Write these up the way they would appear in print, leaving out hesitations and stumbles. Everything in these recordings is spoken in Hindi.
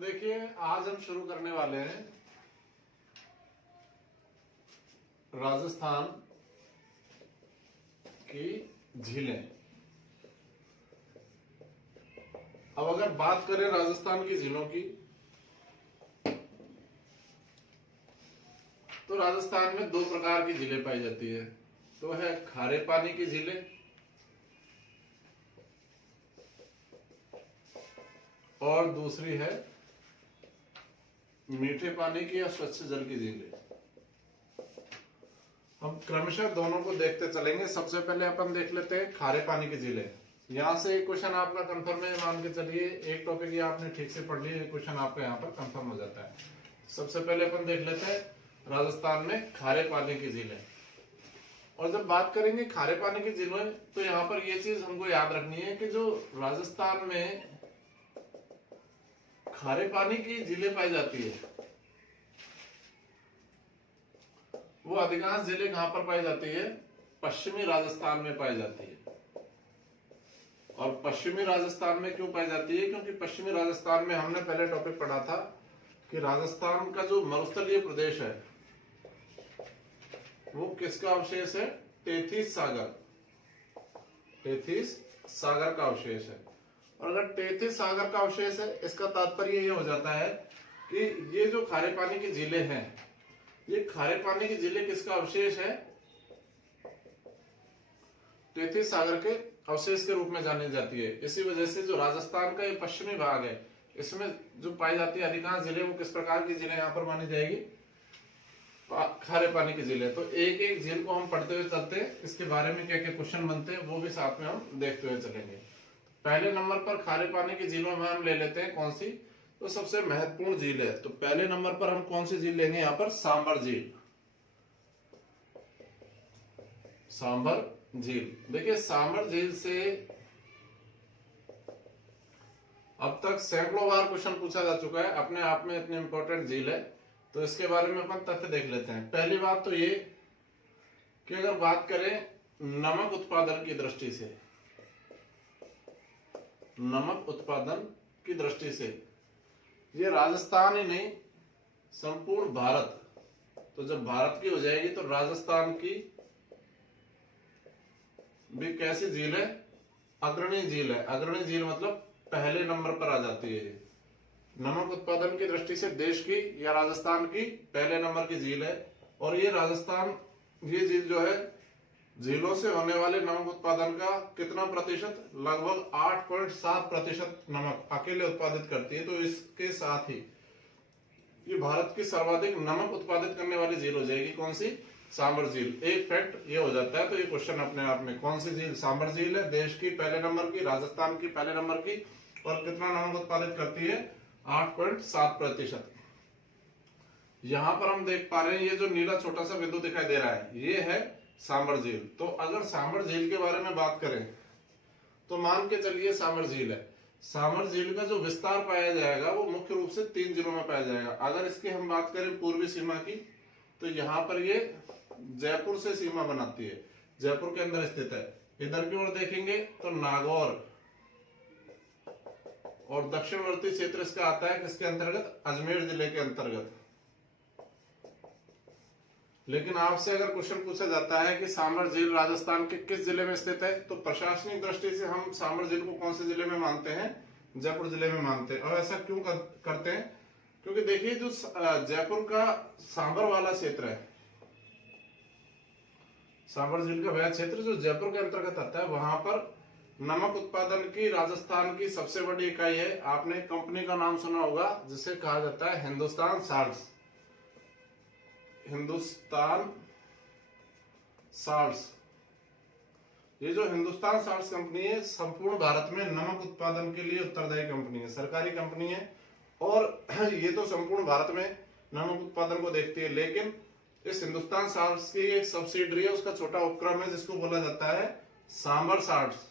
देखिए, आज हम शुरू करने वाले हैं राजस्थान की झीलें। अब अगर बात करें राजस्थान की झीलों की, तो राजस्थान में दो प्रकार की झीलें पाई जाती है। तो है खारे पानी की झीलें और दूसरी है मीठे पानी की या स्वच्छ जल की झीलें। हम क्रमशः दोनों को देखते चलेंगे। सबसे पहले अपन देख लेते हैं खारे पानी की झीलें। यहां से एक क्वेश्चन आपका कंफर्म है, मान के चलिए एक टॉपिक ये आपने ठीक से पढ़ लिया, क्वेश्चन आपका यहाँ पर कंफर्म हो जाता है। सबसे पहले अपन देख लेते हैं राजस्थान में खारे पानी की झीलें। और जब बात करेंगे खारे पानी की झीलें, तो यहाँ पर ये चीज हमको याद रखनी है कि जो राजस्थान में खारे पानी की झीलें पाई जाती है, वो अधिकांश झीलें कहां पर पाई जाती है? पश्चिमी राजस्थान में पाई जाती है। और पश्चिमी राजस्थान में क्यों पाई जाती है? क्योंकि पश्चिमी राजस्थान में हमने पहले टॉपिक पढ़ा था कि राजस्थान का जो मरुस्थलीय प्रदेश है वो किसका अवशेष है? तेथिस सागर। तेथिस सागर का अवशेष है। और अगर तेथिस सागर का अवशेष है, इसका तात्पर्य ये हो जाता है कि ये जो खारे पानी की झीलें हैं, ये खारे पानी की झीलें किसका अवशेष है? तेथिस सागर के अवशेष के रूप में जानी जाती है। इसी वजह से जो राजस्थान का ये पश्चिमी भाग है, इसमें जो पाई जाती है अधिकांश झीलें, वो किस प्रकार की झीलें यहाँ पर मानी जाएगी? खारे पानी की झीलें। तो एक एक झील को हम पढ़ते हुए चलते हैं, इसके बारे में क्या क्या क्वेश्चन बनते हैं वो भी साथ में हम देखते हुए चलेंगे। पहले नंबर पर खारे पानी की झीलों में हम ले लेते हैं कौन सी? तो सबसे महत्वपूर्ण झील है। तो पहले नंबर पर हम कौन सी झील लेंगे? यहाँ पर सांबर झील। सांबर झील। देखिए, सांबर झील से अब तक सैकड़ों बार क्वेश्चन पूछा जा चुका है, अपने आप में इतनी इंपॉर्टेंट झील है। तो इसके बारे में अपन तथ्य देख लेते हैं। पहली बात तो ये कि अगर बात करें नमक उत्पादन की दृष्टि से, नमक उत्पादन की दृष्टि से ये राजस्थान ही नहीं, संपूर्ण भारत, तो जब भारत की हो जाएगी तो राजस्थान की भी कैसी झील है? अग्रणी झील है। अग्रणी झील मतलब पहले नंबर पर आ जाती है। नमक उत्पादन की दृष्टि से देश की या राजस्थान की पहले नंबर की झील है। और ये राजस्थान, ये झील जो है, झीलों से होने वाले नमक उत्पादन का कितना प्रतिशत? लगभग 8.7% नमक अकेले उत्पादित करती है। तो इसके साथ ही ये भारत की सर्वाधिक नमक उत्पादित करने वाली झील हो जाएगी। कौन सी? सांबर झील। एक फैक्ट ये हो जाता है। तो ये क्वेश्चन अपने आप में, कौन सी झील? सांबर झील है, देश की पहले नंबर की, राजस्थान की पहले नंबर की, और कितना नमक उत्पादित करती है? 8.7%। यहां पर हम देख पा रहे हैं, ये जो नीला छोटा सा बिंदु दिखाई दे रहा है, ये है सांबर झील। तो अगर सांबर झील के बारे में बात करें तो मान के चलिए सांबर झील है। सांबर झील का जो विस्तार पाया जाएगा वो मुख्य रूप से 3 जिलों में पाया जाएगा। अगर इसकी हम बात करें पूर्वी सीमा की, तो यहाँ पर ये जयपुर से सीमा बनाती है, जयपुर के अंदर स्थित है। इधर की ओर देखेंगे तो नागौर, और दक्षिणवर्ती क्षेत्र इसका आता है किसके अंतर्गत? अजमेर जिले के अंतर्गत। लेकिन आपसे अगर क्वेश्चन पूछा जाता है कि सांबर झील राजस्थान के किस जिले में स्थित है, तो प्रशासनिक दृष्टि से हम सांबर झील को कौन से जिले में मानते हैं? जयपुर जिले में मानते हैं। और ऐसा क्यों करते हैं? क्योंकि देखिए, जो जयपुर का सांबर वाला क्षेत्र है, सांबर झील का वह क्षेत्र जो जयपुर के अंतर्गत आता है, वहां पर नमक उत्पादन की राजस्थान की सबसे बड़ी इकाई है। आपने कंपनी का नाम सुना होगा जिसे कहा जाता है हिंदुस्तान साल्ट्स। हिंदुस्तान साल्ट्स, ये जो हिंदुस्तान साल्ट्स कंपनी है, संपूर्ण भारत में नमक उत्पादन के लिए उत्तरदायी कंपनी है, सरकारी कंपनी है। और ये तो संपूर्ण भारत में नमक उत्पादन को देखती है। लेकिन इस हिंदुस्तान साल्ट्स की एक सब्सिडरी है, उसका छोटा उपक्रम है जिसको बोला जाता है सांबर साल्ट्स।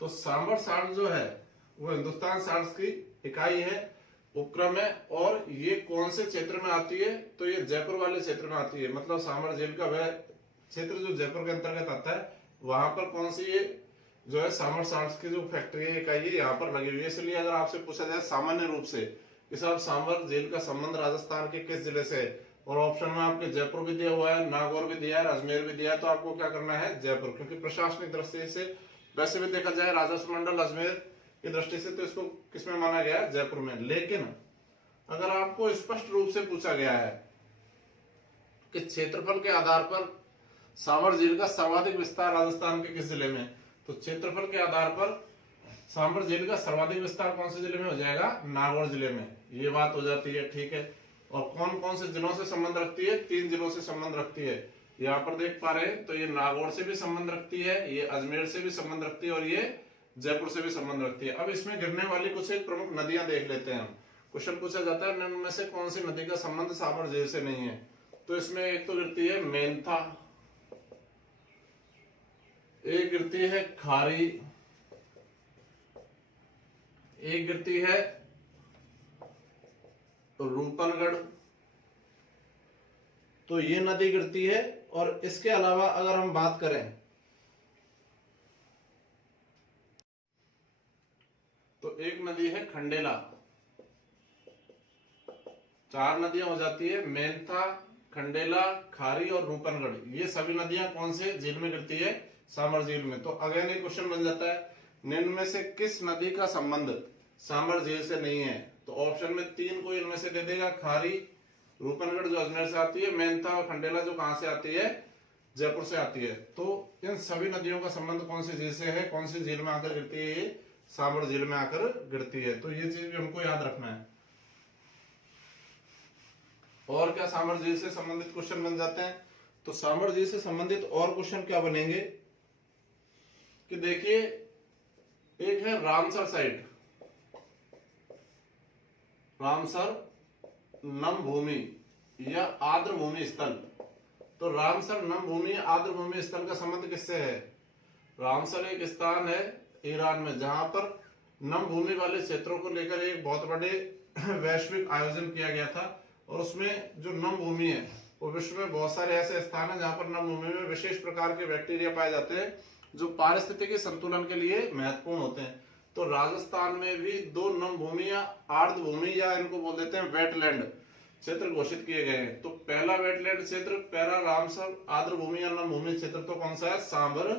तो सांबर साल्ट जो है वो हिंदुस्तान साल्ट्स की इकाई है, उपक्रम है। और ये कौन से क्षेत्र में आती है? तो ये जयपुर वाले क्षेत्र में आती है। मतलब सांबर झील का वह क्षेत्र जो जयपुर के अंतर्गत आता है, वहां पर कौन सी ये जो है सामर साल्ट्स की जो फैक्ट्री है इकाई है यहाँ पर लगी हुई है। इसलिए अगर आपसे पूछा जाए सामान्य रूप से कि साहब सामर झील का संबंध राजस्थान के किस जिले से है, और ऑप्शन में आपके जयपुर भी दिया हुआ है, नागौर भी दिया है, अजमेर भी दिया है, तो आपको क्या करना है, जयपुर। क्योंकि प्रशासनिक दृष्टि से वैसे भी देखा जाए राजस्व मंडल अजमेर की दृष्टि से तो इसको किसमें माना गया है, जयपुर में। लेकिन अगर आपको स्पष्ट रूप से पूछा गया है कि क्षेत्रफल के आधार पर सामर झील का सर्वाधिक विस्तार राजस्थान के किस जिले में, तो क्षेत्रफल के आधार पर सामर झील का सर्वाधिक विस्तार कौन से जिले में हो जाएगा, नागौर जिले में। ये बात हो जाती है, ठीक है। और कौन कौन से जिलों से संबंध रखती है, 3 जिलों से संबंध रखती है। यहाँ पर देख पा रहे हैं तो ये नागौर से भी संबंध रखती है, ये अजमेर से भी संबंध रखती है, और ये जयपुर से भी संबंध रखती है। अब इसमें गिरने वाली कुछ एक प्रमुख नदियां देख लेते हैं हम। क्वेश्चन पूछा जाता है निम्न में से कौन सी नदी का संबंध सामर झील से नहीं है, तो इसमें एक तो गिरती है मेंथा, एक गिरती है खारी, एक गिरती है रूपनगढ़, तो ये नदी गिरती है। और इसके अलावा अगर हम बात करें तो एक नदी है खंडेला। 4 नदियां हो जाती है, मेंथा, खंडेला, खारी और रूपनगढ़। ये सभी नदियां कौन से झील में गिरती है, सामर झील में। तो अगेन एक क्वेश्चन बन जाता है निम्न में से किस नदी का संबंध सामर झील से नहीं है, तो ऑप्शन में 3 को इनमें से दे देगा, खारी, रूपनगढ़ जो अजमेर से आती है, मेंथा और खंडेला जो कहां से आती है, जयपुर से आती है। तो इन सभी नदियों का संबंध कौन सी झील से है, कौन सी झील में आकर गिरती है, ये सामर झील में आकर गिरती है। तो ये चीज भी हमको याद रखना है। और क्या सामर झील से संबंधित क्वेश्चन बन जाते हैं, तो सामर झील से संबंधित और क्वेश्चन क्या बनेंगे कि देखिए एक है रामसर साइट, रामसर नम भूमि या आर्द्र भूमि स्थल। तो रामसर नम भूमि आर्द्र भूमि स्थल का संबंध किससे है, रामसर एक स्थान है ईरान में जहां पर नम भूमि वाले क्षेत्रों को लेकर एक बहुत बड़े वैश्विक आयोजन किया गया था। और उसमें जो नम भूमि है वो विश्व में बहुत सारे ऐसे स्थान है जहां पर नम भूमि में विशेष प्रकार के बैक्टीरिया पाए जाते हैं जो पारिस्थितिकी संतुलन के लिए महत्वपूर्ण होते हैं। तो राजस्थान में भी 2 नम भूमि या आर्द्र भूमि या इनको बोल देते हैं वेटलैंड क्षेत्र घोषित किए गए हैं। तो पहला वेटलैंड क्षेत्र, पहला रामसर आर्द्र भूमि या नम भूमि क्षेत्र तो कौन सा है, सांबर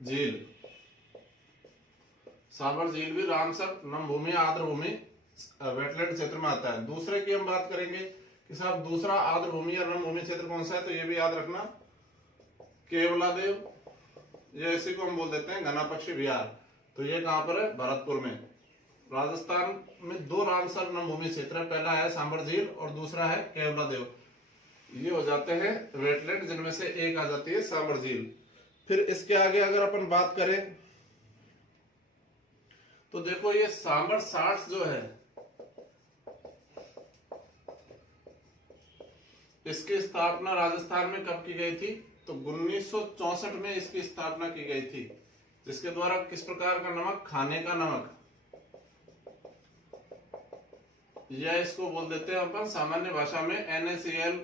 झील। सांबर झील भी रामसर नम भूमि आर्द्र भूमि वेटलैंड क्षेत्र में आता है। दूसरे की हम बात करेंगे कि साहब दूसरा आर्द्र भूमि या नम भूमि क्षेत्र कौन सा है, तो ये भी याद रखना केवलादेव, ये इसी को हम बोल देते हैं घना पक्षी विहार। तो ये कहां पर है, भरतपुर में। राजस्थान में 2 रामसर नम भूमि क्षेत्र है, पहला है सांबर झील और दूसरा है केवलादेव। ये हो जाते हैं वेटलैंड जिनमें से एक आ जाती है सांबर झील। फिर इसके आगे अगर अपन बात करें तो देखो ये सांबर साल्ट्स जो है इसकी स्थापना राजस्थान में कब की गई थी, तो 1964 में इसकी स्थापना की गई थी, जिसके द्वारा किस प्रकार का नमक, खाने का नमक, या इसको बोल देते हैं अपन सामान्य भाषा में NaCl,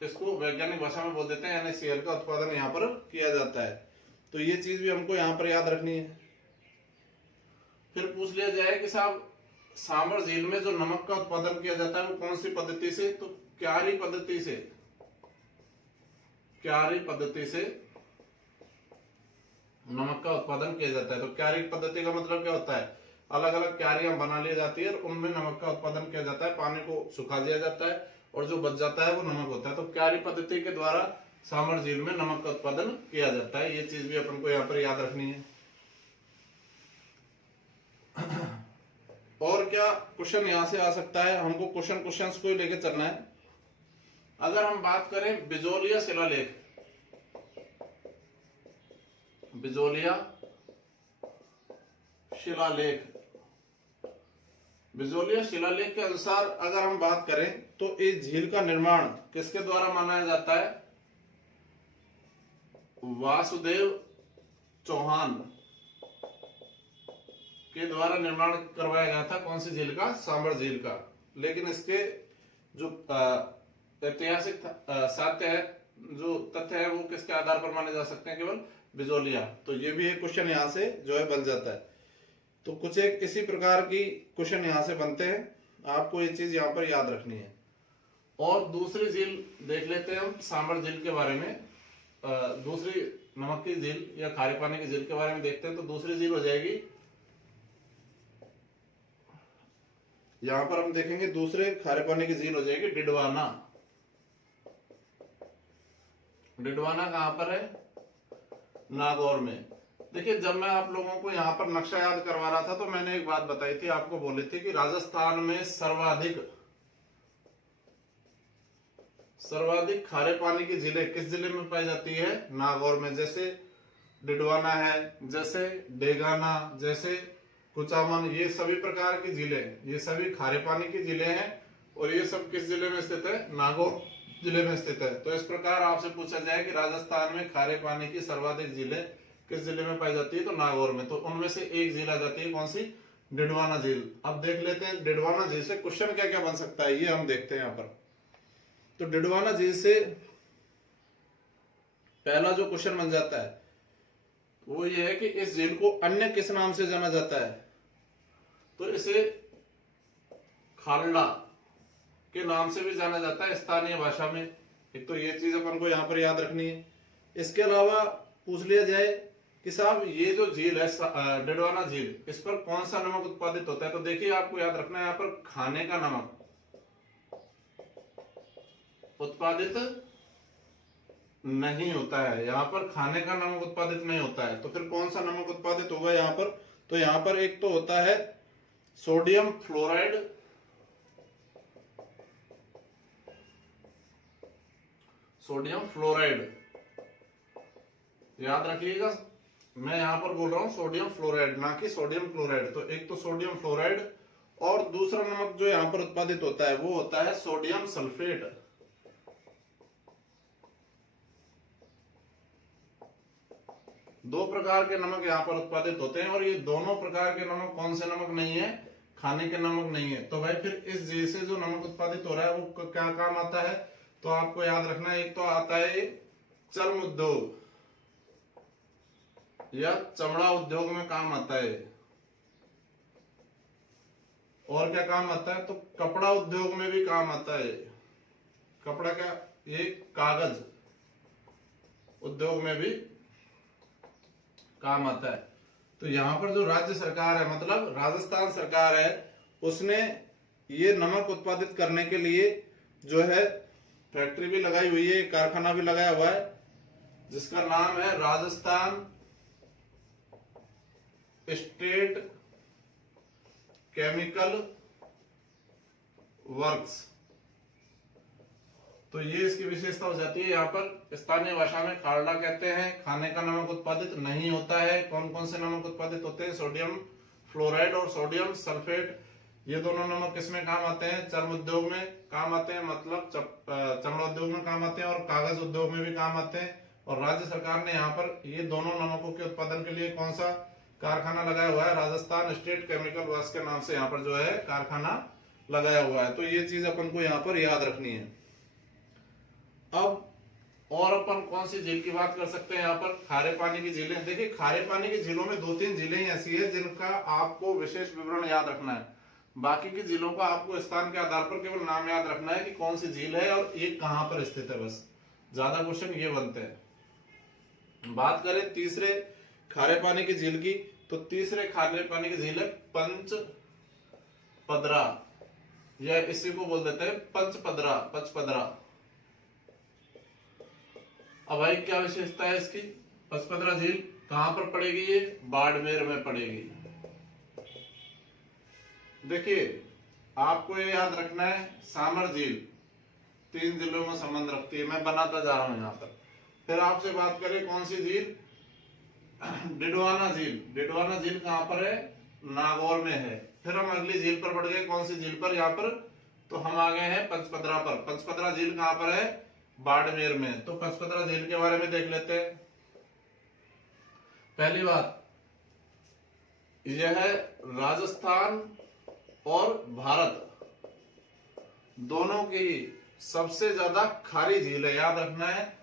इसको वैज्ञानिक भाषा में बोल देते हैं NaCl का उत्पादन यहाँ पर किया जाता है। तो ये चीज भी हमको यहाँ पर याद रखनी है। फिर पूछ लिया जाए कि साहब सांबर झील में जो नमक का उत्पादन किया जाता है वो कौन सी पद्धति से, तो क्यारी पद्धति से, क्यारी पद्धति से नमक का उत्पादन किया जाता है। तो क्यारी पद्धति का मतलब क्या होता है, अलग अलग क्यारियां बना ली जाती है और उनमें नमक का उत्पादन किया जाता है, पानी को सुखा दिया जाता है और जो बच जाता है वो नमक होता है। तो क्यारी पद्धति के द्वारा सांबर झील में नमक का उत्पादन किया जाता है। ये चीज भी अपन को यहाँ पर याद रखनी है। और क्या क्वेश्चन यहां से आ सकता है, हमको क्वेश्चंस को ही लेके चलना है। अगर हम बात करें बिजोलिया शिलालेख, बिजोलिया शिलालेख, बिजोलिया शिलालेख के अनुसार अगर हम बात करें तो इस झील का निर्माण किसके द्वारा मनाया जाता है, वासुदेव चौहान के द्वारा निर्माण करवाया गया था। कौन सी झील का, सांबर झील का। लेकिन इसके जो ऐतिहासिक साक्ष्य है, जो तथ्य है वो किसके आधार पर माने जा सकते हैं, केवल बिजोलिया। तो ये भी एक क्वेश्चन यहाँ से जो है बन जाता है। तो कुछ एक इसी प्रकार की क्वेश्चन यहाँ से बनते हैं, आपको ये चीज यहाँ पर याद रखनी है। और दूसरी झील देख लेते हैं हम, सांबर झील के बारे में। दूसरी नमक की झील या खारे पानी की झील के बारे में देखते हैं। तो दूसरी झील हो जाएगी, यहां पर हम देखेंगे दूसरे खारे पानी की झील हो जाएगी डिडवाना। डिडवाना कहां पर है? नागौर में। देखिए, जब मैं आप लोगों को यहाँ पर नक्शा याद करवा रहा था तो मैंने एक बात बताई थी, आपको बोली थी कि राजस्थान में सर्वाधिक खारे पानी की झीलें किस जिले में पाई जाती है? नागौर में। जैसे डिडवाना है, जैसे डेगाना, जैसे कुचामन, ये सभी प्रकार की झीलें, ये सभी खारे पानी की झीलें हैं और ये सब किस जिले में स्थित है? नागौर जिले में स्थित है। तो इस प्रकार आपसे पूछा जाए कि राजस्थान में खारे पानी की सर्वाधिक झीलें किस जिले में पाई जाती है? तो नागौर में। तो उनमें से एक झील आ जाती है, कौन सी? डिडवाना झील। अब देख लेते हैं डिडवाना झील से क्वेश्चन क्या क्या बन सकता है, ये हम देखते हैं यहाँ पर। तो डिडवाना झील से पहला जो क्वेश्चन बन जाता है वो ये है कि इस झील को अन्य किस नाम से जाना जाता है? तो इसे खालड़ा के नाम से भी जाना जाता है स्थानीय भाषा में। एक तो ये चीज अपन को यहाँ पर याद रखनी है। इसके अलावा पूछ लिया जाए कि साहब ये जो झील है डिडवाना झील, इस पर कौन सा नमक उत्पादित होता है? तो देखिए, आपको याद रखना है यहाँ पर खाने का नमक उत्पादित नहीं होता है। यहाँ पर खाने का नमक उत्पादित नहीं होता है। तो फिर कौन सा नमक उत्पादित होगा यहाँ पर? तो यहाँ पर एक तो होता है सोडियम फ्लोराइड, सोडियम फ्लोराइड, याद रखिएगा, मैं यहां पर बोल रहा हूं सोडियम फ्लोराइड, ना कि सोडियम क्लोराइड। तो एक तो सोडियम फ्लोराइड और दूसरा नमक जो यहां पर उत्पादित होता है वो होता है सोडियम सल्फेट। दो प्रकार के नमक यहाँ पर उत्पादित होते हैं और ये दोनों प्रकार के नमक कौन से नमक नहीं है? खाने के नमक नहीं है। तो भाई फिर इस झील से जो नमक उत्पादित हो रहा है वो क्या काम आता है? तो आपको याद रखना है, एक तो आता है चर्म उद्योग या चमड़ा उद्योग में काम आता है। और क्या काम आता है? तो कपड़ा उद्योग में भी काम आता है। कपड़ा क्या? ये कागज उद्योग में भी काम आता है। तो यहाँ पर जो राज्य सरकार है, मतलब राजस्थान सरकार है, उसने ये नमक उत्पादित करने के लिए जो है फैक्ट्री भी लगाई हुई है, कारखाना भी लगाया हुआ है, जिसका नाम है राजस्थान स्टेट केमिकल वर्क्स। तो ये इसकी विशेषता हो जाती है। यहाँ पर स्थानीय भाषा में खालड़ा कहते हैं। खाने का नमक उत्पादित नहीं होता है। कौन कौन से नमक उत्पादित होते हैं? सोडियम फ्लोराइड और सोडियम सल्फेट। ये दोनों नमक किसमें काम आते हैं? चर्म उद्योग में काम आते हैं, मतलब चमड़ा उद्योग में काम आते हैं और कागज उद्योग में भी काम आते हैं। और राज्य सरकार ने यहाँ पर ये दोनों नमकों के उत्पादन के लिए कौन सा कारखाना लगाया हुआ है? राजस्थान स्टेट केमिकल वर्क्स के नाम से यहाँ पर जो है कारखाना लगाया हुआ है। तो ये चीज अपन को यहाँ पर याद रखनी है। अब और अपन कौन सी झील की बात कर सकते हैं? यहाँ पर खारे पानी की झीलें। देखिए, खारे पानी की झीलों में 2-3 झीलें ऐसी है जिनका आपको विशेष विवरण याद रखना है। बाकी की झीलों का आपको स्थान के आधार पर केवल नाम याद रखना है कि कौन सी झील है और ये कहां पर स्थित है। बस ज्यादा क्वेश्चन ये बनते हैं। बात करें तीसरे खारे पानी की झील की, तो तीसरे खारे पानी की झील है पंचपदरा, या इसी को बोल देते हैं पंचपदरा। अब भाई क्या विशेषता है इसकी? पंचपदरा झील कहां पर पड़ेगी? ये बाड़मेर में पड़ेगी। देखिए, आपको ये याद रखना है, सामर झील 3 जिलों में संबंध रखती है। मैं बनाता जा रहा हूं यहाँ पर। फिर आपसे बात करें कौन सी झील? डिडवाना झील। डिडवाना झील कहां पर है? नागौर में है। फिर हम अगली झील पर बढ़ गए। कौन सी झील पर? यहाँ पर तो हम आ गए हैं पंचपदरा पर। पंचपदरा झील कहां पर है? बाड़मेर में। तो पंचपदरा झील के बारे में देख लेते हैं। पहली बात, यह है राजस्थान और भारत दोनों की सबसे ज्यादा खारी झील है। याद रखना है,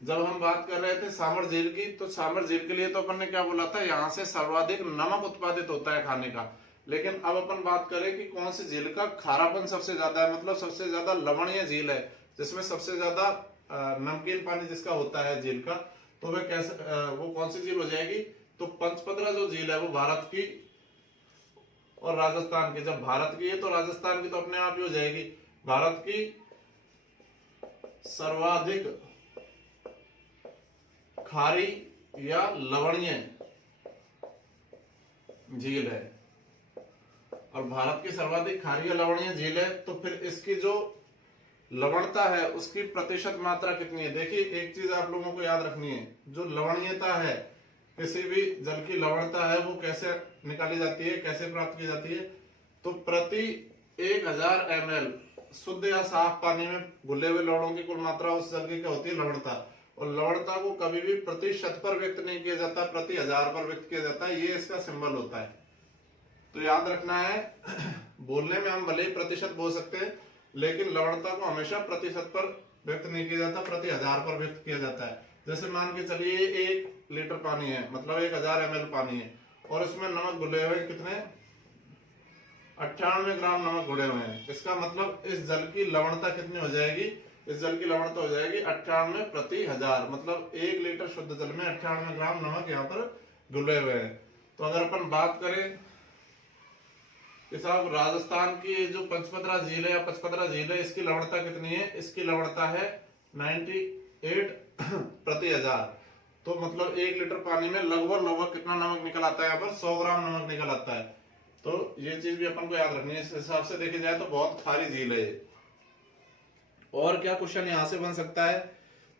जब हम बात कर रहे थे सामर झील की, तो सामर झील के लिए तो अपन ने क्या बोला था, यहाँ से सर्वाधिक नमक उत्पादित होता है खाने का। लेकिन अब अपन बात करें कि कौन सी झील का खारापन सबसे ज्यादा है, मतलब सबसे ज्यादा लवणीय झील है, जिसमें सबसे ज्यादा नमकीन पानी जिसका होता है झील का, तो वह कैसे वो कौन सी झील हो जाएगी, तो पंचपदरा जो झील है वो भारत की और राजस्थान की, जब भारत की है तो राजस्थान की तो अपने आप ही हो जाएगी। भारत की सर्वाधिक खारी या लवणीय झील है, और भारत की सर्वाधिक खारी या लवणीय झील है, तो फिर इसकी जो लवणता है उसकी प्रतिशत मात्रा कितनी है। देखिए एक चीज आप लोगों को याद रखनी है, जो लवणीयता है, किसी भी जल की लवणता है वो कैसे निकाली जाती है, कैसे प्राप्त की जाती है, तो प्रति 1000 ml शुद्ध या साफ पानी में घुले हुए लवणों की कुल मात्रा उस जल की क्या होती है, लवणता। और लवणता को कभी भी प्रतिशत पर व्यक्त नहीं किया जाता, प्रति 1000 पर व्यक्त किया जाता है, ये इसका सिंबल होता है। तो याद रखना है, बोलने में हम भले ही प्रतिशत बोल सकते हैं, लेकिन लवणता को हमेशा प्रतिशत पर व्यक्त नहीं किया जाता, प्रति 1000 पर व्यक्त किया जाता है। जैसे मान के चलिए 1 लीटर पानी है, मतलब 1000 ml पानी है, और इसमें नमक घुले हुए कितने, 98 ग्राम नमक घुले हुए हैं। इसका मतलब इस जल की लवणता कितनी हो जाएगी, इस जल की लवणता हो जाएगी 98 प्रति 1000, मतलब 1 लीटर शुद्ध जल में 98 ग्राम नमक यहाँ पर घुले हुए हैं। तो अगर अपन बात करें कि साहब राजस्थान की जो पंचपदरा झील है या पचपदरा झील है, इसकी लवणता कितनी है, इसकी लवणता है 98 प्रति 1000। तो मतलब 1 लीटर पानी में लगभग कितना नमक निकल आता है, यहाँ पर 100 ग्राम नमक निकल आता है। तो ये चीज भी अपन को याद रखनी है। इस हिसाब से देखी जाए तो बहुत खारी झील है। और क्या क्वेश्चन यहाँ से बन सकता है,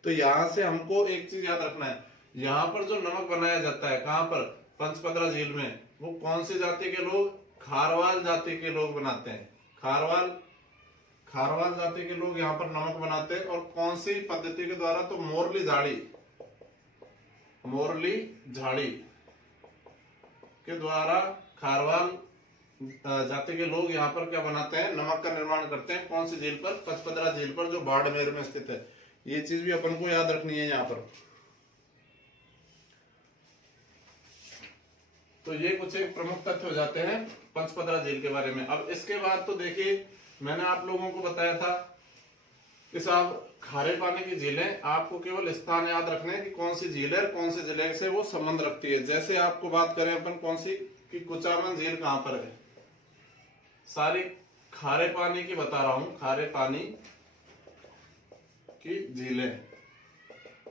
तो यहाँ से हमको एक चीज याद रखना है, यहाँ पर जो नमक बनाया जाता है कहाँ पर, पंचपदरा झील में, वो कौन सी जाति के लोग, खारवाल जाति के लोग बनाते हैं। खारवाल जाति के लोग यहाँ पर नमक बनाते हैं। और कौन सी पद्धति के द्वारा, तो मोरली झाड़ी के द्वारा खारवाल जाति के लोग यहाँ पर क्या बनाते हैं, नमक का निर्माण करते हैं। कौन सी झील पर, पचपदरा झील पर, जो बाड़मेर में स्थित है। ये चीज भी अपन को याद रखनी है यहाँ पर। तो ये कुछ एक प्रमुख तथ्य हो जाते हैं पंचपदरा झील के बारे में। अब इसके बाद तो देखिए मैंने आप लोगों को बताया था कि साहब खारे पानी की झीलें, आपको केवल स्थान याद रखने हैं कि कौन सी झील है, कौन सी जिले से वो संबंध रखती है। जैसे आपको बात करें अपन कौन सी, कि कुचामन झील कहां पर है, सारी खारे पानी की बता रहा हूं, खारे पानी की झीलें।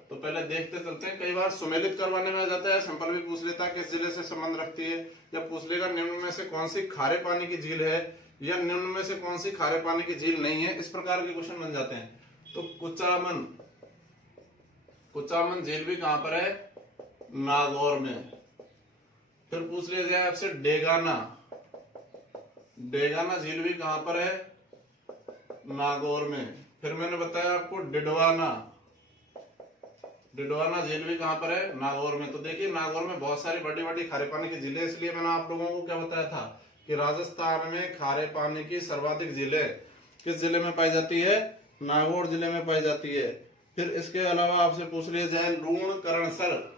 तो पहले देखते चलते हैं, कई बार सुमेलित करवाने में आ जाता है, सिंपल भी पूछ लेता है किस जिले से संबंध रखती है, या पूछ लेगा निम्न में से कौन सी खारे पानी की झील है, या निम्न में से कौन सी खारे पानी की झील नहीं है। इस प्रकार के क्वेश्चन बन जाते हैं। तो कुचामन झील भी कहां पर है, नागौर में। फिर पूछ लिया जाए आपसे डेगाना झील भी कहां पर है, नागौर में। फिर मैंने बताया आपको डिडवाना झील भी कहां पर है, नागौर में। तो देखिए नागौर में बहुत सारी बड़ी बड़ी खारे पानी की झीलें, इसलिए मैंने आप लोगों को क्या बताया था कि राजस्थान में खारे पानी की सर्वाधिक झीलें किस जिले में पाई जाती है, नागौर जिले में पाई जाती है। फिर इसके अलावा आपसे पूछ लिया जाए लूणकरणसर।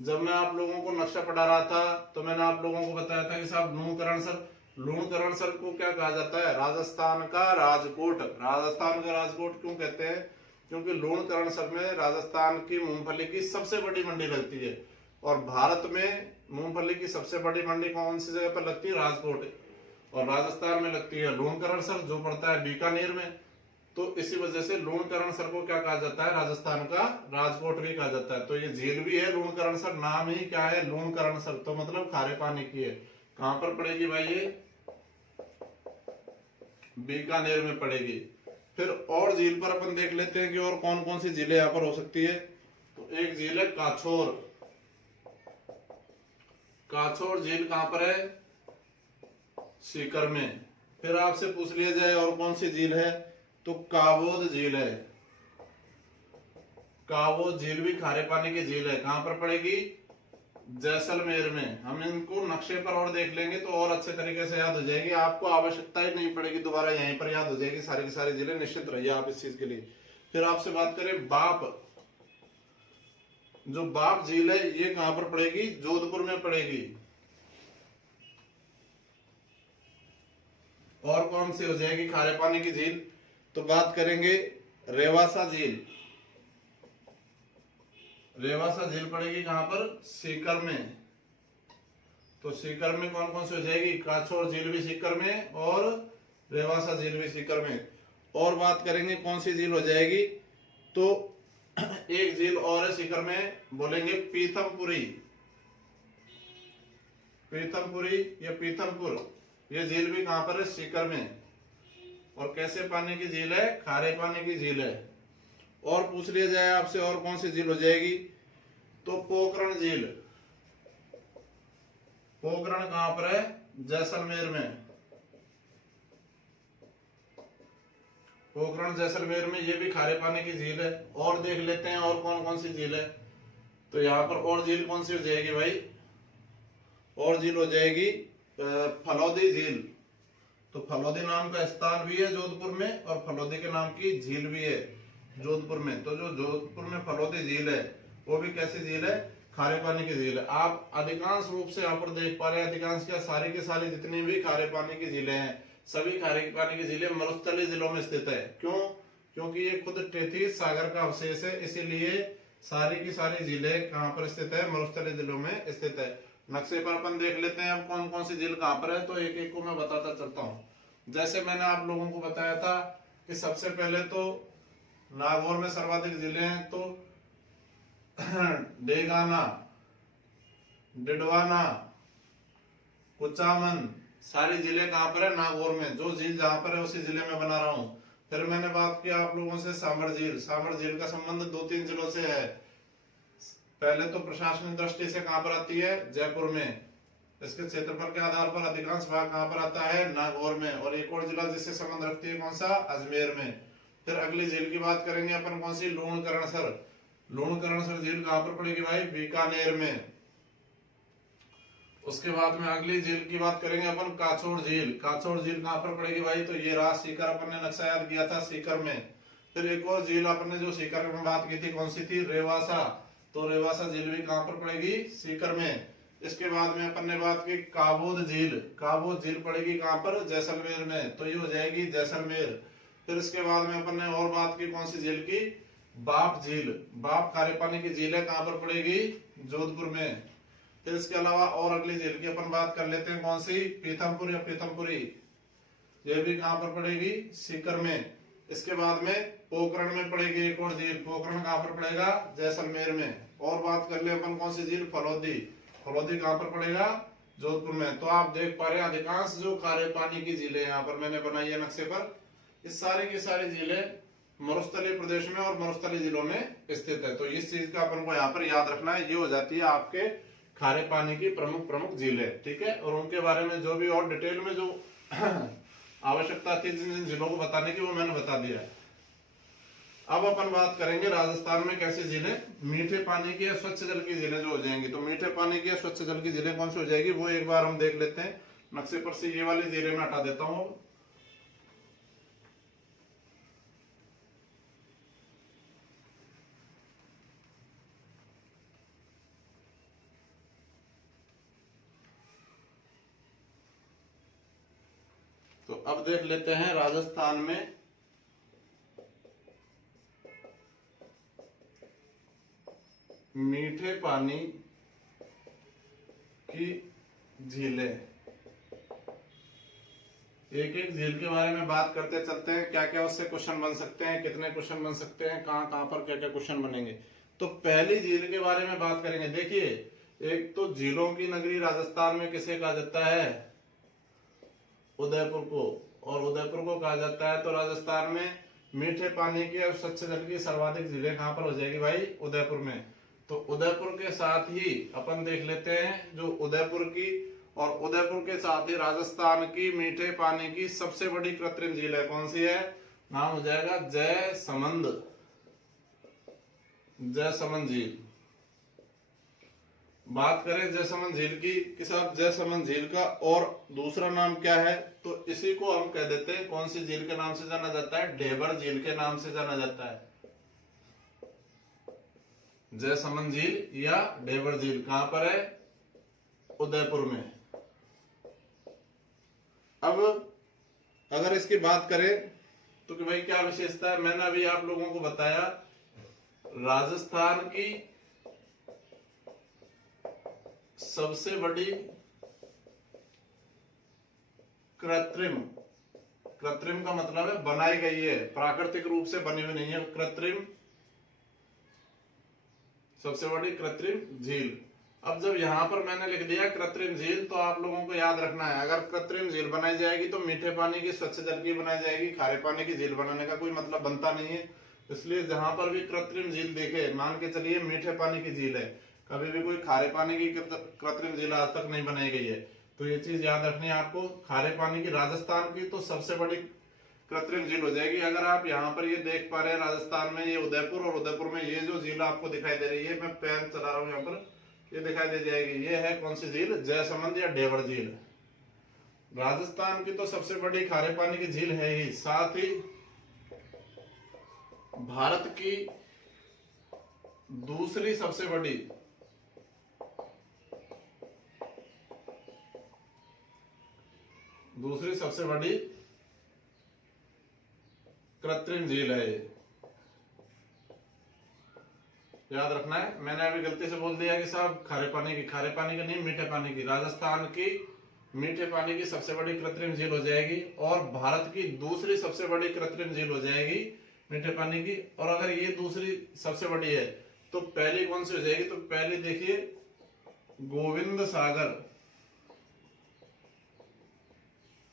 जब मैं आप लोगों को नक्शा पढ़ा रहा था तो मैंने आप लोगों को बताया था कि साहब लूणकरणसर को क्या कहा जाता है, राजस्थान का राजकोट। राजस्थान का राजकोट क्यों कहते हैं, क्योंकि लूणकरणसर में राजस्थान की मूंगफली की सबसे बड़ी मंडी लगती है। और भारत में मूंगफली की सबसे बड़ी मंडी कौन सी जगह पर लगती है, राजकोट, और राजस्थान में लगती है लूणकरणसर, जो पड़ता है बीकानेर में। तो इसी वजह से लूणकरणसर को क्या कहा जाता है, राजस्थान का राजकोट भी कहा जाता है। तो ये झील भी है लूणकरणसर, नाम ही क्या है, लूणकरणसर, तो मतलब खारे पानी की है। कहां पर पड़ेगी भाई, ये बीकानेर में पड़ेगी। फिर और झील पर अपन देख लेते हैं कि और कौन कौन सी झीलें यहाँ पर हो सकती है। तो एक झील है काछोर झील कहां पर है, सीकर में। फिर आपसे पूछ लिया जाए और कौन सी झील है, तो काबोद झील है। काबोद झील भी खारे पानी की झील है। कहां पर पड़ेगी, जैसलमेर में। हम इनको नक्शे पर और देख लेंगे तो और अच्छे तरीके से याद हो जाएगी, आपको आवश्यकता ही नहीं पड़ेगी, दोबारा यहीं पर याद हो जाएगी सारी की सारी जिले, निश्चित रहिए आप इस चीज के लिए। फिर आपसे बात करें बाप, जो बाप झील है ये कहां पर पड़ेगी, जोधपुर में पड़ेगी। और कौन सी हो जाएगी खारे पानी की झील, तो बात करेंगे रेवासा झील। रेवासा झील पड़ेगी कहां पर, सीकर में। तो सीकर में कौन कौन सी हो जाएगी, काछोर झील भी सीकर में और रेवासा झील भी सीकर में। और बात करेंगे कौन सी झील हो जाएगी, तो एक झील और है सीकर में, बोलेंगे पीथमपुरी। पीथमपुरी या पीथमपुर, ये झील भी कहां पर है, सीकर में। और कैसे पानी की झील है, खारे पानी की झील है। और पूछ लिया जाए आपसे और कौन सी झील हो जाएगी, तो पोखरण झील। पोखरण कहां पर है, जैसलमेर में। पोखरण जैसलमेर में, ये भी खारे पानी की झील है। और देख लेते हैं और कौन कौन सी झील है, तो यहाँ पर और झील कौन सी हो जाएगी भाई, और झील हो जाएगी फलौदी झील। तो फलौदी नाम का स्थान भी है जोधपुर में और फलौदी के नाम की झील भी है जोधपुर में। तो जो जोधपुर में फलौदी झील है वो भी कैसी झील है, खारे पानी की झील है। आप अधिकांश रूप से यहाँ पर देख पा रहे हैं, अधिकांश क्या, सारी की सारी जितनी भी खारे पानी की झीलें हैं, सभी खारे पानी की झीलें मरुस्थलीय जिलों में स्थित है। क्यों, क्योंकि ये खुद टेथिस सागर का अवशेष है, इसीलिए सारी की सारी झीलें कहाँ पर स्थित है, मरुस्थलीय जिलों में स्थित है। नक्शे पर अपन देख लेते हैं अब कौन कौन सी झील कहां पर है, तो एक एक को मैं बताता चलता हूं। जैसे मैंने आप लोगों को बताया था कि सबसे पहले तो नागौर में सर्वाधिक जिले हैं, तो डेगाना, डिडवाना, कुचामन, सारी जिले कहां पर है, नागौर में। जो झील जहां पर है उसी जिले में बना रहा हूं। फिर मैंने बात की आप लोगों से सांभर झील। सांभर झील का संबंध 2-3 जिलों से है। पहले तो प्रशासनिक दृष्टि से कहां पर आती है, जयपुर में। इसके क्षेत्रफल के आधार पर अधिकांश भाग कहां पर आता है, नागौर में। और एक और जिला जिससे संबंध रखती है कौन सा, अजमेर में। फिर अगली झील की बात करेंगे अपन कौन सी, लूणकरणसर। लूणकरणसर झील कहां पर पड़ेगी भाई, बीकानेर में। उसके बाद में अगली झील की बात करेंगे अपन, काछोर झील। काछोर झील कहां पर पड़ेगी भाई, तो ये राज सीकर, अपन ने नक्शा याद किया था, सीकर में। फिर एक और झील अपन ने जो सीकर में बात की थी कौन सी थी, रेवासा। तो रेवासा झील भी कहां पर पड़ेगी, सीकर में। इसके बाद में अपन ने बात की काबोद झील। काबोद झील पड़ेगी कहां पर, जैसलमेर में। तो ये हो जाएगी जैसलमेर। फिर इसके बाद में अपन ने और बात की कौन सी झील की, बाप झील। बाप खारे पानी की झील है, कहां पर पड़ेगी, जोधपुर में। फिर इसके अलावा और अगली झील की अपन बात कर लेते हैं कौन सी, पीथमपुर या पीथमपुरी। ये भी कहां पर पड़ेगी, सीकर में। इसके बाद में पोखरण में पड़ेगी एक और झील। पोखरण कहां पर पड़ेगा, जैसलमेर में। और बात कर ले अपन कौन सी झील, फलौदी। फलौदी कहां पर पड़ेगा, जोधपुर में। तो आप देख पा रहे हैं अधिकांश जो खारे पानी की झीलें यहाँ पर मैंने बनाई है नक्शे पर, इस सारी की सारी झीलें मरुस्थलीय प्रदेश में और मरुस्थलीय जिलों में स्थित है। तो इस चीज का अपन को यहाँ पर याद रखना है। ये हो जाती है आपके खारे पानी की प्रमुख प्रमुख झीलें, ठीक है। और उनके बारे में जो भी और डिटेल में जो आवश्यकता थी जिन जिन जिलों को बताने की, वो मैंने बता दिया है। अब अपन बात करेंगे राजस्थान में कैसी झीलें, मीठे पानी की या स्वच्छ जल की झीलें जो हो जाएंगी। तो मीठे पानी की या स्वच्छ जल की झीलें कौन सी हो जाएगी, वो एक बार हम देख लेते हैं। नक्शे पर से ये वाली झीलें मैं हटा देता हूं। तो अब देख लेते हैं राजस्थान में मीठे पानी की झीलें। एक एक झील के बारे में बात करते चलते हैं, क्या क्या उससे क्वेश्चन बन सकते हैं, कितने क्वेश्चन बन सकते हैं, कहां कहां पर क्या क्या क्वेश्चन बनेंगे। तो पहली झील के बारे में बात करेंगे। देखिए, एक तो झीलों की नगरी राजस्थान में किसे कहा जाता है, उदयपुर को। और उदयपुर को कहा जाता है, तो राजस्थान में मीठे पानी की और स्वच्छ जल की सर्वाधिक झीलें कहां पर हो जाएगी भाई, उदयपुर में। तो उदयपुर के साथ ही अपन देख लेते हैं जो उदयपुर की और उदयपुर के साथ ही राजस्थान की मीठे पानी की सबसे बड़ी कृत्रिम झील है, कौन सी है, नाम हो जाएगा जयसमंद। जयसमंद झील। बात करें जयसमंद झील की कि साहब जयसमंद झील का और दूसरा नाम क्या है, तो इसी को हम कह देते हैं कौन सी झील के नाम से जाना जाता है, ढेबर झील के नाम से जाना जाता है। जयसमंद झील या ढेबर झील कहां पर है, उदयपुर में। अब अगर इसकी बात करें तो कि भाई क्या विशेषता है, मैंने अभी आप लोगों को बताया राजस्थान की सबसे बड़ी कृत्रिम, कृत्रिम का मतलब है बनाई गई है, प्राकृतिक रूप से बनी हुई नहीं है, कृत्रिम, सबसे बड़ी कृत्रिम झील। अब जब यहां पर मैंने लिख दिया कृत्रिम झील, तो आप लोगों को याद रखना है अगर कृत्रिम झील बनाई जाएगी तो मीठे पानी की, स्वच्छ जल की बनाई जाएगी, खारे पानी की झील बनाने का कोई मतलब बनता नहीं है। इसलिए जहां पर भी कृत्रिम झील देखे, मान के चलिए मीठे पानी की झील है, कभी भी कोई खारे पानी की कृत्रिम झील आज तक नहीं बनाई गई है, तो ये चीज याद रखनी है आपको। खारे पानी की राजस्थान की तो सबसे बड़ी कृत्रिम झील हो जाएगी। अगर आप यहाँ पर ये देख पा रहे हैं राजस्थान में ये उदयपुर, और उदयपुर में ये जो झील आपको दिखाई दे रही है, मैं पेन चला रहा हूँ यहाँ पर, ये दिखाई दे जाएगी, ये है कौन सी झील, जयसमंद या ढेबर झील। राजस्थान की तो सबसे बड़ी खारे पानी की झील है ही, साथ ही भारत की दूसरी सबसे बड़ी कृत्रिम झील है। याद रखना है, मैंने अभी गलती से बोल दिया कि साहब खारे पानी की नहीं, मीठे पानी की। राजस्थान की मीठे पानी की सबसे बड़ी कृत्रिम झील हो जाएगी, और भारत की दूसरी सबसे बड़ी कृत्रिम झील हो जाएगी मीठे पानी की। और अगर ये दूसरी सबसे बड़ी है तो पहली कौन सी हो जाएगी, तो पहली देखिए गोविंद सागर,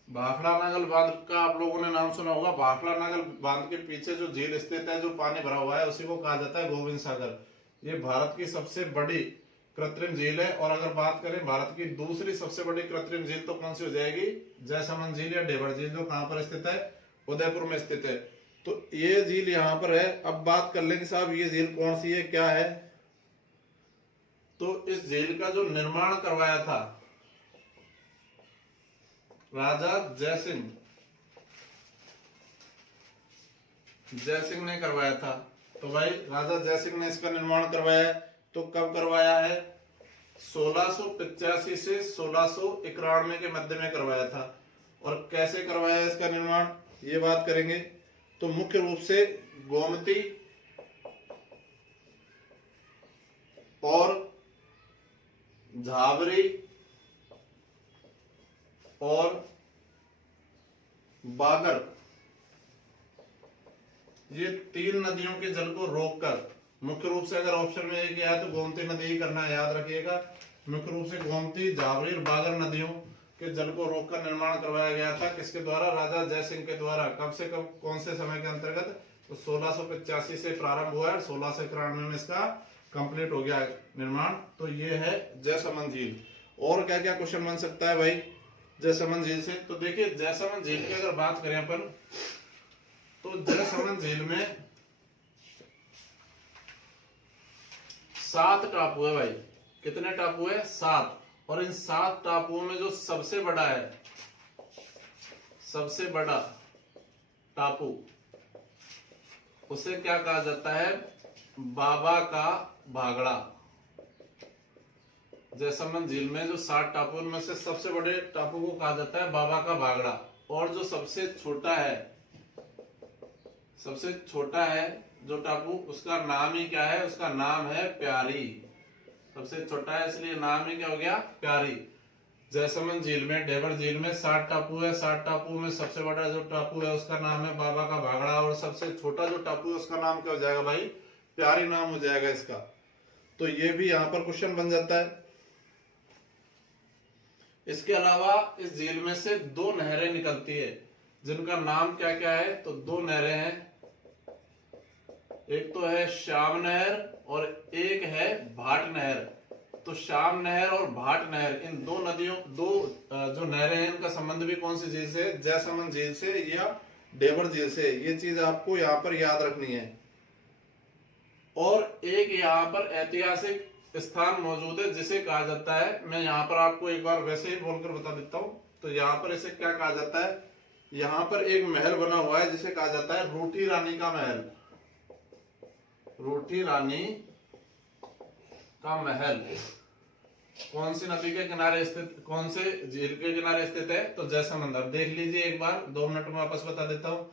भाखड़ा नागल बांध का आप लोगों ने नाम सुना होगा। भाखड़ा नागल बांध के पीछे जो झील स्थित है, जो पानी भरा हुआ है, उसी को कहा जाता है गोविंद सागर। ये भारत की सबसे बड़ी कृत्रिम झील है। और अगर बात करें भारत की दूसरी सबसे बड़ी कृत्रिम झील तो कौन सी हो जाएगी, जयसमंद झील या ढेबर झील, जो कहां पर स्थित है, उदयपुर में स्थित है। तो ये झील यहां पर है। अब बात कर लेंगे साहब ये झील कौन सी है, क्या है। तो इस झील का जो निर्माण करवाया था राजा जयसिंह ने करवाया था। तो भाई राजा जयसिंह ने इसका निर्माण करवाया है, तो कब करवाया है, 1685 से 1691 के मध्य में करवाया था। और कैसे करवाया इसका निर्माण, ये बात करेंगे। तो मुख्य रूप से गोमती और झाबरी और बागर, ये तीन नदियों के जल को रोककर, मुख्य रूप से अगर ऑप्शन में एक आया तो गोमती नदी ही करना है, याद रखिएगा। मुख्य रूप से गोमती, झाबरी और बागर नदियों के जल को रोककर निर्माण करवाया गया था। किसके द्वारा, राजा जयसिंह के द्वारा। कब से कब, कौन से समय के अंतर्गत, तो 1685 से प्रारंभ हुआ है, 1691 में इसका कंप्लीट हो गया निर्माण। तो ये है जयसमंद झील। और क्या क्या क्वेश्चन बन सकता है भाई जयसमंद झील से, तो देखिए जयसमंद झील की अगर बात करें अपन, तो जयसमंद झील में 7 टापू है भाई। कितने टापू है, 7। और इन 7 टापुओं में जो सबसे बड़ा है, सबसे बड़ा टापू, उसे क्या कहा जाता है, बाबा का भागड़ा। जयसमंद झील में जो 7 टापू, उनमें से सबसे बड़े टापू को कहा जाता है बाबा का भागड़ा। और जो सबसे छोटा है, सबसे छोटा है जो टापू, उसका नाम ही क्या है, उसका नाम है प्यारी। सबसे छोटा है इसलिए नाम ही क्या हो गया, प्यारी। जयसमंद झील में, ढेबर झील में 7 टापू है। 7 टापू में सबसे बड़ा जो टापू है उसका नाम है बाबा का भागड़ा, और सबसे छोटा जो टापू है उसका नाम क्या हो जाएगा भाई, प्यारी नाम हो जाएगा इसका। तो ये भी यहाँ पर क्वेश्चन बन जाता है। इसके अलावा इस झील में से 2 नहरें निकलती है, जिनका नाम क्या क्या है, तो 2 नहरें हैं। एक तो है श्याम नहर और एक है भाट नहर। तो श्याम नहर और भाट नहर, इन 2 नदियों, 2 जो नहरें हैं, इनका संबंध भी कौन सी झील से, जयसमंद झील से या ढेबर झील से। ये चीज आपको यहाँ पर याद रखनी है। और एक यहाँ पर ऐतिहासिक स्थान मौजूद है जिसे कहा जाता है, मैं यहाँ पर आपको एक बार वैसे ही बोलकर बता देता हूँ। तो यहाँ पर इसे क्या कहा जाता है, यहाँ पर एक महल बना हुआ है जिसे कहा जाता है रूठी रानी का महल। रूठी रानी का महल कौन सी नदी के किनारे स्थित, कौन से झील के किनारे स्थित है, तो जैसमंद। अब देख लीजिए एक बार, 2 मिनट में वापस बता देता हूँ।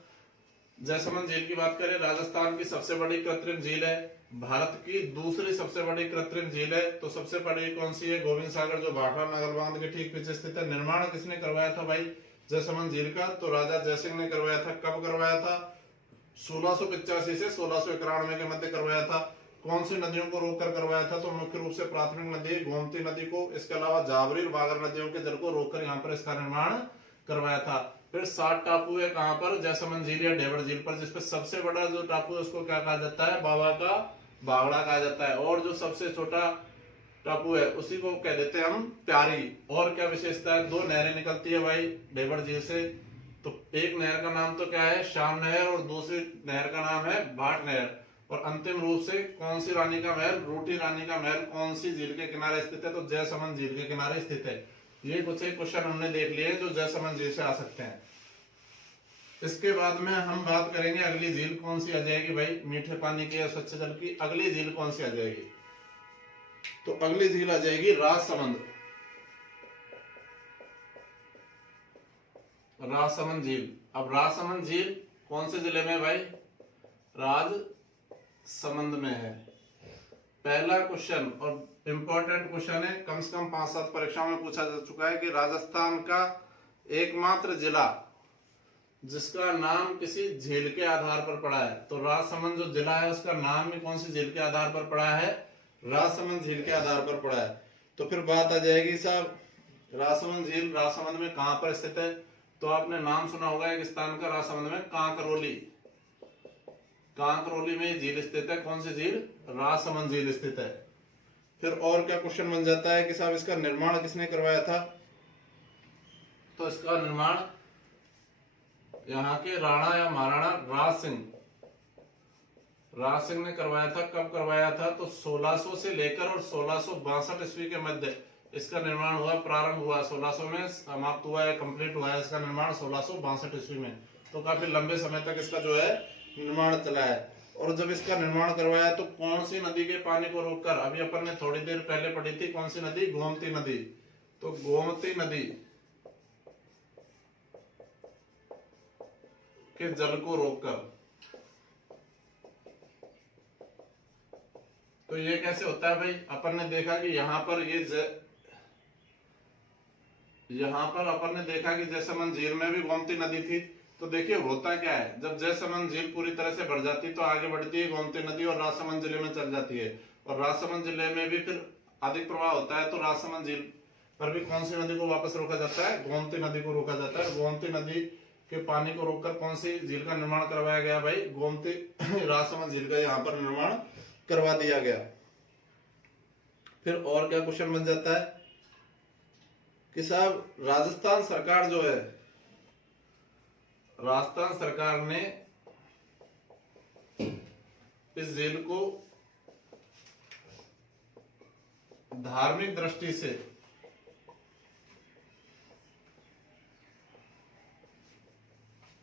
जैसमंद झील की बात करें, राजस्थान की सबसे बड़ी कृत्रिम झील है, भारत की दूसरी सबसे बड़ी कृत्रिम झील है। तो सबसे बड़ी कौन सी है, गोविंद सागर, जो भाखड़ा नगर बांध के ठीक पीछे स्थित है। निर्माण किसने करवाया था भाई जैसमंद झील का, तो राजा जयसिंह ने करवाया था। कब करवाया था, 1685 से 1691 के मध्य करवाया था। कौन सी नदियों को रोककर करवाया था, तो मुख्य रूप से प्राथमिक नदी गोमती नदी को, इसके अलावा जाबरी और बागर नदियों के जल को रोककर यहाँ पर इसका निर्माण करवाया था। फिर 7 टापू है कहाँ पर, जैसमंद झील या ढेबर झील पर, जिसपे सबसे बड़ा जो टापू है उसको क्या कहा जाता है, बाबा का बावड़ा कहा जाता है, और जो सबसे छोटा टापू है उसी को कह देते हैं हम प्यारी। और क्या विशेषता है, 2 नहरें निकलती है भाई ढेबर झील से, तो एक नहर का नाम तो क्या है, श्याम नहर, और दूसरी नहर का नाम है भाट नहर। और अंतिम रूप से कौन सी रानी का महल, रूठी रानी का महल कौन सी झील के किनारे स्थित है, तो जयसमंद झील के किनारे स्थित है। ये कुछ एक क्वेश्चन हमने देख लिए जो जयसमंद झील से आ सकते हैं। इसके बाद में हम बात करेंगे अगली झील कौन सी आ जाएगी भाई, मीठे पानी की या स्वच्छ जल की, अगली झील कौन सी आ जाएगी, तो अगली झील आ जाएगी राजसमंद। राजसमंद झील। अब राजसमंद झील कौन से जिले में भाई, राजसमंद में है। पहला क्वेश्चन और इंपॉर्टेंट क्वेश्चन है, कम से कम 5-7 परीक्षा में पूछा जा चुका है कि राजस्थान का एकमात्र जिला जिसका नाम किसी झील के आधार पर पड़ा है, तो राजसमंद जो जिला है उसका नाम भी कौन सी झील के आधार पर पड़ा है, राजसमंद झील के आधार पर पड़ा है। तो फिर बात आ जाएगी साहब, राजसमंद झील राजसमंद में कहां पर स्थित है, तो आपने नाम सुना होगा एक स्थान का राजसमंद में, कांकरोली। कांकरोली में झील स्थित है, कौन सी झील, राजसमंद झील स्थित है। फिर और क्या क्वेश्चन बन जाता है कि साहब इसका निर्माण किसने करवाया था, तो इसका निर्माण यहाँ के राणा या महाराणा राज सिंह ने करवाया था। कब करवाया था, तो 1600 से लेकर और 1662 ईस्वी के मध्य इसका निर्माण हुआ, प्रारंभ हुआ 1600 में, समाप्त हुआ है, कंप्लीट हुआ है इसका निर्माण 1662 ईस्वी में। तो काफी लंबे समय तक इसका जो है निर्माण चला है। और जब इसका निर्माण करवाया तो कौन सी नदी के पानी को रोककर, अभी अपन ने थोड़ी देर पहले पढ़ी थी, कौन सी नदी, गोमती नदी, तो गोमती नदी के जल को रोककर। तो ये कैसे होता है भाई, अपन ने देखा कि यहाँ पर अपन ने देखा कि जयसमंद झील में भी गोमती नदी थी। तो देखिए होता क्या है, जब जयसमंद झील पूरी तरह से भर जाती तो आगे बढ़ती है गोमती नदी और राजसमंद जिले में चल जाती है, और राजसमंद जिले में भी फिर अधिक प्रवाह होता है, तो राजसमंद झील पर भी कौन सी नदी को वापस रोका जाता है, गोमती नदी को रोका जाता है। गोमती नदी के पानी को रोककर कौन सी झील का निर्माण करवाया गया भाई, गोमती राजसमंद झील का यहाँ पर निर्माण करवा दिया गया। फिर और क्या क्वेश्चन बन जाता है कि साहब राजस्थान सरकार जो है, राजस्थान सरकार ने इस झील को धार्मिक दृष्टि से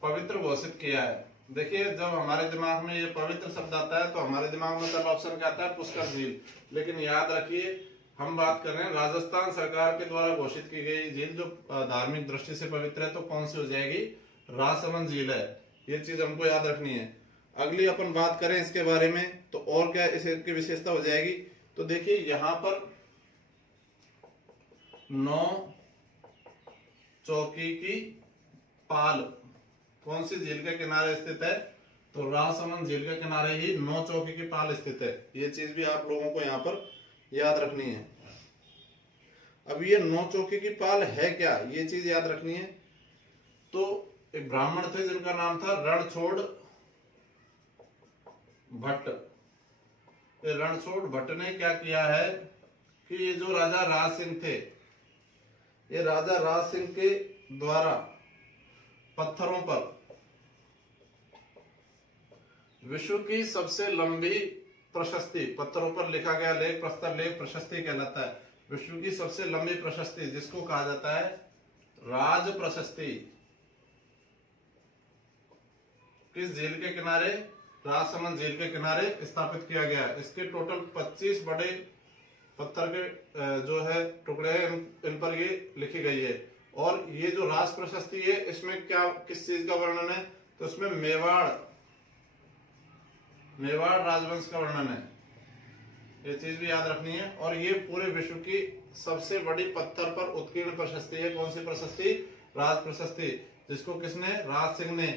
पवित्र घोषित किया है। देखिए जब हमारे दिमाग में ये पवित्र शब्द आता है तो हमारे दिमाग में पहला ऑप्शन क्या आता है, पुष्कर झील। लेकिन याद रखिए हम बात कर रहे हैं राजस्थान सरकार के द्वारा घोषित की गई झील जो धार्मिक दृष्टि से पवित्र है, तो कौन सी हो जाएगी, राजसमंद झील है। ये चीज हमको याद रखनी है। अगली अपन बात करें इसके बारे में तो और क्या इसकी विशेषता हो जाएगी, तो देखिए यहाँ पर 9 चौकी की पाल कौन सी झील के किनारे स्थित है, तो राजसमंद झील के किनारे ही 9 चौकी की पाल स्थित है। ये चीज भी आप लोगों को यहाँ पर याद रखनी है। अब ये 9 चौकी की पाल है क्या, ये चीज याद रखनी है। तो एक ब्राह्मण थे जिनका नाम था रणछोड़ भट्ट। रणछोड़ भट्ट ने क्या किया है कि ये जो राजा राज सिंह थे, ये राजा राज सिंह के द्वारा पत्थरों पर विश्व की सबसे लंबी प्रशस्ति, पत्थरों पर लिखा गया लेख प्रस्तर लेख प्रशस्ति कहलाता है। विश्व की सबसे लंबी प्रशस्ति जिसको कहा जाता है राज प्रशस्ति, किस झील के किनारे? राजसमंद झील के किनारे स्थापित किया गया। इसके टोटल 25 बड़े पत्थर के जो है टुकड़े हैं, इन पर ये लिखी गई है। और ये जो राज प्रशस्ति है इसमें क्या किस चीज का वर्णन है? तो इसमें मेवाड़ राजवंश का वर्णन है, ये चीज भी याद रखनी है। और ये पूरे विश्व की सबसे बड़ी पत्थर पर उत्कीर्ण प्रशस्ति है। कौन सी प्रशस्ति? राज प्रशस्ति, जिसको किसने? राज सिंह ने,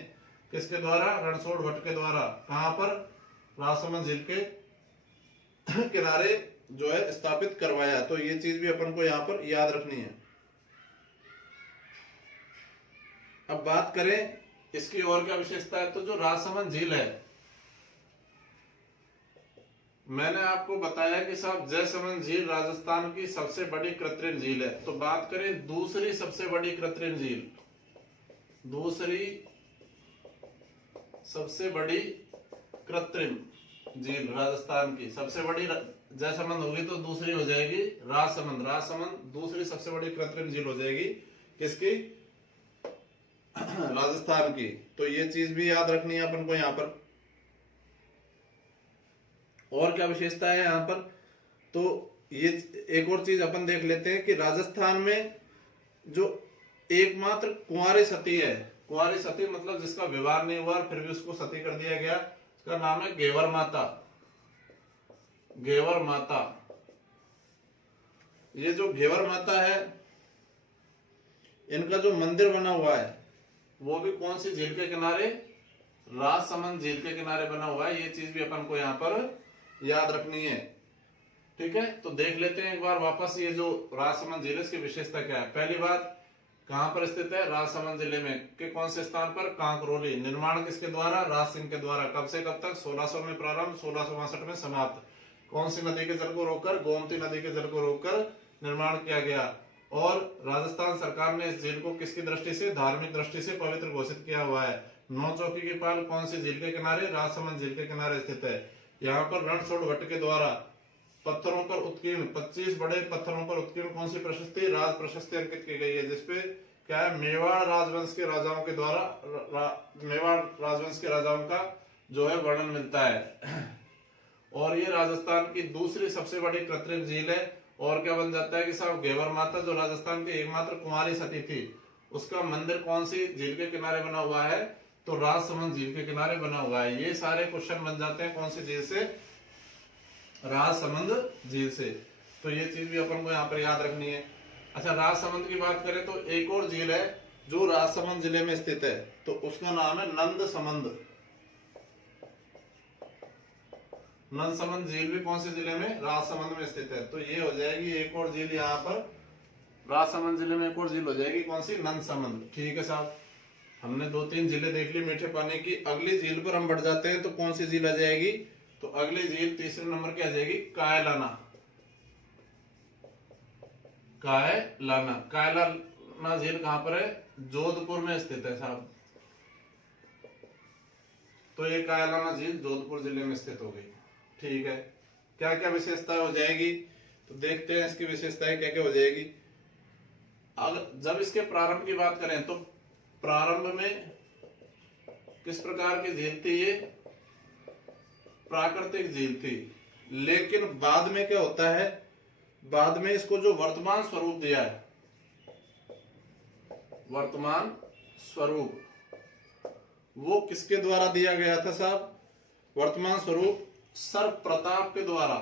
किसके द्वारा? रणछोड़ भट्ट के द्वारा। कहां पर? राजसमंद झील के किनारे जो है स्थापित करवाया। तो ये चीज भी अपन को यहाँ पर याद रखनी है। अब बात करें इसकी और क्या विशेषता है, तो जो राजसमंद झील है, मैंने आपको बताया कि साहब जयसमंद झील राजस्थान की सबसे बड़ी कृत्रिम झील है। तो बात करें दूसरी सबसे बड़ी कृत्रिम झील, दूसरी सबसे बड़ी कृत्रिम झील राजस्थान की सबसे बड़ी जयसमंद होगी तो दूसरी हो जाएगी राजसमंद। राजसमंद दूसरी सबसे बड़ी कृत्रिम झील हो जाएगी, किसकी? राजस्थान की। तो ये चीज भी याद रखनी है अपन को यहाँ पर। और क्या विशेषता है यहाँ पर? तो ये एक और चीज अपन देख लेते हैं कि राजस्थान में जो एकमात्र कुंवारी सती है, कुंवारी सती मतलब जिसका विवाह नहीं हुआ फिर भी उसको सती कर दिया गया, उसका नाम है घेवर माता। घेवर माता, ये जो घेवर माता है इनका जो मंदिर बना हुआ है वो भी कौन सी झील के किनारे? राजसमंद झील के किनारे बना हुआ है। ये चीज भी अपन को यहाँ पर याद रखनी है। ठीक है, तो देख लेते हैं एक बार वापस ये जो राजसमंद झील इसकी विशेषता क्या है। पहली बात, कहां पर स्थित है? राजसमंद जिले में के कौन से स्थान पर? कांकरोली। निर्माण किसके द्वारा? राज सिंह के द्वारा। कब से कब तक? 1600 में प्रारंभ, 1662 में समाप्त। कौन सी नदी के जल को रोककर? गोमती नदी के जल को रोककर निर्माण किया गया। और राजस्थान सरकार ने इस झील को किसकी दृष्टि से? धार्मिक दृष्टि से पवित्र घोषित किया हुआ है। नौ चौकी की पाल कौन सी झील के किनारे? राजसमंद झील के किनारे स्थित है। यहाँ पर रणछोड़ भट्ट के द्वारा पत्थरों पर उत्कीर्ण 25 बड़े पत्थरों पर उत्कीर्ण कौन सी प्रशस्ति? राज प्रशस्ति अंकित की गई है, जिसपे क्या है? मेवाड़ राजवंश के राजाओं के द्वारा मेवाड़ राजवंश के राजाओं का जो है वर्णन मिलता है। और ये राजस्थान की दूसरी सबसे बड़ी कृत्रिम झील है। और क्या बन जाता है कि साहब घेवर माता जो राजस्थान की एकमात्र कुंवारी सती थी, उसका मंदिर कौन सी झील के किनारे बना हुआ है? तो राजसमंद झील के किनारे बना हुआ है। ये सारे क्वेश्चन बन जाते हैं कौन सी झील से? राजसमंद झील से। तो ये चीज भी अपन को यहाँ पर याद रखनी है। अच्छा, राजसमंद की बात करें तो एक और झील है जो राजसमंद जिले में स्थित है, तो उसका नाम है नंदसमंद। नंदसमंद झील भी कौन से जिले में? राजसमंद में स्थित है। तो ये हो जाएगी एक और झील यहाँ पर राजसमंद जिले में, एक और झील हो जाएगी कौन सी? नंदसमंद। ठीक है साहब, हमने 2-3 झीलें देख ली मीठे पानी की। अगली झील पर हम बढ़ जाते हैं, तो कौन सी झील आ जाएगी? तो अगली झील तीसरे नंबर की आ जाएगी कायलाना। कायलाना, कायलाना झील कहां पर है? जोधपुर में स्थित है साहब। तो ये कायलाना झील जोधपुर जिले में स्थित हो गई। ठीक है, क्या क्या विशेषता हो जाएगी? तो देखते हैं इसकी विशेषताएं क्या क्या हो जाएगी। अगर जब इसके प्रारंभ की बात करें तो प्रारंभ में किस प्रकार की झील थी? ये प्राकृतिक झील थी। लेकिन बाद में क्या होता है? बाद में इसको जो वर्तमान स्वरूप दिया है, वर्तमान स्वरूप, वो किसके द्वारा दिया गया था साहब? वर्तमान स्वरूप सर प्रताप के द्वारा,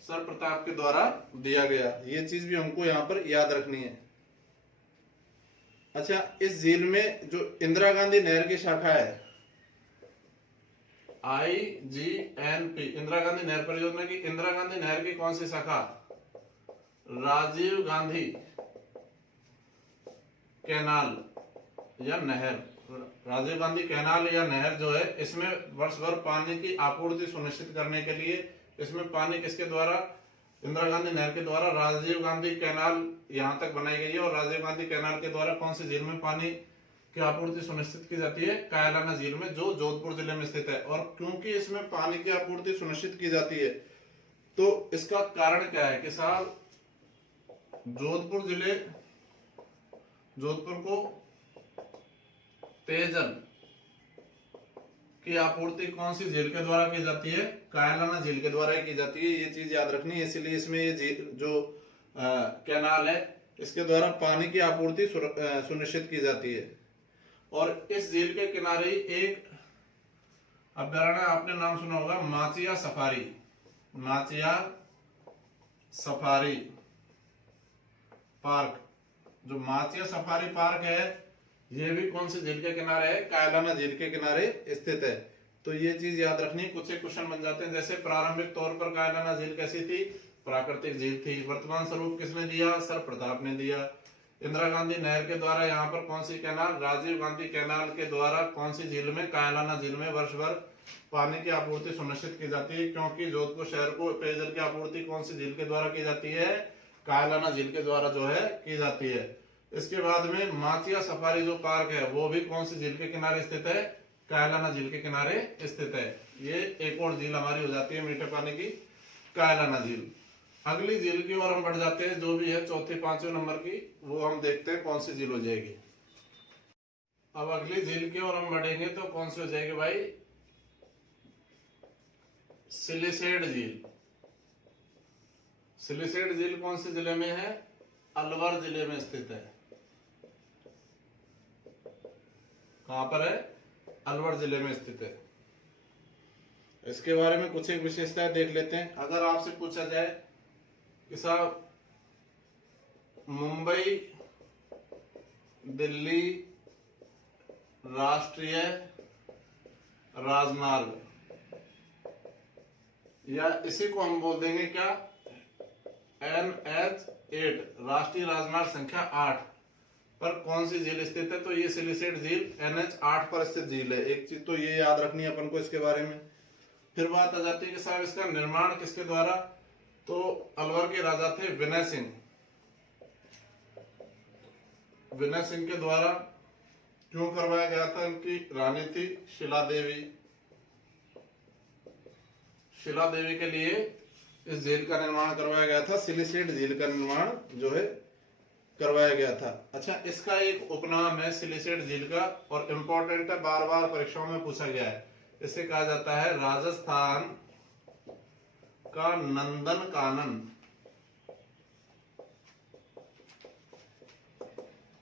सर प्रताप के द्वारा दिया गया। ये चीज भी हमको यहाँ पर याद रखनी है। अच्छा, इस झील में जो इंदिरा गांधी नहर की शाखा है IGNP, इंदिरा गांधी नहर परियोजना की, इंदिरा गांधी नहर की कौन सी शाखा? राजीव गांधी कैनाल या नहर। राजीव गांधी कैनाल या नहर जो है, इसमें वर्ष भर पानी की आपूर्ति सुनिश्चित करने के लिए, इसमें पानी किसके द्वारा? इंदिरा गांधी नहर के द्वारा राजीव गांधी कैनाल यहां तक बनाई गई है। और राजीव गांधी कैनाल के द्वारा कौन सी झील में पानी की आपूर्ति सुनिश्चित की जाती है कायलाना झील में, जो जोधपुर जिले में स्थित है। और क्योंकि इसमें पानी की आपूर्ति सुनिश्चित की जाती है तो इसका कारण क्या है कि साहब जोधपुर को पेयजल की आपूर्ति कौन सी झील के द्वारा की जाती है? कायलाना झील के द्वारा ही की जाती है। ये चीज याद रखनी है, इसीलिए इसमें ये झील जो कैनाल है इसके द्वारा पानी की आपूर्ति सुनिश्चित की जाती है। और इस झील के किनारे एक अभ्यारण्य आपने नाम सुना होगा, माचिया सफारी पार्क। जो माचिया सफारी पार्क है ये भी कौन सी झील के किनारे है? कायलाना झील के किनारे स्थित है। तो ये चीज याद रखनी। कुछ एक क्वेश्चन बन जाते हैं, जैसे प्रारंभिक तौर पर कायलाना झील कैसी थी? प्राकृतिक झील थी। वर्तमान स्वरूप किसने दिया? सर प्रताप ने दिया। इंदिरा गांधी नहर के द्वारा यहाँ पर कौन सी कैनाल? राजीव गांधी कैनाल के द्वारा कौन सी झील में? कायलाना झील में वर्ष भर पानी की आपूर्ति सुनिश्चित की जाती है, क्योंकि जोधपुर शहर को पेयजल की आपूर्ति कौन सी झील के द्वारा की जाती है? कायलाना झील के द्वारा जो है की जाती है। इसके बाद में माचिया सफारी जो पार्क है वो भी कौन सी झील के किनारे स्थित है? कायलाना झील के किनारे स्थित है। ये एक और झील हमारी हो जाती है मीठे पानी की, कायलाना झील। अगली झील की ओर हम बढ़ जाते हैं, जो भी है चौथे पांचवें नंबर की, वो हम देखते हैं कौन सी झील हो जाएगी। अब अगली झील की ओर हम बढ़ेंगे तो कौन सी हो जाएगी भाई? सिलिसेट झील। सिलिसेट झील कौन से जिले में है? अलवर जिले में स्थित है। कहां पर है? अलवर जिले में स्थित है। इसके बारे में कुछ एक विशेषताएं देख लेते हैं। अगर आपसे पूछा जाए कि साहब मुंबई दिल्ली राष्ट्रीय राजमार्ग, या इसी को हम बोल देंगे क्या? NH8 राष्ट्रीय राजमार्ग संख्या 8 पर कौन सी झील स्थित है? तो ये सिलिसेट झील NH8 पर स्थित झील है। एक चीज तो ये याद रखनी है अपन को इसके बारे में। फिर बात आ जाती है कि साहब इसका निर्माण किसके द्वारा? तो अलवर के राजा थे विनय सिंह। विनय सिंह के द्वारा क्यों करवाया गया था? इनकी रानी थी शिला देवी। शिला देवी के लिए इस झील का निर्माण करवाया गया था। सिलिसेट झील का निर्माण जो है करवाया गया था। अच्छा, इसका एक उपनाम है सिलिसेट झील का, और इंपॉर्टेंट है, बार बार परीक्षाओं में पूछा गया है। इसे कहा जाता है राजस्थान का नंदन कानन।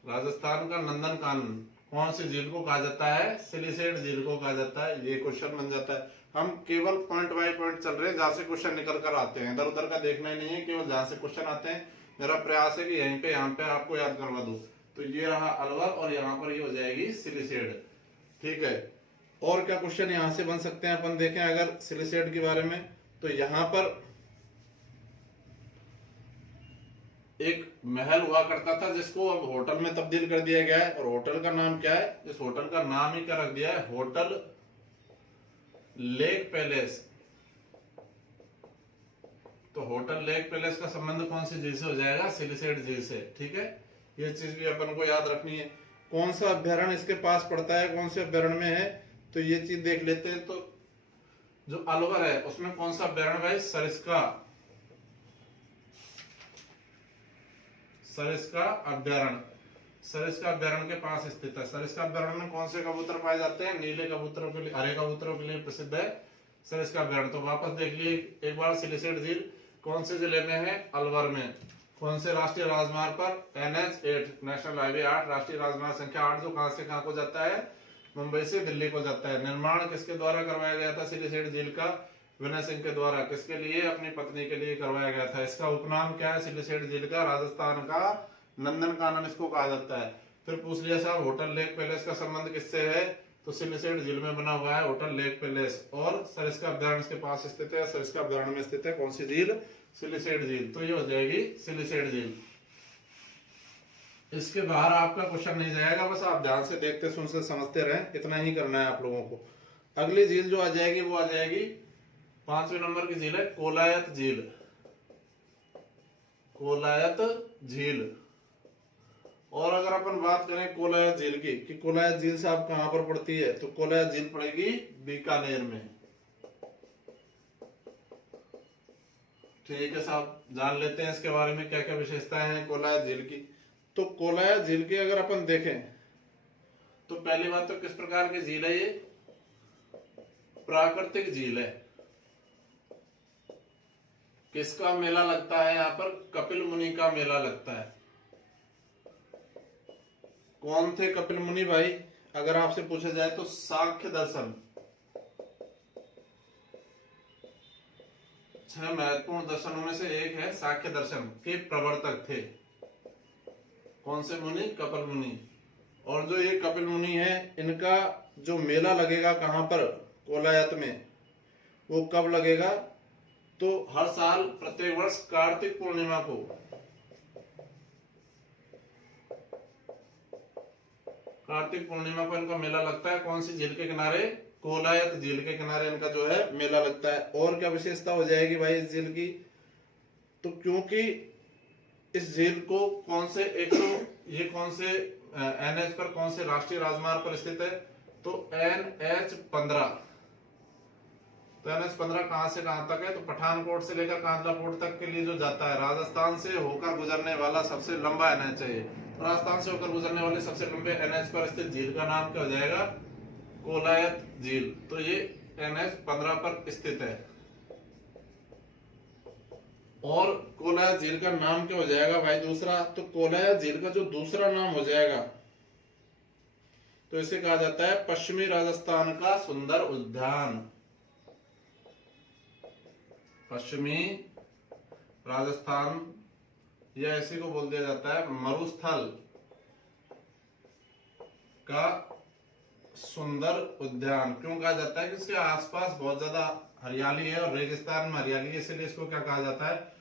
राजस्थान का नंदन कानन कौन सी झील को कहा जाता है? सिलिसेट झील को कहा जाता है। ये क्वेश्चन बन जाता है। हम केवल पॉइंट बाय पॉइंट चल रहे हैं, जहां से क्वेश्चन निकल कर आते हैं। इधर उधर का देखना ही नहीं है, केवल जहां से क्वेश्चन आते हैं मेरा प्रयास है कि यहीं पे यहाँ पे आपको याद करवा दूं। तो ये रहा अलवर, और यहाँ पर ये हो जाएगी सिलिसेट। ठीक है, और क्या क्वेश्चन यहाँ से बन सकते हैं अपन देखें अगर सिलिसेट के बारे में? तो यहाँ पर एक महल हुआ करता था जिसको अब होटल में तब्दील कर दिया गया है। और होटल का नाम क्या है? इस होटल का नाम ही क्या रख दिया है? Hotel lake palace. तो होटल लेक पैलेस का संबंध कौन सी झील से हो जाएगा? सिलिसेट झील से। ठीक है, ये चीज भी अपन को याद रखनी है। कौन सा अभ्यारण्य इसके पास पड़ता है, कौन से अभ्यारण्य में है, तो ये चीज देख लेते हैं। तो जो अलवर है उसमें कौन सा अभ्यारण्य है? सरिस्का अभ्यारण्य। सरिस्का अभ्यारण्य के पास स्थित है। सरिस्का अभ्यारण्य में कौन से कबूतर पाए जाते हैं? नीले कबूतरों के लिए, हरे कबूतरों के लिए प्रसिद्ध है सरिस्का अभ्यारण्य। तो वापस देख लिए एक बार, सिलिसेट झील कौन से जिले में है? अलवर में। कौन से राष्ट्रीय राजमार्ग पर? NH8 नेशनल हाईवे 8 राष्ट्रीय राजमार्ग संख्या 8, जो कहां से कहां को जाता है? मुंबई से दिल्ली को जाता है। निर्माण किसके द्वारा करवाया गया था सिलिसेट झील का? विनय सिंह के द्वारा। किसके लिए? अपनी पत्नी के लिए करवाया गया था। इसका उपनाम क्या है सिलिसेट झील का? राजस्थान का नंदन कानन इसको कहा जाता है। फिर पूछ लिया साहब होटल लेक पैलेस का संबंध किससे है? तो सिलिसेट झील में बना हुआ है होटल लेक पैलेस, और सरिस्का अभ्यारण्य के पास स्थित है। सरिस्का अभ्यारण्य में स्थित है कौन सी झील? सिलिसेट झील। तो ये हो जाएगी सिलिसेट झील। इसके बाहर आपका क्वेश्चन नहीं जाएगा, बस आप ध्यान से देखते सुनते समझते रहें, इतना ही करना है आप लोगों को। अगली झील जो आ जाएगी वो आ जाएगी 5वें नंबर की झील है कोलायत झील। कोलायत झील। और अगर अपन बात करें कोलायत झील की कि कोलायत झील साहब कहां पर पड़ती है, तो कोलायत झील पड़ेगी बीकानेर में। ठीक है साहब, जान लेते हैं इसके बारे में क्या क्या विशेषताएं हैं कोलायत झील की। तो कोलायत झील की अगर अपन देखें तो पहली बात तो किस प्रकार की झील है, ये प्राकृतिक झील है। किसका मेला लगता है यहाँ पर, कपिल मुनि का मेला लगता है। कौन थे कपिल मुनि भाई, अगर आपसे पूछा जाए तो सांख्य दर्शन, 6 महत्वपूर्ण दर्शनों में से एक है सांख्य दर्शन के प्रवर्तक थे। कौन से मुनि, कपिल मुनि। और जो ये कपिल मुनि है, इनका जो मेला लगेगा कहां पर, कोलायत में, वो कब लगेगा, तो हर साल प्रत्येक वर्ष कार्तिक पूर्णिमा को, कार्तिक पूर्णिमा को इनका मेला लगता है। कौन सी झील के किनारे, कोलायत झील के किनारे इनका जो है मेला लगता है। और क्या विशेषता हो जाएगी भाई इस झील की, तो क्योंकि इस झील को कौन से, एक तो ये कौन से NH पर, कौन से राष्ट्रीय राजमार्ग पर स्थित है, तो NH15। तो NH15 कहां से कहां तक है, तो पठानकोट से लेकर कांदलाकोट तक के लिए जो जाता है, राजस्थान से होकर गुजरने वाला सबसे लंबा NH है। राजस्थान से होकर गुजरने वाले सबसे लंबे NH पर स्थित झील का नाम क्या हो जाएगा, कोलायत झील। तो ये NH15 पर स्थित है। और कोलायत झील का नाम क्या हो जाएगा भाई दूसरा, तो कोलायत झील का जो दूसरा नाम हो जाएगा, तो इसे कहा जाता है पश्चिमी राजस्थान का सुंदर उद्यान। पश्चिमी राजस्थान, या इसी को बोल दिया जाता है मरुस्थल का सुंदर उद्यान। क्यों कहा जाता है कि इसके आसपास बहुत ज्यादा हरियाली है और रेगिस्तान में हरियाली है, इसलिए इसको क्या कहा जाता है,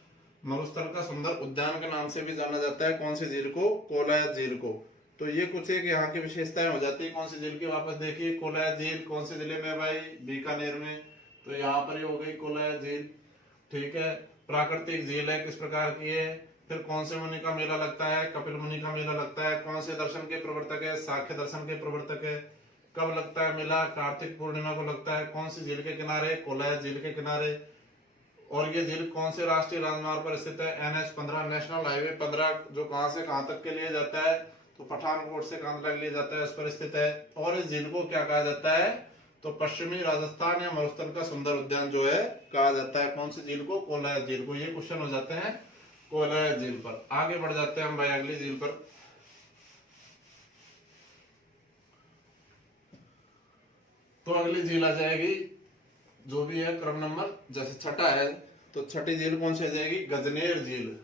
मरुस्थल का सुंदर उद्यान के नाम से भी जाना जाता है। कौन सी झील को, कोलायत झील को। तो ये कुछ एक यहाँ की विशेषताएं हो जाती है कौन सी झील की। वापस देखिए, कोलायत झील कौन से जिले में भाई, बीकानेर में। तो यहाँ पर ये हो गई कोलायत झील। ठीक है, प्राकृतिक झील है, किस प्रकार की है। फिर कौन से मुनि का मेला लगता है, कपिल मुनि का मेला लगता है। कौन से दर्शन के प्रवर्तक है, सांख्य दर्शन के प्रवर्तक है। कब लगता है मेला, कार्तिक पूर्णिमा को लगता है। कौन सी झील के किनारे, कोलायत झील के किनारे। और ये झील कौन से राष्ट्रीय राजमार्ग पर स्थित है, NH15, नेशनल हाईवे 15, जो कहां से कहां तक के लिए जाता है, तो पठानकोट से कांदला के लिए जाता है, उस पर स्थित है। और इस झील को क्या कहा जाता है, तो पश्चिमी राजस्थान या मरुस्थल का सुंदर उद्यान जो है कहा जाता है। कौन सी झील को, कोलायत झील को। ये क्वेश्चन हो जाते हैं कोलायत झील पर। आगे बढ़ जाते हैं हम भाई अगली झील पर। तो अगली झील आ जाएगी, जो भी है क्रम नंबर जैसे छठा है, तो छठी झील कौन सी आ जाएगी, गजनेर झील।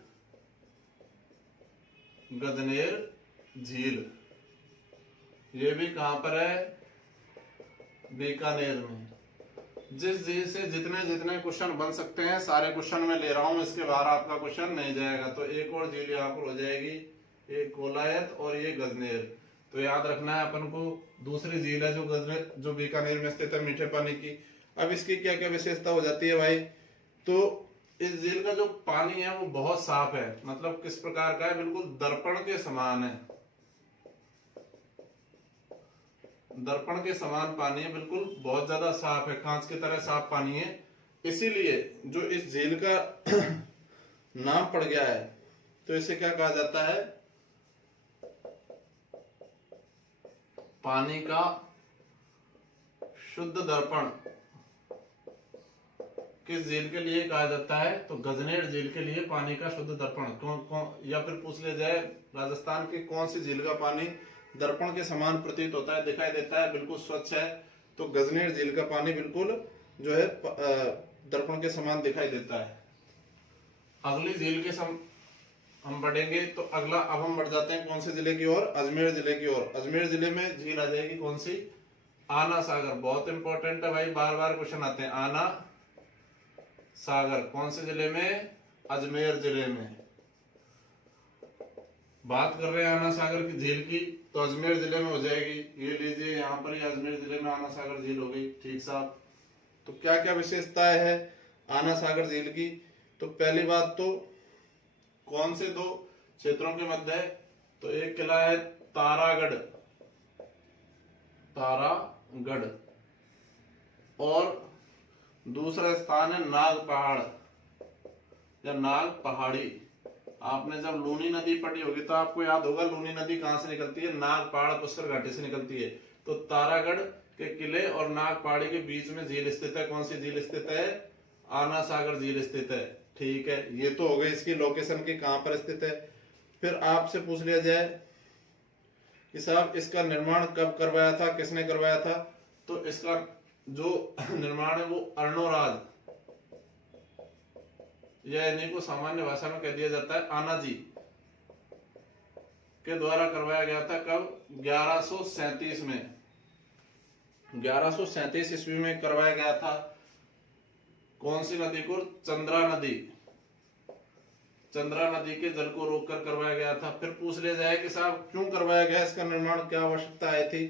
गजनेर झील, ये भी कहां पर है, बीकानेर में। जिस झील से जितने जितने क्वेश्चन बन सकते हैं सारे क्वेश्चन मैं ले रहा हूं, इसके बाहर आपका क्वेश्चन नहीं जाएगा। तो एक और झील यहाँ पर हो जाएगी, एक कोलायत और ये गजनेर। तो याद रखना है अपन को, दूसरी झील है जो गजनेर, जो बीकानेर में स्थित है, मीठे पानी की। अब इसकी क्या क्या विशेषता हो जाती है भाई, तो इस झील का जो पानी है वो बहुत साफ है। मतलब किस प्रकार का है, बिल्कुल दर्पण के समान है। दर्पण के समान पानी है, बिल्कुल बहुत ज्यादा साफ है, कांच की तरह साफ पानी है। इसीलिए जो इस झील का नाम पड़ गया है, तो इसे क्या कहा जाता है, पानी का शुद्ध दर्पण। किस झील के लिए कहा जाता है, तो गजनेर झील के लिए पानी का शुद्ध दर्पण। कौन, या फिर पूछ लिया जाए राजस्थान की कौन सी झील का पानी दर्पण के समान प्रतीत होता है, दिखाई देता है, बिल्कुल स्वच्छ है, तो गजनेर झील का पानी बिल्कुल जो है दर्पण के समान दिखाई देता है। अगली झील के हम बढ़ेंगे, तो अगला अब हम बढ़ जाते हैं कौन से जिले की ओर, अजमेर जिले की ओर। अजमेर जिले में झील आ जाएगी कौन सी, आना सागर। बहुत इंपॉर्टेंट है भाई, बार बार क्वेश्चन आते हैं। आना सागर कौन से जिले में, अजमेर जिले में। बात कर रहे हैं आना सागर की झील की, तो अजमेर जिले में हो जाएगी। ये लीजिए, यहाँ पर ही अजमेर जिले में आना सागर झील हो गई। ठीक साहब, तो क्या क्या विशेषताएं है आना सागर झील की। तो पहली बात तो कौन से दो क्षेत्रों के मध्य है, तो एक किला है तारागढ़, तारागढ़, और दूसरा स्थान है नाग पहाड़ या नाग पहाड़ी। आपने जब लूनी नदी पढ़ी होगी तो आपको याद होगा लूनी नदी कहां से निकलती है, नाग पहाड़ पुष्कर घाटी से निकलती है। तो तारागढ़ के किले और नाग पहाड़ी के बीच में झील स्थित है। कौन सी झील स्थित है? आना सागर झील स्थित है। ठीक है, ये तो हो गई इसकी लोकेशन की कहां पर स्थित है। फिर आपसे पूछ लिया जाए कि साहब इसका निर्माण कब करवाया था, किसने करवाया था? तो इसका जो निर्माण है वो अर्णोराज, या इन्हीं को सामान्य भाषा में कह दिया जाता है आनाजी, के द्वारा करवाया गया था। कब? 1137 में, 1137 ईस्वी में करवाया गया था। कौन सी नदी को? चंद्रा नदी, चंद्रा नदी के जल को रोककर करवाया गया था। फिर पूछ लिया जाए कि साहब क्यों करवाया गया, इसका निर्माण, क्या आवश्यकता आई थी?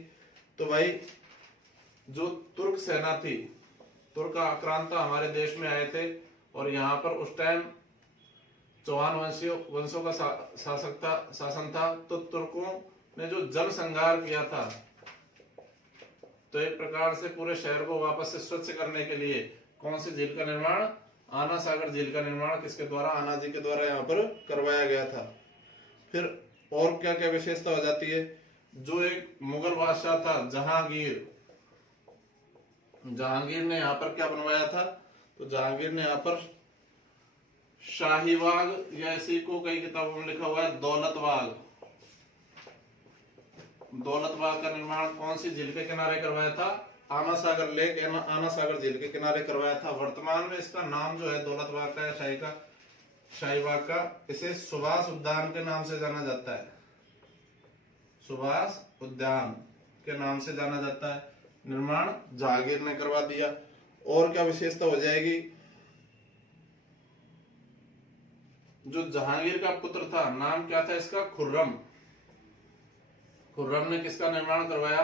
तो भाई जो तुर्क सेना थी, तुर्क आक्रांता हमारे देश में आए थे और यहाँ पर उस टाइम चौहान वंशों का शासन था। तो तुर्कों ने जो जल संहार किया था, तो एक प्रकार से पूरे शहर को वापस से स्वच्छ करने के लिए कौन सी झील का निर्माण? आना सागर झील का निर्माण किसके द्वारा? आना जी के द्वारा यहाँ पर करवाया गया था। फिर और क्या क्या विशेषता हो जाती है? जो एक मुगल बादशाह था जहांगीर, जहांगीर ने यहाँ पर क्या बनवाया था? तो जहांगीर ने यहाँ पर शाहीबाग, या इसी को कई किताबों में लिखा हुआ है दौलतबाग, दौलतबाग का निर्माण कौन सी झील के किनारे करवाया था? आना सागर लेक, आना सागर झील के किनारे करवाया था। वर्तमान में इसका नाम जो है दौलतबाग का या शाहीबाग का, इसे सुभाष उद्यान के नाम से जाना जाता है, सुभाष उद्यान के नाम से जाना जाता है। निर्माण जहांगीर ने करवा दिया। और क्या विशेषता हो जाएगी? जो जहांगीर का पुत्र था, नाम क्या था इसका? खुर्रम। खुर्रम ने किसका निर्माण करवाया?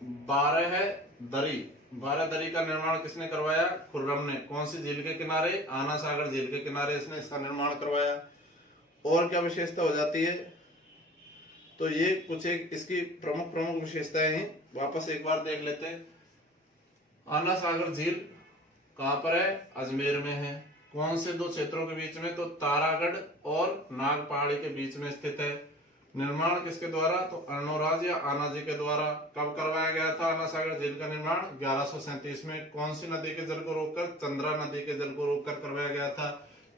12 दरी का निर्माण किसने करवाया? खुर्रम ने। कौन सी झील के किनारे? आना सागर झील के किनारे इसने इसका निर्माण करवाया। और क्या विशेषता हो जाती है? तो ये कुछ एक इसकी प्रमुख विशेषताएं हैं, वापस एक बार देख लेते हैं। आना सागर झील कहां पर है? अजमेर में है। कौन से दो क्षेत्रों के बीच में? तो तारागढ़ और नाग पहाड़ी के बीच में स्थित है। निर्माण किसके द्वारा? तो अर्णोराज या आनाजी के द्वारा। कब करवाया गया था आना सागर झील का निर्माण? 1137 में। कौन सी नदी के जल को रोककर? चंद्रा नदी के जल को रोककर करवाया गया था।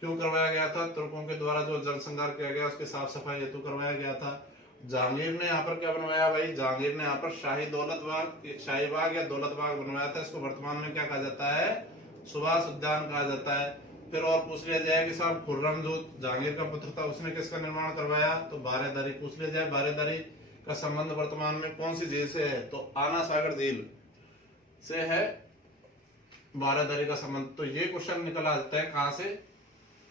क्यों करवाया गया था? तुर्कों के द्वारा जो जल संहार किया गया उसकी साफ सफाई हेतु करवाया गया था। जहांगीर ने यहाँ पर क्या बनवाया भाई? जहांगीर ने यहाँ पर शाहीबाग या दौलतबाग बनवाया था। इसको वर्तमान में क्या कहा जाता है? सुभाष उद्यान कहा जाता है। फिर और पूछ लिया जाए कि साहब खुर्रम जो जहांगीर का पुत्र था उसने किसका निर्माण करवाया? तो बारेदरी। पूछ लिया जाए बारेदरी का संबंध वर्तमान में कौन सी झील से है? तो आना सागर झील से है बारेदरी का संबंध। तो ये क्वेश्चन निकल आता है कहां से?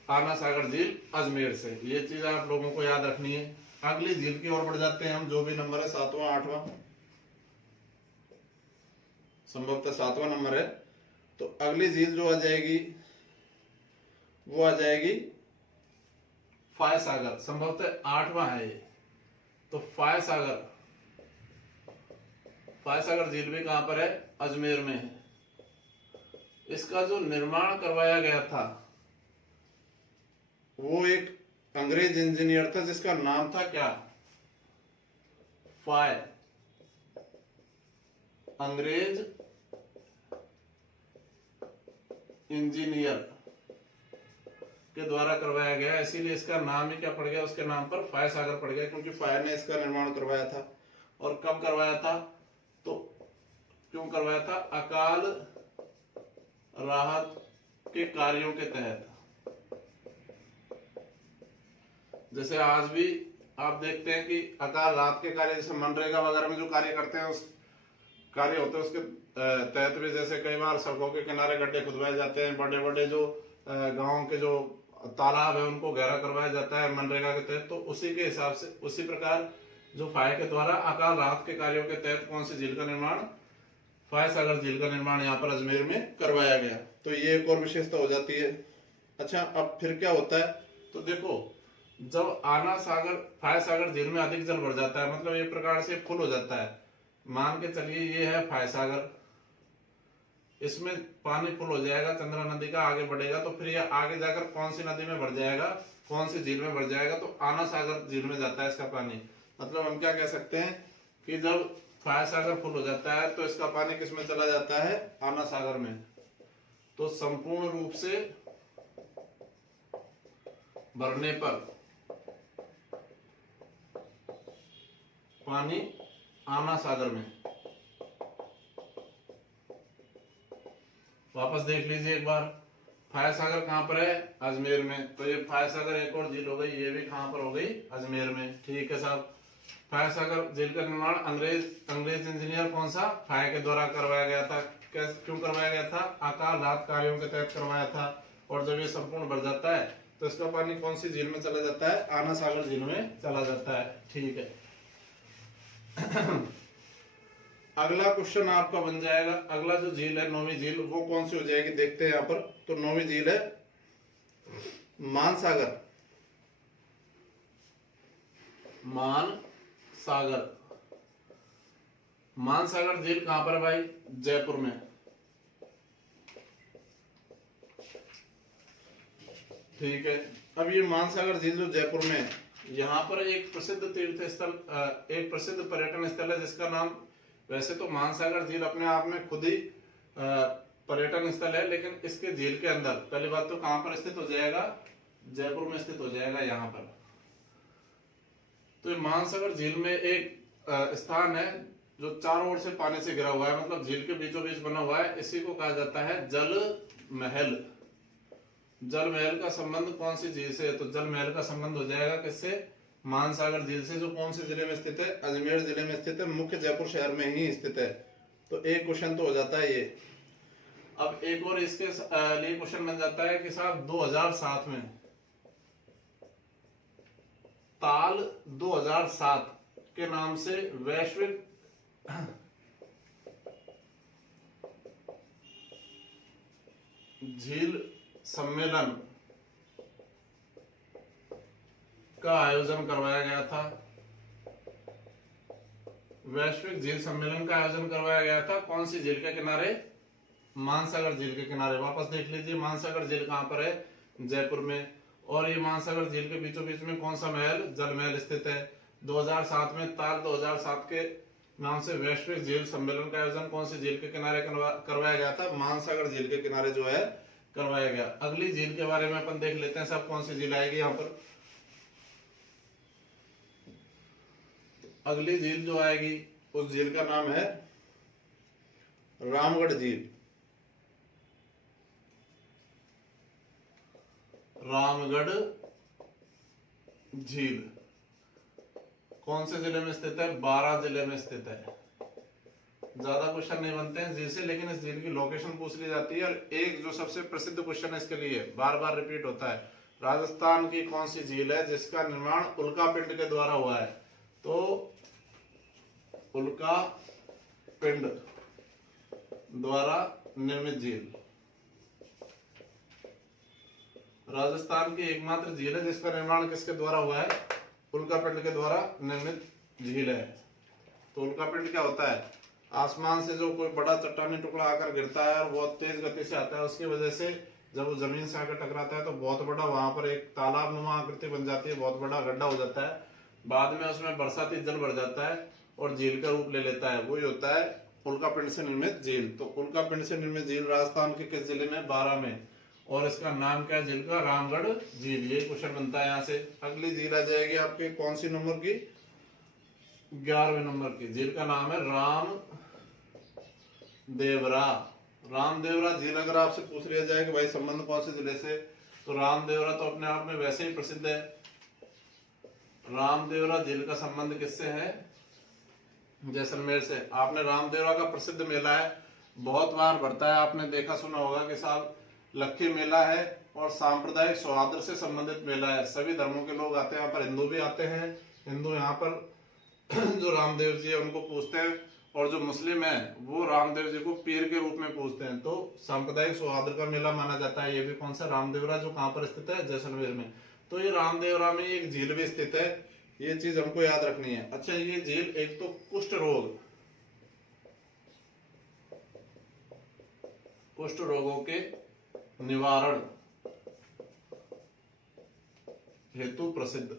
आना सागर झील अजमेर से। ये चीज आप लोगों को याद रखनी है। अगली झील की ओर बढ़ जाते हैं हम, जो भी नंबर है 7वां 8वां, संभवतः 7वां नंबर है। तो अगली झील जो आ जाएगी वो आ जाएगी फाय सागर, संभवतः 8वां है ये। तो फाय सागर झील भी कहां पर है? अजमेर में है। इसका जो निर्माण करवाया गया था वो एक अंग्रेज इंजीनियर था जिसका नाम था क्या? फाय, अंग्रेज इंजीनियर के द्वारा करवाया गया, इसीलिए इसका नाम ही क्या पड़ गया? उसके नाम पर फाय सागर पड़ गया, क्योंकि फाय ने इसका निर्माण करवाया था। और कब करवाया था? तो क्यों करवाया था? अकाल राहत के कार्यों के तहत। जैसे आज भी आप देखते हैं कि अकाल राहत के कार्य, जैसे मनरेगा वगैरह में जो कार्य करते हैं, उस कार्य होते हैं उसके तहत भी, जैसे कई बार सड़कों के किनारे गड्ढे खुदवाए जाते हैं, बड़े बड़े जो गांव के जो तालाब है उनको गहरा करवाया जाता है मनरेगा के तहत। तो उसी के हिसाब से, उसी प्रकार जो फाय के द्वारा अकाल राहत के कार्यों के तहत कौन सी झील का निर्माण? फाय सागर झील का निर्माण यहाँ पर अजमेर में करवाया गया। तो ये एक और विशेषता हो जाती है। अच्छा, अब फिर क्या होता है? तो देखो, जब आना सागर फाय सागर झील में अधिक जल भर जाता है, मतलब एक प्रकार से फुल हो जाता है। मान के चलिए ये है फाय सागर, इसमें पानी फुल हो जाएगा, चंद्रा नदी का आगे बढ़ेगा, तो फिर ये आगे जाकर कौन सी नदी में भर जाएगा, कौन सी झील में भर जाएगा, तो आना सागर झील में जाता है इसका पानी। मतलब हम क्या कह सकते हैं कि जब फाय सागर फुल हो जाता है तो इसका पानी किस में चला जाता है, आना सागर में। तो संपूर्ण रूप से भरने पर पानी आना सागर में। वापस देख लीजिए एक बार, फाय सागर कहां पर है, अजमेर में, तो ये फाय सागर एक और झील हो गई, ये भी कहां पर हो गई, अजमेर में। ठीक है साहब। फाय सागर झील का निर्माण अंग्रेज इंजीनियर कौन सा, फाय के द्वारा करवाया गया था। क्यों करवाया गया था, अकाल राहत कार्यों के तहत करवाया था। और जब ये संपूर्ण भर जाता है तो इसका पानी कौन सी झील में चला जाता है, आना सागर झील में चला जाता है। ठीक है। अगला क्वेश्चन आपका बन जाएगा, अगला जो झील है, नौवीं झील, वो कौन सी हो जाएगी, देखते हैं यहाँ पर। तो नौवीं झील है मानसागर। मानसागर झील कहां पर है भाई, जयपुर में। ठीक है। अब ये मानसागर झील जो जयपुर में है, यहाँ पर एक प्रसिद्ध तीर्थ स्थल, एक प्रसिद्ध पर्यटन स्थल है जिसका नाम, वैसे तो मानसागर झील अपने आप में खुद ही पर्यटन स्थल है, लेकिन इसके झील के अंदर पहली बात तो कहां पर स्थित हो जाएगा, जयपुर में स्थित हो जाएगा यहाँ पर। तो ये मानसागर झील में एक स्थान है जो चारों ओर से पानी से घिरा हुआ है, मतलब झील के बीचों बीच बना हुआ है, इसी को कहा जाता है जल महल। जल महल का संबंध कौन सी झील से है, तो जल महल का संबंध हो जाएगा किससे, मानसागर झील से, जो कौन से जिले में स्थित है, अजमेर जिले में स्थित है, मुख्य जयपुर शहर में ही स्थित है। तो एक क्वेश्चन तो हो जाता है ये। अब एक और इसके लिए क्वेश्चन बन जाता है कि साहब 2007 में ताल 2007 के नाम से वैश्विक झील सम्मेलन का आयोजन करवाया गया था। वैश्विक झील सम्मेलन का आयोजन करवाया गया था कौन सी झील के किनारे, मानसागर झील के किनारे। वापस देख लीजिए, मानसागर झील कहां पर है, जयपुर में। और ये मानसागर झील के बीचों बीच में कौन सा महल, जल महल स्थित है। 2007 में ताल 2007 के नाम से वैश्विक झील सम्मेलन का आयोजन कौन सी झील के किनारे करवाया गया था, मानसागर झील के किनारे जो है करवाया गया। अगली झील के बारे में अपन देख लेते हैं सब, कौन सी झील आएगी यहाँ पर। अगली झील जो आएगी उस झील का नाम है रामगढ़ झील। रामगढ़ झील कौन से जिले में स्थित है, 12 जिले में स्थित है। ज्यादा क्वेश्चन नहीं बनते हैं झील से, लेकिन इस झील की लोकेशन पूछ ली जाती है। और एक जो सबसे प्रसिद्ध क्वेश्चन है इसके लिए, बार बार रिपीट होता है, राजस्थान की कौन सी झील है जिसका निर्माण उल्का पिंड के द्वारा हुआ है। तो उल्का पिंड द्वारा निर्मित झील राजस्थान की एकमात्र झील है जिसका निर्माण किसके द्वारा हुआ है, उल्का पिंड के द्वारा निर्मित झील है। तो उल्का पिंड क्या होता है, आसमान से जो कोई बड़ा चट्टानी टुकड़ा आकर गिरता है और बहुत तेज गति से आता है, उसकी वजह से जब वो जमीन से आकर टकराता है तो बहुत बड़ा वहां पर एक तालाब नुमा आकृति बन जाती है, बहुत बड़ा गड्ढा हो जाता है। बाद में उसमें बरसाती जल भर जाता है और झील का रूप ले लेता है, वही होता है उल्का पिंड से निर्मित झील। तो उल्का पिंड से निर्मित झील राजस्थान के किस जिले में, 12 में। और इसका नाम क्या है झील का, रामगढ़ झील। ये क्वेश्चन बनता है यहाँ से। अगली झील आ जाएगी आपके कौन सी नंबर की, 11वें नंबर की। झील का नाम है रामदेवरा। रामदेवरा झील अगर आपसे पूछ लिया जाए कि भाई संबंध कौन से जिले से, तो रामदेवरा तो अपने आप में वैसे ही प्रसिद्ध है। रामदेवरा झील का संबंध किससे है, जैसलमेर से। आपने रामदेवरा का प्रसिद्ध मेला है, बहुत बार भरता है, आपने देखा सुना होगा कि साहब लक्खी मेला है और सांप्रदायिक सौहार्द से संबंधित मेला है। सभी धर्मों के लोग आते हैं यहाँ पर, हिंदू भी आते हैं। हिंदू यहाँ पर जो रामदेव जी है उनको पूजते हैं और जो मुस्लिम है वो रामदेव जी को पीर के रूप में पूजते हैं। तो सांप्रदायिक सौहार्द का मेला माना जाता है। ये भी कौन सा, रामदेवरा, जो कहाँ पर स्थित है, जैसलमेर में। तो ये रामदेवरा में एक झील भी स्थित है, ये चीज हमको याद रखनी है। अच्छा, ये झील एक तो कुष्ठ रोगों के निवारण हेतु प्रसिद्ध।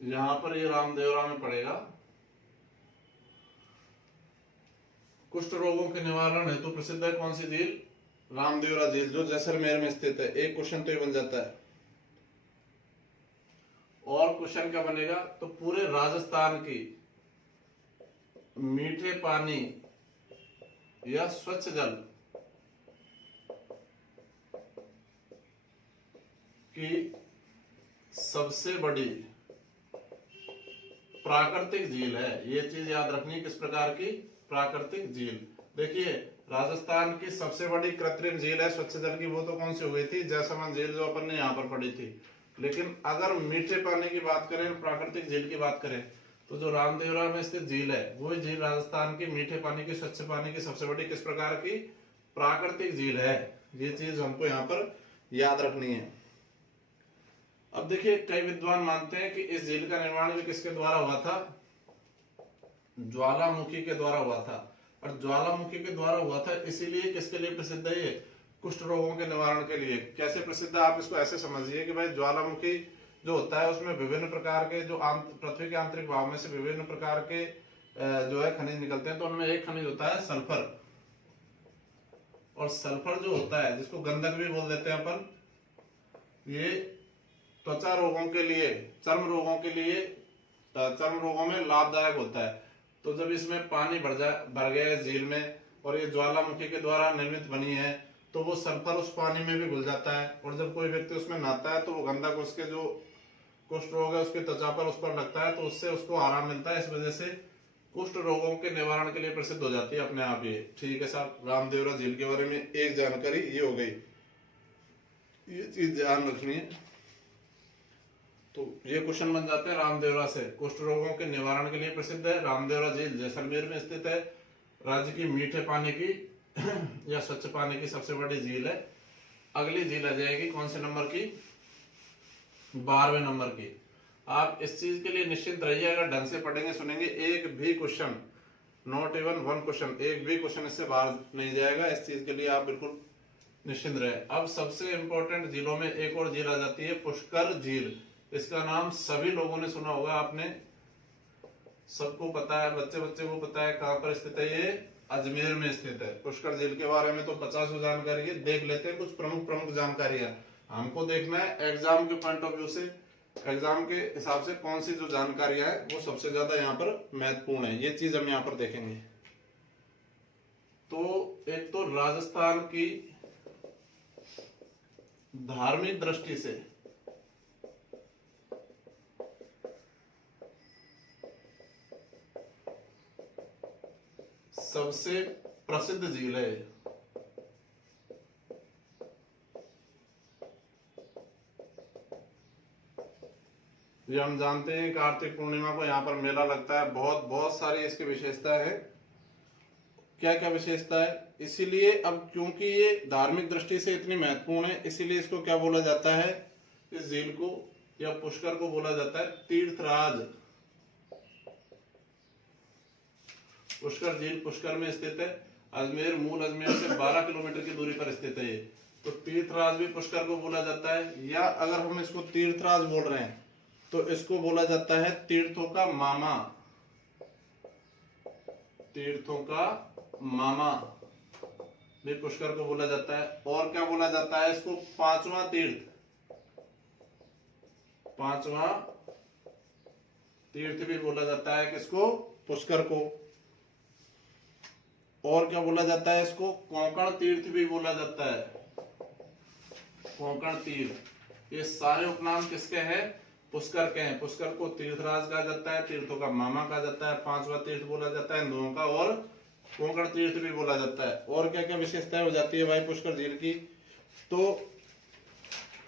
यहां पर ये रामदेवरा में पड़ेगा। कुष्ठ रोगों के निवारण हेतु प्रसिद्ध है कौन सी झील, रामदेवरा झील, जो जैसलमेर में स्थित है। एक क्वेश्चन तो ये बन जाता है। और क्वेश्चन क्या बनेगा, तो पूरे राजस्थान की मीठे पानी या स्वच्छ जल की सबसे बड़ी प्राकृतिक झील है। ये चीज याद रखनी, किस प्रकार की, प्राकृतिक झील। देखिए, राजस्थान की सबसे बड़ी कृत्रिम झील है स्वच्छ जल की, वो तो कौन सी हो गई थी, जैसलमेर झील, जो अपन ने यहाँ पर पढ़ी थी। लेकिन अगर मीठे पानी की बात करें, प्राकृतिक झील की बात करें, तो जो रामदेवरा में स्थित झील है वो झील राजस्थान की मीठे पानी की, स्वच्छ पानी की सबसे बड़ी किस प्रकार की, प्राकृतिक झील है। ये चीज हमको यहाँ पर याद रखनी है। अब देखिए, कई विद्वान मानते हैं कि इस झील का निर्माण भी किसके द्वारा हुआ था, ज्वालामुखी के द्वारा हुआ था। और ज्वालामुखी के द्वारा हुआ था इसीलिए किसके लिए प्रसिद्ध है ये, कुष्ठ रोगों के निवारण के लिए। कैसे प्रसिद्ध है, आप इसको ऐसे समझिए कि भाई ज्वालामुखी जो होता है उसमें विभिन्न प्रकार के, जो पृथ्वी के आंतरिक भाग में से विभिन्न प्रकार के जो है खनिज निकलते हैं। तो उनमें एक खनिज होता है सल्फर। और सल्फर जो होता है, जिसको गंधक भी बोल देते हैं अपन, ये त्वचा रोगों के लिए, चर्म रोगों में लाभदायक होता है। तो जब इसमें पानी भर गया है झील में, और ये ज्वालामुखी के द्वारा निर्मित बनी है, तो वो सल्फर उस पानी में भी घुल जाता है। और जब कोई व्यक्ति उसमें नहाता है तो वो गंधक उसके जो कुष्ठ रोग है उसकी त्वचा पर, उस पर लगता है, तो उससे उसको आराम मिलता है। इस वजह से कुष्ठ रोगों के निवारण के लिए प्रसिद्ध हो जाती है अपने आप ये। ठीक है साहब, रामदेवरा झील के बारे में एक जानकारी ये हो गई, ये चीज ध्यान रखनी है। तो ये क्वेश्चन बन जाते हैं रामदेवरा से। कुष्ठ रोगों के निवारण के लिए प्रसिद्ध है, रामदेवरा झील जैसलमेर में स्थित है, राज्य की मीठे पानी की या स्वच्छ पानी की सबसे बड़ी झील है। अगली झील आ जाएगी कौन से नंबर की, 12वें नंबर की। आप इस चीज के लिए निश्चिंत रहिए, अगर ढंग से पढ़ेंगे सुनेंगे, एक भी question, not even one question, एक भी क्वेश्चन इससे बाहर नहीं जाएगा। इस चीज के लिए आप बिल्कुल निश्चिंत रहे। अब सबसे इंपॉर्टेंट झीलों में एक और झील आ जाती है, पुष्कर झील। इसका नाम सभी लोगों ने सुना होगा, आपने सबको पता है, बच्चे बच्चे को पता है। कहां पर स्थित है ये, अजमेर में स्थित है। पुष्कर झील के बारे में तो 50 जानकारी है, देख लेते हैं कुछ प्रमुख जानकारियां। हमको देखना है एग्जाम के पॉइंट ऑफ व्यू से, एग्जाम के हिसाब से कौन सी जो जानकारियां है वो सबसे ज्यादा यहाँ पर महत्वपूर्ण है, ये चीज हम यहाँ पर देखेंगे। तो एक तो राजस्थान की धार्मिक दृष्टि से सबसे प्रसिद्ध झील है। ये हम जानते हैं कार्तिक पूर्णिमा को यहाँ पर मेला लगता है। बहुत सारी इसकी विशेषता है। क्या क्या विशेषता है, इसीलिए अब क्योंकि ये धार्मिक दृष्टि से इतनी महत्वपूर्ण है, इसीलिए इसको क्या बोला जाता है, इस झील को या पुष्कर को बोला जाता है तीर्थराज। पुष्कर झील पुष्कर में स्थित है, अजमेर, मूल अजमेर से 12 किलोमीटर की दूरी पर स्थित है ये। तो तीर्थराज भी पुष्कर को बोला जाता है, या अगर हम इसको तीर्थराज बोल रहे हैं तो इसको बोला जाता है तीर्थों का मामा। तीर्थों का मामा भी पुष्कर को बोला जाता है। और क्या बोला जाता है इसको, पांचवा तीर्थ, पांचवा तीर्थ भी बोला जाता है किसको, पुष्कर को। और क्या बोला जाता है इसको, कोंकण तीर्थ भी बोला जाता है, कोंकण तीर्थ। ये सारे उपनाम किसके हैं, पुष्कर के हैं। पुष्कर को तीर्थराज कहा जाता है, तीर्थों का मामा कहा जाता है, पांचवा तीर्थ बोला जाता है नों का, और कोंकण तीर्थ भी बोला जाता है। और क्या क्या विशेषताएं हो जाती है भाई पुष्कर झील की, तो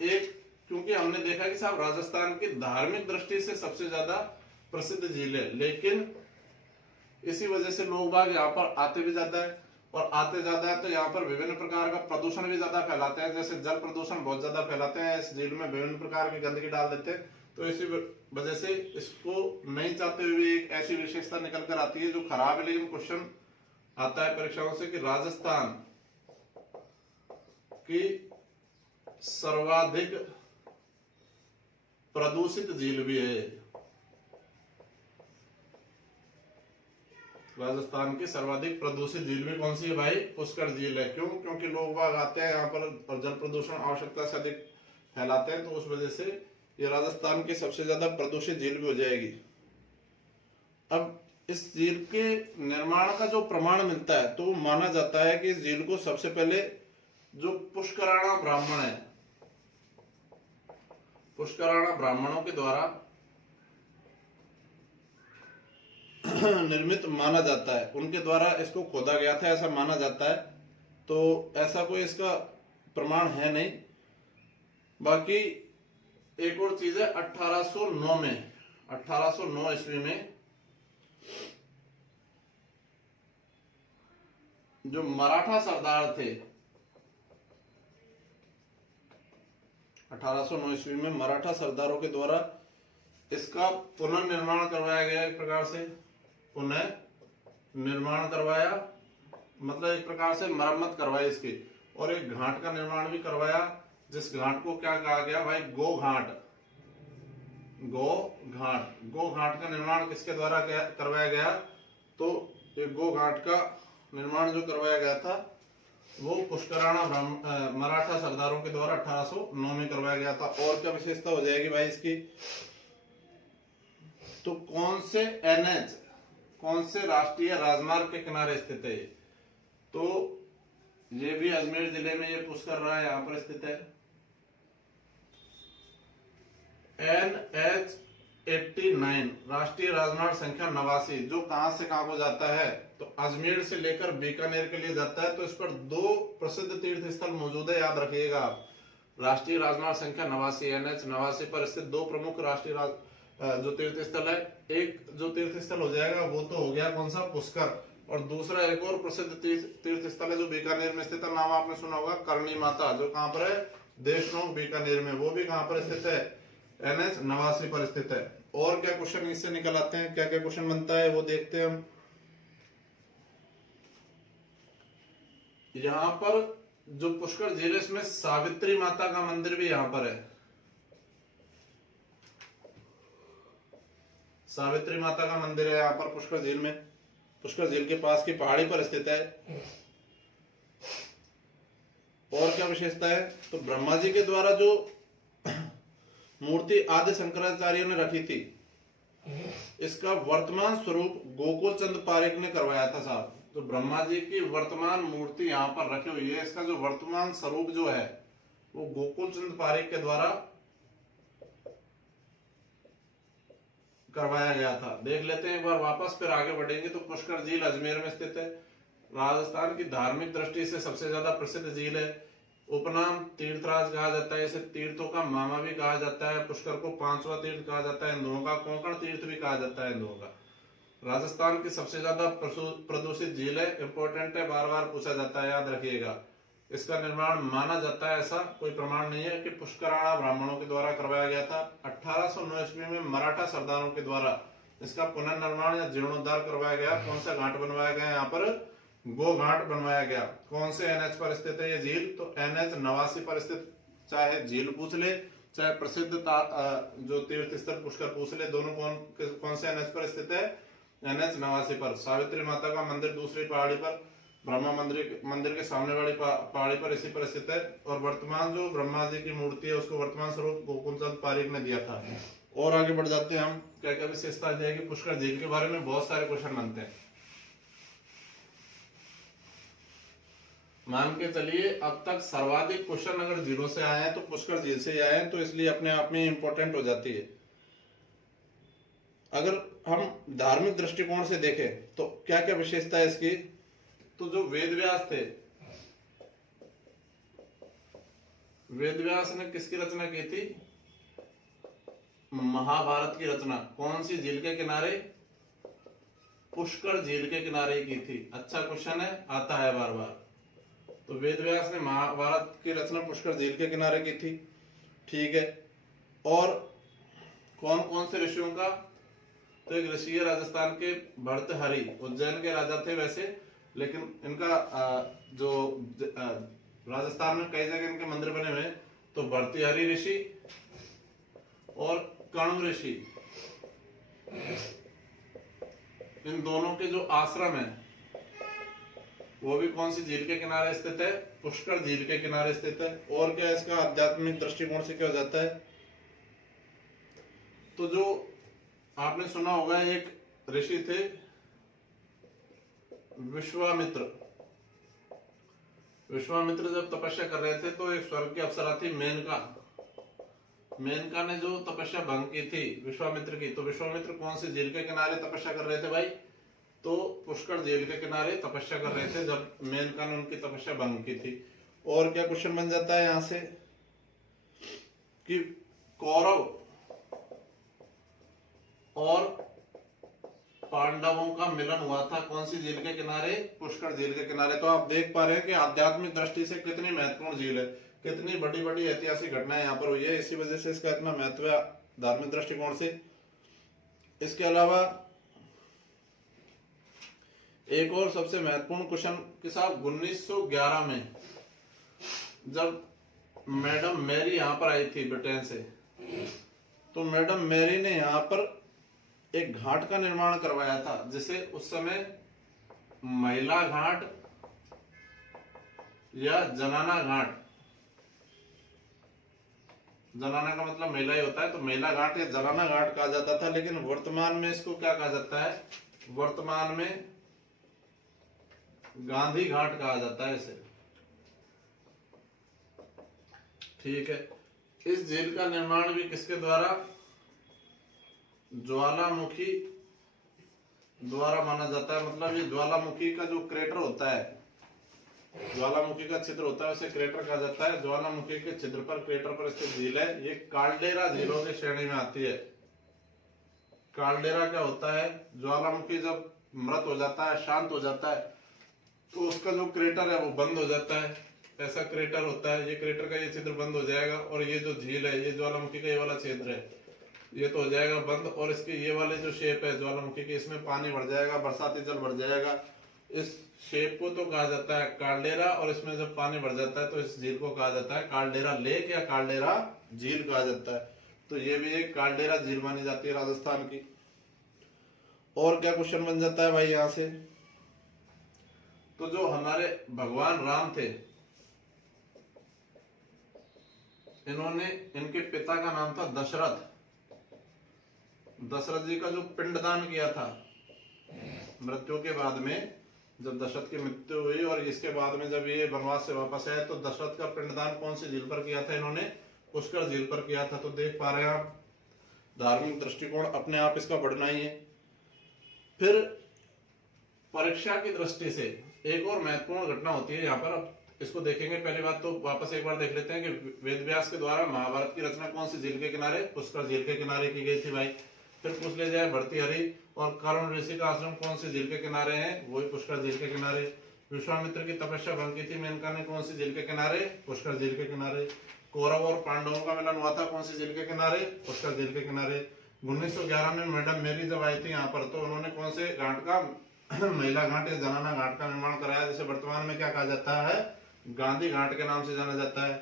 एक, क्योंकि हमने देखा कि साहब राजस्थान की धार्मिक दृष्टि से सबसे ज्यादा प्रसिद्ध झील है, लेकिन इसी वजह से लोग बाग यहाँ पर आते भी ज्यादा है, और आते ज्यादा है तो यहाँ पर विभिन्न प्रकार का प्रदूषण भी ज्यादा फैलाते हैं। जैसे जल प्रदूषण बहुत ज्यादा फैलाते हैं, इस झील में विभिन्न प्रकार की गंदगी डाल देते हैं, तो इसी वजह से इसको नहीं चाहते हुए भी एक ऐसी विशेषता निकल कर आती है जो खराब है। लेकिन क्वेश्चन आता है परीक्षाओं से कि राजस्थान की सर्वाधिक प्रदूषित झील भी है, राजस्थान की सर्वाधिक प्रदूषित झील भी कौन सी है भाई? पुष्कर झील है। क्यों? क्योंकि लोग बाग आते हैं यहाँ पर और जल प्रदूषण आवश्यकता से अधिक फैलाते हैं, तो उस वजह से ये राजस्थान की सबसे ज्यादा प्रदूषित झील भी हो जाएगी। अब इस झील के निर्माण का जो प्रमाण मिलता है तो माना जाता है कि इस झील को सबसे पहले जो पुष्कराणा ब्राह्मण है, पुष्कराणा ब्राह्मणों के द्वारा निर्मित माना जाता है, उनके द्वारा इसको खोदा गया था ऐसा माना जाता है। तो ऐसा कोई इसका प्रमाण है नहीं। बाकी एक और चीज है, 1809 में 1809 ईस्वी में जो मराठा सरदार थे, 1809 ईस्वी में मराठा सरदारों के द्वारा इसका पुनर्निर्माण करवाया गया। एक प्रकार से पुनः निर्माण करवाया, मतलब एक प्रकार से मरम्मत करवाई इसकी, और एक घाट का निर्माण भी करवाया, जिस घाट को क्या कहा गया भाई? गो घाट। गो घाट, गो घाट का निर्माण किसके द्वारा करवाया गया? तो ये गो घाट का निर्माण जो करवाया गया था वो पुष्कराणा मराठा सरदारों के द्वारा 1809 में करवाया गया था। और क्या विशेषता हो जाएगी भाई इसकी? तो कौन से एनएच, कौन से राष्ट्रीय राजमार्ग के किनारे स्थित है? तो ये भी अजमेर जिले में ये पुष्कर रहा है, यहाँ पर स्थित है। NH 89 राष्ट्रीय राजमार्ग संख्या 89, जो कहां से कहां को जाता है? तो अजमेर से लेकर बीकानेर के लिए जाता है। तो इस पर दो प्रसिद्ध तीर्थ स्थल मौजूद है, याद रखिएगा आप। राष्ट्रीय राजमार्ग संख्या 89 NH 89 पर स्थित दो प्रमुख राष्ट्रीय जो तीर्थ स्थल है, एक जो तीर्थ स्थल हो जाएगा वो तो हो गया कौन सा? पुष्कर। और दूसरा एक और प्रसिद्ध तीर्थ स्थल है जो बीकानेर में स्थित है, नाम आपने सुना होगा, करणी माता, जो कहां पर है? देशनोक बीकानेर में। वो भी कहां पर स्थित है? NH 89 पर स्थित है। और क्या क्वेश्चन इससे निकल आते हैं, क्या क्या क्वेश्चन बनता है वो देखते हैं हम। यहाँ पर जो पुष्कर झील है इसमें सावित्री माता का मंदिर भी यहाँ पर है। सावित्री माता का मंदिर है यहाँ पर पुष्कर झील में, पुष्कर झील के पास की पहाड़ी पर स्थित है। और क्या विशेषता है? तो ब्रह्मा जी के द्वारा जो मूर्ति आदि शंकराचार्य ने रखी थी, इसका वर्तमान स्वरूप गोकुल चंद पारेख ने करवाया था साहब। तो ब्रह्मा जी की वर्तमान मूर्ति यहाँ पर रखी हुई है, इसका जो वर्तमान स्वरूप जो है वो गोकुल चंद पारेख के द्वारा करवाया गया था। देख लेते हैं एक बार वापस, फिर आगे बढ़ेंगे। तो पुष्कर झील अजमेर में स्थित है, राजस्थान की धार्मिक दृष्टि से सबसे ज्यादा प्रसिद्ध झील है। उपनाम तीर्थराज कहा जाता है, इसे तीर्थों का मामा भी कहा जाता है। पुष्कर को 5वां तीर्थ कहा जाता है हिंदुओं का, कोंकण तीर्थ भी कहा जाता है हिंदुओं का। राजस्थान की सबसे ज्यादा प्रदूषित झील है, इंपॉर्टेंट है, बार बार पूछा जाता है, याद रखिएगा। इसका निर्माण माना जाता है, ऐसा कोई प्रमाण नहीं है, कि पुष्कराणा ब्राह्मणों के द्वारा करवाया गया था। 1809 ईस्वी में मराठा सरदारों के द्वारा इसका पुनर्निर्माण या जीर्णोद्धार करवाया गया। कौन सा घाट बनवाया गया? यहाँ पर गो घाट बनवाया गया। कौन से NH पर स्थित है ये झील? तो NH 89 पर स्थित। चाहे झील पूछ ले, चाहे प्रसिद्ध जो तीर्थ स्थल पुष्कर पूछ ले, दोनों कौन से NH पर स्थित है? NH 89 पर। सावित्री माता का मंदिर दूसरी पहाड़ी पर, ब्रह्मा मंदिर के सामने वाली पहाड़ी पर इसी पर स्थित है। और वर्तमान जो ब्रह्मा जी की मूर्ति है उसको वर्तमान स्वरूप गोकुल चंद पारेख ने दिया था। और आगे बढ़ जाते हैं हम, क्या क्या विशेषता आ जाएगी पुष्कर झील के बारे में। बहुत सारे क्वेश्चन बनते हैं, मान के चलिए अब तक सर्वाधिक क्वेश्चन अगर झीलों से आए हैं तो पुष्कर झील से आए हैं, तो इसलिए अपने आप में इंपॉर्टेंट हो जाती है। अगर हम धार्मिक दृष्टिकोण से देखें तो क्या क्या विशेषता है इसकी? तो जो वेद व्यास थे, वेद व्यास ने किसकी रचना की थी? महाभारत की रचना कौन सी झील के किनारे? पुष्कर झील के किनारे की थी। अच्छा क्वेश्चन है, आता है बार बार। तो वेद व्यास ने महाभारत की रचना पुष्कर झील के किनारे की थी। ठीक है, और कौन कौन से ऋषियों का? तो एक ऋषि है राजस्थान के भर्तहरि, उज्जैन के राजा थे वैसे, लेकिन इनका जो राजस्थान में कई जगह इनके मंदिर बने हुए हैं। तो भर्तृहरि ऋषि और कण्व ऋषि, इन दोनों के जो आश्रम है वो भी कौन सी झील के किनारे स्थित है? पुष्कर झील के किनारे स्थित है। और क्या इसका आध्यात्मिक दृष्टिकोण से क्या हो जाता है? तो जो आपने सुना होगा, एक ऋषि थे विश्वामित्र। विश्वामित्र जब तपस्या कर रहे थे तो एक स्वर्ग की अप्सरा थी मेनका। मेनका ने जो तपस्या भंग की थी विश्वामित्र की, तो विश्वामित्र कौन सी झील के किनारे तपस्या कर रहे थे भाई? तो पुष्कर झील के किनारे तपस्या कर रहे थे जब मेनका ने उनकी तपस्या भंग की थी। और क्या क्वेश्चन बन जाता है यहां से कि कौरव और पांडवों का मिलन हुआ था कौन सी झील के किनारे? पुष्कर झील के किनारे। तो आप देख पा रहे हैं कि आध्यात्मिक दृष्टि से कितनी महत्वपूर्ण झील है, कितनी बड़ी बड़ी ऐतिहासिक घटनाएं यहाँ पर हुई है, इसी वजह से इसका इतना महत्व है धार्मिक दृष्टिकोण से। इसके अलावा एक और सबसे महत्वपूर्ण क्वेश्चन कि साहब 1911 में जब मैडम मैरी यहाँ पर आई थी ब्रिटेन से, तो मैडम मैरी ने यहाँ पर एक घाट का निर्माण करवाया था जिसे उस समय महिला घाट या जनाना घाट, जनाना का मतलब महिला ही होता है, तो महिला घाट या जनाना घाट कहा जाता था। लेकिन वर्तमान में इसको क्या कहा जाता है? वर्तमान में गांधी घाट कहा जाता है इसे। ठीक है, इस झील का निर्माण भी किसके द्वारा? ज्वालामुखी द्वारा माना जाता है। मतलब ये ज्वालामुखी का जो क्रेटर होता है, ज्वालामुखी का छिद्र होता है उसे क्रेटर कहा जाता है। ज्वालामुखी के छिद्र पर, क्रेटर पर स्थित झील है। ये काल्डेरा झीलों की श्रेणी में आती है। काल्डेरा क्या होता है? ज्वालामुखी जब मृत हो जाता है, शांत हो जाता है, तो उसका जो क्रेटर है वो बंद हो जाता है। ऐसा क्रेटर होता है, ये क्रेटर का ये छिद्र बंद हो जाएगा और ये जो झील है, ये ज्वालामुखी का ये वाला छिद्र है, ये तो हो जाएगा बंद। और इसके ये वाले जो शेप है ज्वालामुखी की, इसमें पानी भर जाएगा, बरसाती जल भर जाएगा। इस शेप को तो कहा जाता है काल्डेरा, और इसमें जब पानी भर जाता है तो इस झील को कहा जाता है काल्डेरा लेक या काल्डेरा झील कहा जाता है। तो ये भी एक काल्डेरा झील मानी जाती है राजस्थान की। और क्या क्वेश्चन बन जाता है भाई यहां से? तो जो हमारे भगवान राम थे, इन्होंने, इनके पिता का नाम था दशरथ। दशरथ जी का जो पिंडदान किया था मृत्यु के बाद में, जब दशरथ की मृत्यु हुई और इसके बाद में जब ये वनवास से वापस आए, तो दशरथ का पिंडदान कौन सी झील पर किया था? इन्होंने पुष्कर झील पर किया था। तो देख पा रहे हैं आप, धार्मिक दृष्टिकोण अपने आप इसका बढ़ना ही है। फिर परीक्षा की दृष्टि से एक और महत्वपूर्ण घटना होती है यहाँ पर, अब इसको देखेंगे। पहली बात तो वापस एक बार देख लेते हैं कि वेद व्यास के द्वारा महाभारत की रचना कौन सी झील के किनारे? पुष्कर झील के किनारे की गई थी भाई। फिर पूछ ले जाए भर्तृहरि और कर्ण ऋषि का आश्रम कौन सी झील के किनारे है? वही पुष्कर झील के किनारे। विश्वामित्र की तपस्या भंग की थी मेनका ने कौन सी झील के किनारे? पुष्कर झील के किनारे। कौरव और पांडवों का मिलन हुआ था कौन सी झील के किनारे? पुष्कर झील के किनारे। 1911 में मैडम मैरी जब आई थी यहाँ पर, तो उन्होंने कौन से घाट का महिला घाट या जनाना घाट का निर्माण कराया, जिसे वर्तमान में क्या कहा जाता है? गांधी घाट के नाम से जाना जाता है।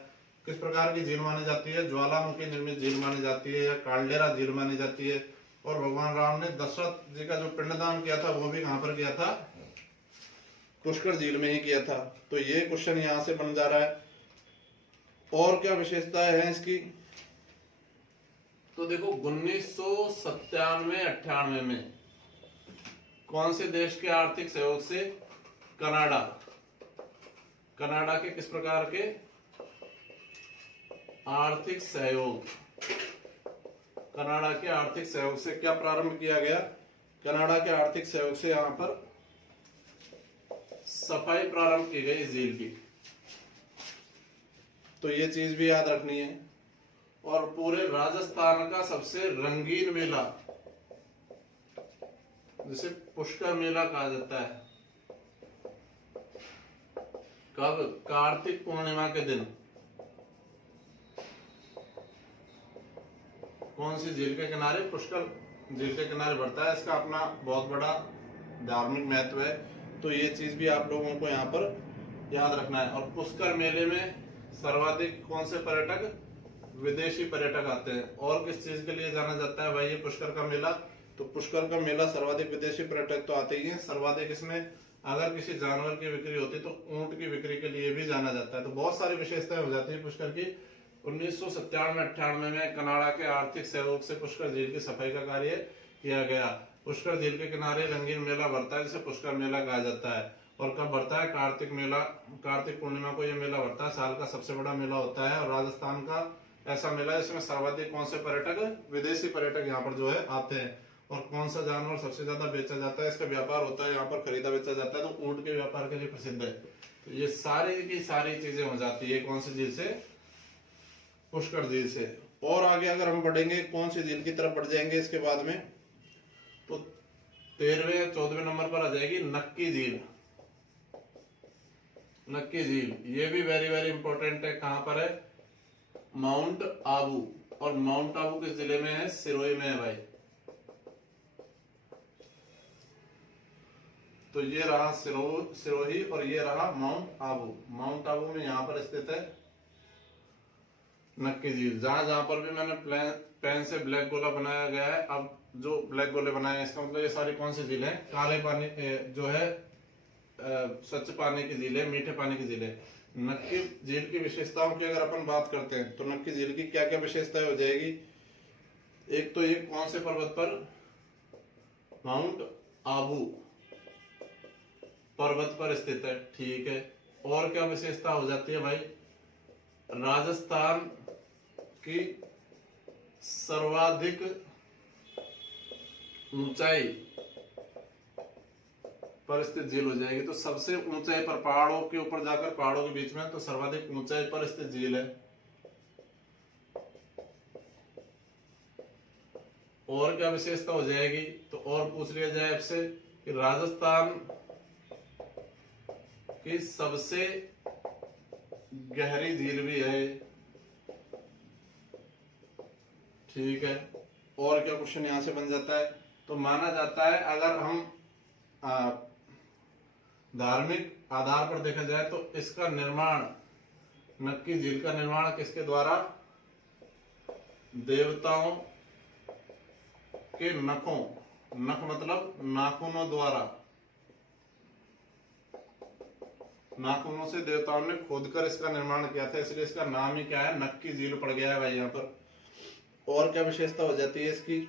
किस प्रकार की झील मानी जाती है? ज्वालामुखी निर्मित झील मानी जाती है या काल्डेरा झील मानी जाती है। और भगवान राम ने दशरथ जी का जो पिंडदान किया था वो भी कहां पर किया था? पुष्कर झील में ही किया था। तो ये क्वेश्चन यहां से बन जा रहा है। और क्या विशेषताएं हैं इसकी? तो देखो 1997-98 में कौन से देश के आर्थिक सहयोग से? कनाडा। कनाडा के किस प्रकार के आर्थिक सहयोग? कनाडा के आर्थिक सहयोग से क्या प्रारंभ किया गया? कनाडा के आर्थिक सहयोग से यहां पर सफाई प्रारंभ की गई झील की। तो ये चीज भी याद रखनी है। और पूरे राजस्थान का सबसे रंगीन मेला, जिसे पुष्कर मेला कहा जाता है। कब? कार्तिक पूर्णिमा के दिन। कौन सी झील के किनारे? पुष्कर झील के किनारे बढ़ता है। इसका अपना बहुत बड़ा धार्मिक महत्व है, तो ये चीज भी आप लोगों को यहाँ पर याद रखना है। और पुष्कर मेले में सर्वाधिक कौन से पर्यटक? विदेशी पर्यटक आते हैं। और किस चीज के लिए जाना जाता है भाई ये पुष्कर का मेला? तो पुष्कर का मेला सर्वाधिक विदेशी पर्यटक तो आते ही हैं, सर्वाधिक इसमें अगर किसी जानवर की बिक्री होती है तो ऊंट की बिक्री के लिए भी जाना जाता है। तो बहुत सारी विशेषताएं हो जाती है पुष्कर की। 1997-98 में कनाडा के आर्थिक सहयोग से पुष्कर झील की सफाई का कार्य किया गया। पुष्कर झील के किनारे रंगीन मेला भरता है, जिसे पुष्कर मेला कहा जाता है। और कब भरता है? कार्तिक पूर्णिमा को यह मेला भरता है। साल का सबसे बड़ा मेला होता है और राजस्थान का ऐसा मेला जिसमें सर्वाधिक कौन से पर्यटक? विदेशी पर्यटक यहाँ पर जो है आते हैं। और कौन सा जानवर सबसे ज्यादा बेचा जाता है? इसका व्यापार होता है यहाँ पर, खरीदा बेचा जाता है, तो ऊंट के व्यापार के लिए प्रसिद्ध है। तो ये सारी की सारी चीजें हो जाती है कौन सी झील से? पुष्कर झील से। और आगे अगर हम बढ़ेंगे, कौन सी झील की तरफ बढ़ जाएंगे इसके बाद में, तो 13वें या 14वें नंबर पर आ जाएगी नक्की झील। नक्की झील ये भी वेरी वेरी इंपॉर्टेंट है। कहां पर है? माउंट आबू। और माउंट आबू किस जिले में है? सिरोही में है भाई। तो ये रहा सिरोही और ये रहा माउंट आबू। माउंट आबू में यहां पर स्थित है नक्की झील। जहां जहां पर भी मैंने पेन से ब्लैक गोला बनाया गया है, अब जो ब्लैक गोले बनाए हैं इसका मतलब ये सारी कौन सी झील है? काले पानी जो है स्वच्छ पानी की झील है, मीठे पानी की झील है। नक्की झील की विशेषताओं की अगर अपन बात करते हैं तो नक्की झील की क्या क्या विशेषताएं हो जाएगी? एक तो ये कौन से पर्वत पर? माउंट आबू पर्वत पर स्थित है, ठीक है। और क्या विशेषता हो जाती है भाई? राजस्थान की सर्वाधिक ऊंचाई पर स्थित झील हो जाएगी। तो सबसे ऊंचाई पर, पहाड़ों के ऊपर जाकर, पहाड़ों के बीच में, तो सर्वाधिक ऊंचाई पर स्थित झील है। और क्या विशेषता हो जाएगी? तो और पूछ लिया जाए आपसे कि राजस्थान की सबसे गहरी झील भी है, ठीक है। और क्या क्वेश्चन यहां से बन जाता है? तो माना जाता है अगर हम धार्मिक आधार पर देखा जाए तो इसका निर्माण, नक्की झील का निर्माण किसके द्वारा? देवताओं के नखों, नख मतलब नाखूनों द्वारा, नाखूनों से देवताओं ने खोदकर इसका निर्माण किया था, इसलिए इसका नाम ही क्या है? नक्की झील पड़ गया है भाई यहाँ पर। और क्या विशेषता हो जाती है इसकी?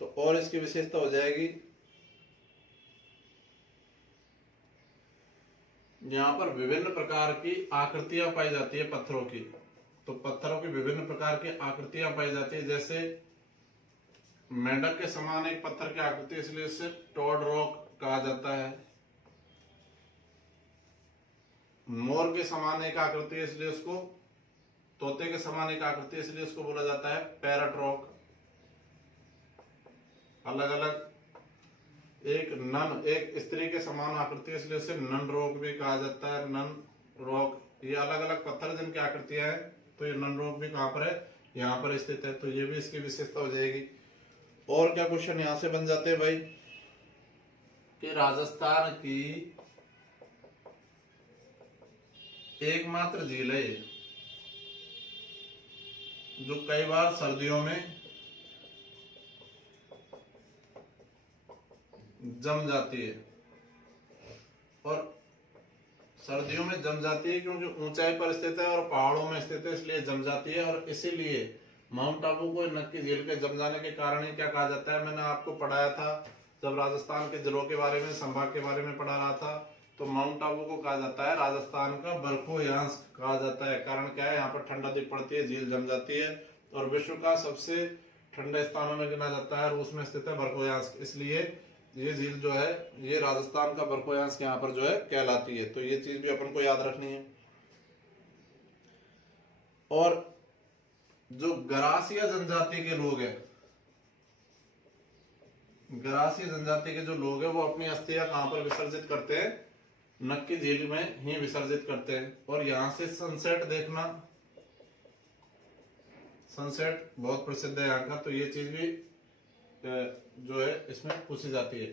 तो और इसकी विशेषता हो जाएगी, यहाँ पर विभिन्न प्रकार की आकृतियां पाई जाती है पत्थरों की। तो पत्थरों की विभिन्न प्रकार की आकृतियां पाई जाती है, जैसे मेंढक के समान एक पत्थर की आकृति, इसलिए इसे टॉड रॉक कहा जाता है। मोर के समान एक आकृति है इसलिए उसको, तोते के समान एक आकृति है इसलिए उसको बोला जाता है पैरट रॉक। अलग अलग एक स्त्री के समान आकृति है इसलिए उसे नन रॉक भी कहा जाता है, नन रॉक। ये अलग अलग पत्थर जिनकी आकृतियां हैं, तो ये नन रॉक भी कहां पर है? यहाँ पर स्थित है। तो ये भी इसकी विशेषता हो जाएगी। और क्या क्वेश्चन यहां से बन जाते हैं भाई कि राजस्थान की एकमात्र झील है जो कई बार सर्दियों में जम जाती है। और सर्दियों में जम जाती है क्योंकि ऊंचाई पर स्थित है और पहाड़ों में स्थित है, इसलिए जम जाती है। और इसीलिए माउंट आबू को नक्की झील के जम जाने के कारण ही क्या कहा जाता है? मैंने आपको पढ़ाया था जब राजस्थान के जिलों के बारे में, संभाग के बारे में पढ़ा रहा था, तो माउंट आबू को कहा जाता है राजस्थान का बर्फोयांश कहा जाता है। कारण क्या है? यहाँ पर ठंड अधिक पड़ती है, झील जम जाती है और विश्व का सबसे ठंडे स्थानों में गिना जाता है, रूस में स्थित है बर्फोयांश। इसलिए ये झील जो है ये राजस्थान का बर्फोयांश यहाँ पर जो है कहलाती है। तो ये चीज भी अपन को याद रखनी है। और जो गरासिया जनजाति के लोग हैं, गरासिया जनजाति के जो लोग हैं वो अपनी अस्थियां कहां पर विसर्जित करते हैं? नक्की झील में ही विसर्जित करते हैं। और यहां से सनसेट देखना, सनसेट बहुत प्रसिद्ध है यहाँ का, तो ये चीज भी जो है इसमें पूछी जाती है।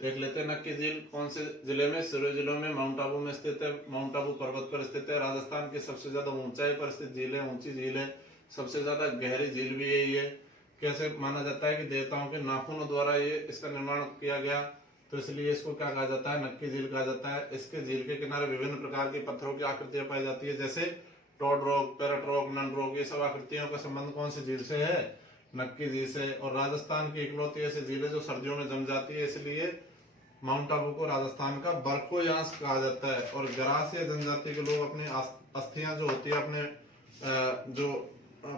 देख लेते हैं नक्की झील कौन से जिले में? सिरोही जिले में, माउंट आबू में स्थित है। माउंट आबू पर्वत पर स्थित है। राजस्थान की सबसे ज्यादा ऊंचाई पर स्थित झील है, ऊंची झील है। सबसे ज्यादा गहरी झील भी यही है। कैसे माना जाता है कि देवताओं के नाखूनों द्वारा ये इसका निर्माण किया गया, तो इसलिए इसको क्या कहा जाता है? नक्की झील कहा जाता है। इसके झील के किनारे विभिन्न प्रकार के पत्थरों की आकृतियां पाई जाती है, जैसे toad rock, parrot rock, nun rock. ये सब आकृतियों का संबंध कौन सी झील से है? नक्की झील से। और राजस्थान की इकलौती ऐसी झील है जो सर्दियों में जम जाती है, इसलिए माउंट आबू को राजस्थान का बर्फोयांश कहा जाता है। और गरासिया जनजाति के लोग अपनी अस्थियां जो होती है, अपने जो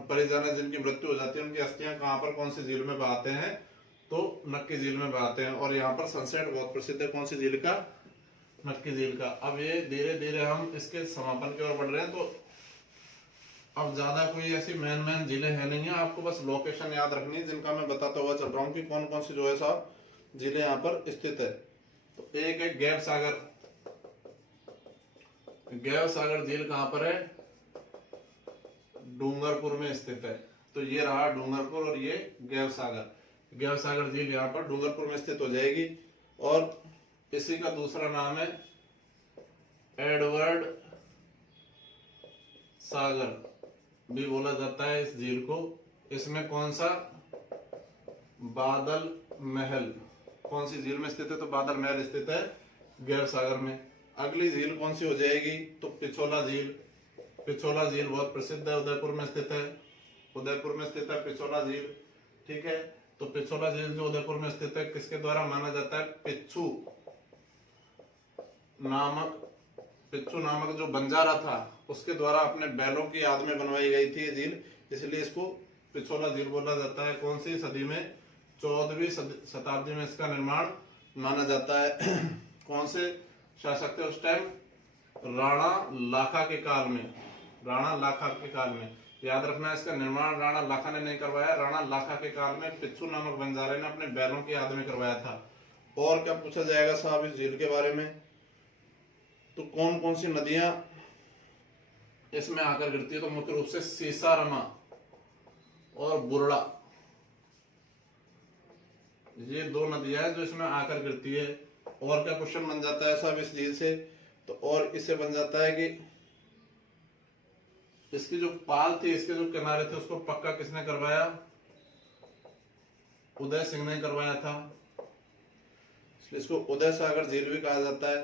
परिजन है जिनकी मृत्यु हो जाती है, उनकी अस्थियां कहां पर, कौन सी झील में बहाते हैं? तो नक्की झील में बहाते हैं। और यहाँ पर सनसेट बहुत प्रसिद्ध है, कौन सी झील का? नक्की झील का। अब ये धीरे धीरे हम इसके समापन की ओर बढ़ रहे हैं, तो अब ज्यादा कोई ऐसी मेन झीलें है नहीं है, आपको बस लोकेशन याद रखनी है जिनका मैं बताता हुआ चल रहा हूँ कि कौन कौन सी जो है साहब झीलें यहाँ पर स्थित है। तो एक है गैव सागर। गैव सागर झील कहां पर है? डूंगरपुर में स्थित है। तो ये रहा डूंगरपुर और ये गैव सागर। गैव सागर झील यहाँ पर डूंगरपुर में स्थित हो जाएगी। और इसी का दूसरा नाम है एडवर्ड सागर भी बोला जाता है इस झील को। इसमें कौन सा? बादल महल। कौन सी झील में स्थित है? तो बादल महल स्थित है गैव सागर में। अगली झील कौन सी हो जाएगी? तो पिछोला झील। पिछोला झील बहुत प्रसिद्ध है, उदयपुर में स्थित है। उदयपुर में स्थित है पिछोला झील, ठीक है। तो पिछोला झील जो उदयपुर में स्थित है, किसके द्वारा माना जाता है? पिच्छू नामक जो बंजारा था उसके द्वारा अपने बैलों की याद में बनवाई गई थी ये झील, इसलिए इसको पिछोला झील बोला जाता है। कौन सी सदी में? 14वीं शताब्दी में इसका निर्माण माना जाता है। कौन से शासक थे उस टाइम? राणा लाखा के काल में। राणा लाखा के काल में, याद रखना है, इसका निर्माण राणा लाखा ने नहीं करवाया, राणा लाखा के काल में पिच्छू नामक बंजारे ने अपने बैलों की याद में करवाया था। और क्या पूछा जाएगा साहब इस झील के बारे में? तो कौन कौन सी नदियां इसमें आकर गिरती है? तो मुख्य रूप से सीसारमा और बुरड़ा, ये दो नदियां हैं जो इसमें आकर गिरती है। और क्या क्वेश्चन बन जाता है साहब इस झील से? तो और इससे बन जाता है कि इसकी जो पाल थी, इसके जो किनारे थे, उसको पक्का किसने करवाया? उदय सिंह ने करवाया था, इसलिए इसको उदय सागर झील भी कहा जाता है।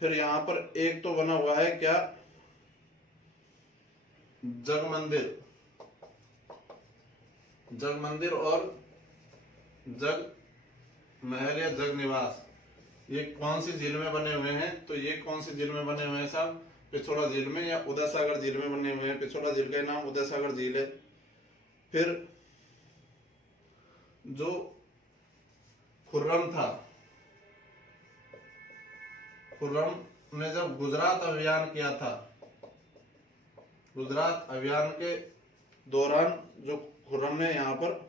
फिर यहाँ पर एक तो बना हुआ है क्या? जग मंदिर। जग मंदिर और जग महल या जग निवास, ये कौन सी झील में बने हुए हैं? तो ये कौन सी झील में बने हुए हैं साहब? पिछोला झील में या उदय सागर झील में बने हुए हैं। पिछोला झील का नाम उदय सागर झील है। फिर जो खुर्रम था, खुर्रम ने जब गुजरात अभियान किया था, गुजरात अभियान के दौरान जो खुर्रम ने यहाँ पर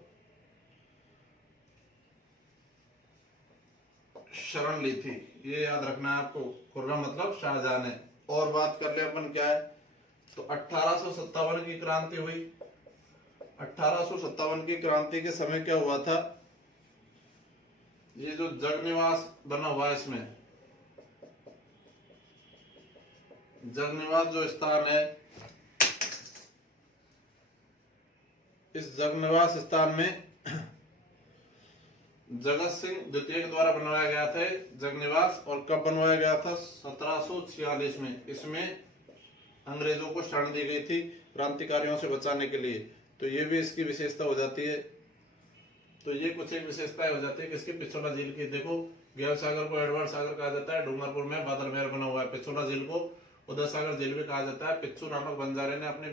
शरण ली थी, ये याद रखना है आपको। खुर्रम मतलब शाहजहां ने। और बात कर ले अपन क्या है? तो 1857 की क्रांति हुई। 1857 की क्रांति के समय क्या हुआ था? ये जो जग निवास बना हुआ है, इसमें जग निवास जो स्थान है, इस जग निवास स्थान में जगत सिंह द्वितीय के द्वारा बनवाया गया था जग निवास। और कब बनवाया गया था? 1746 में। इसमें अंग्रेजों को शरण दी गई थी क्रांतिकारियों से बचाने के लिए, तो ये भी इसकी विशेषता हो जाती है। तो ये कुछ एक विशेषताएं हो जाती है किसकी? पिछोला झील की। देखो, गैव सागर को एडवर्ड सागर कहा जाता है, डूंगरपुर में बादल महल बना हुआ है। पिछोला झील को उदय सागर झील भी कहा जाता है। पिच्छू नामक बंजारे ने अपने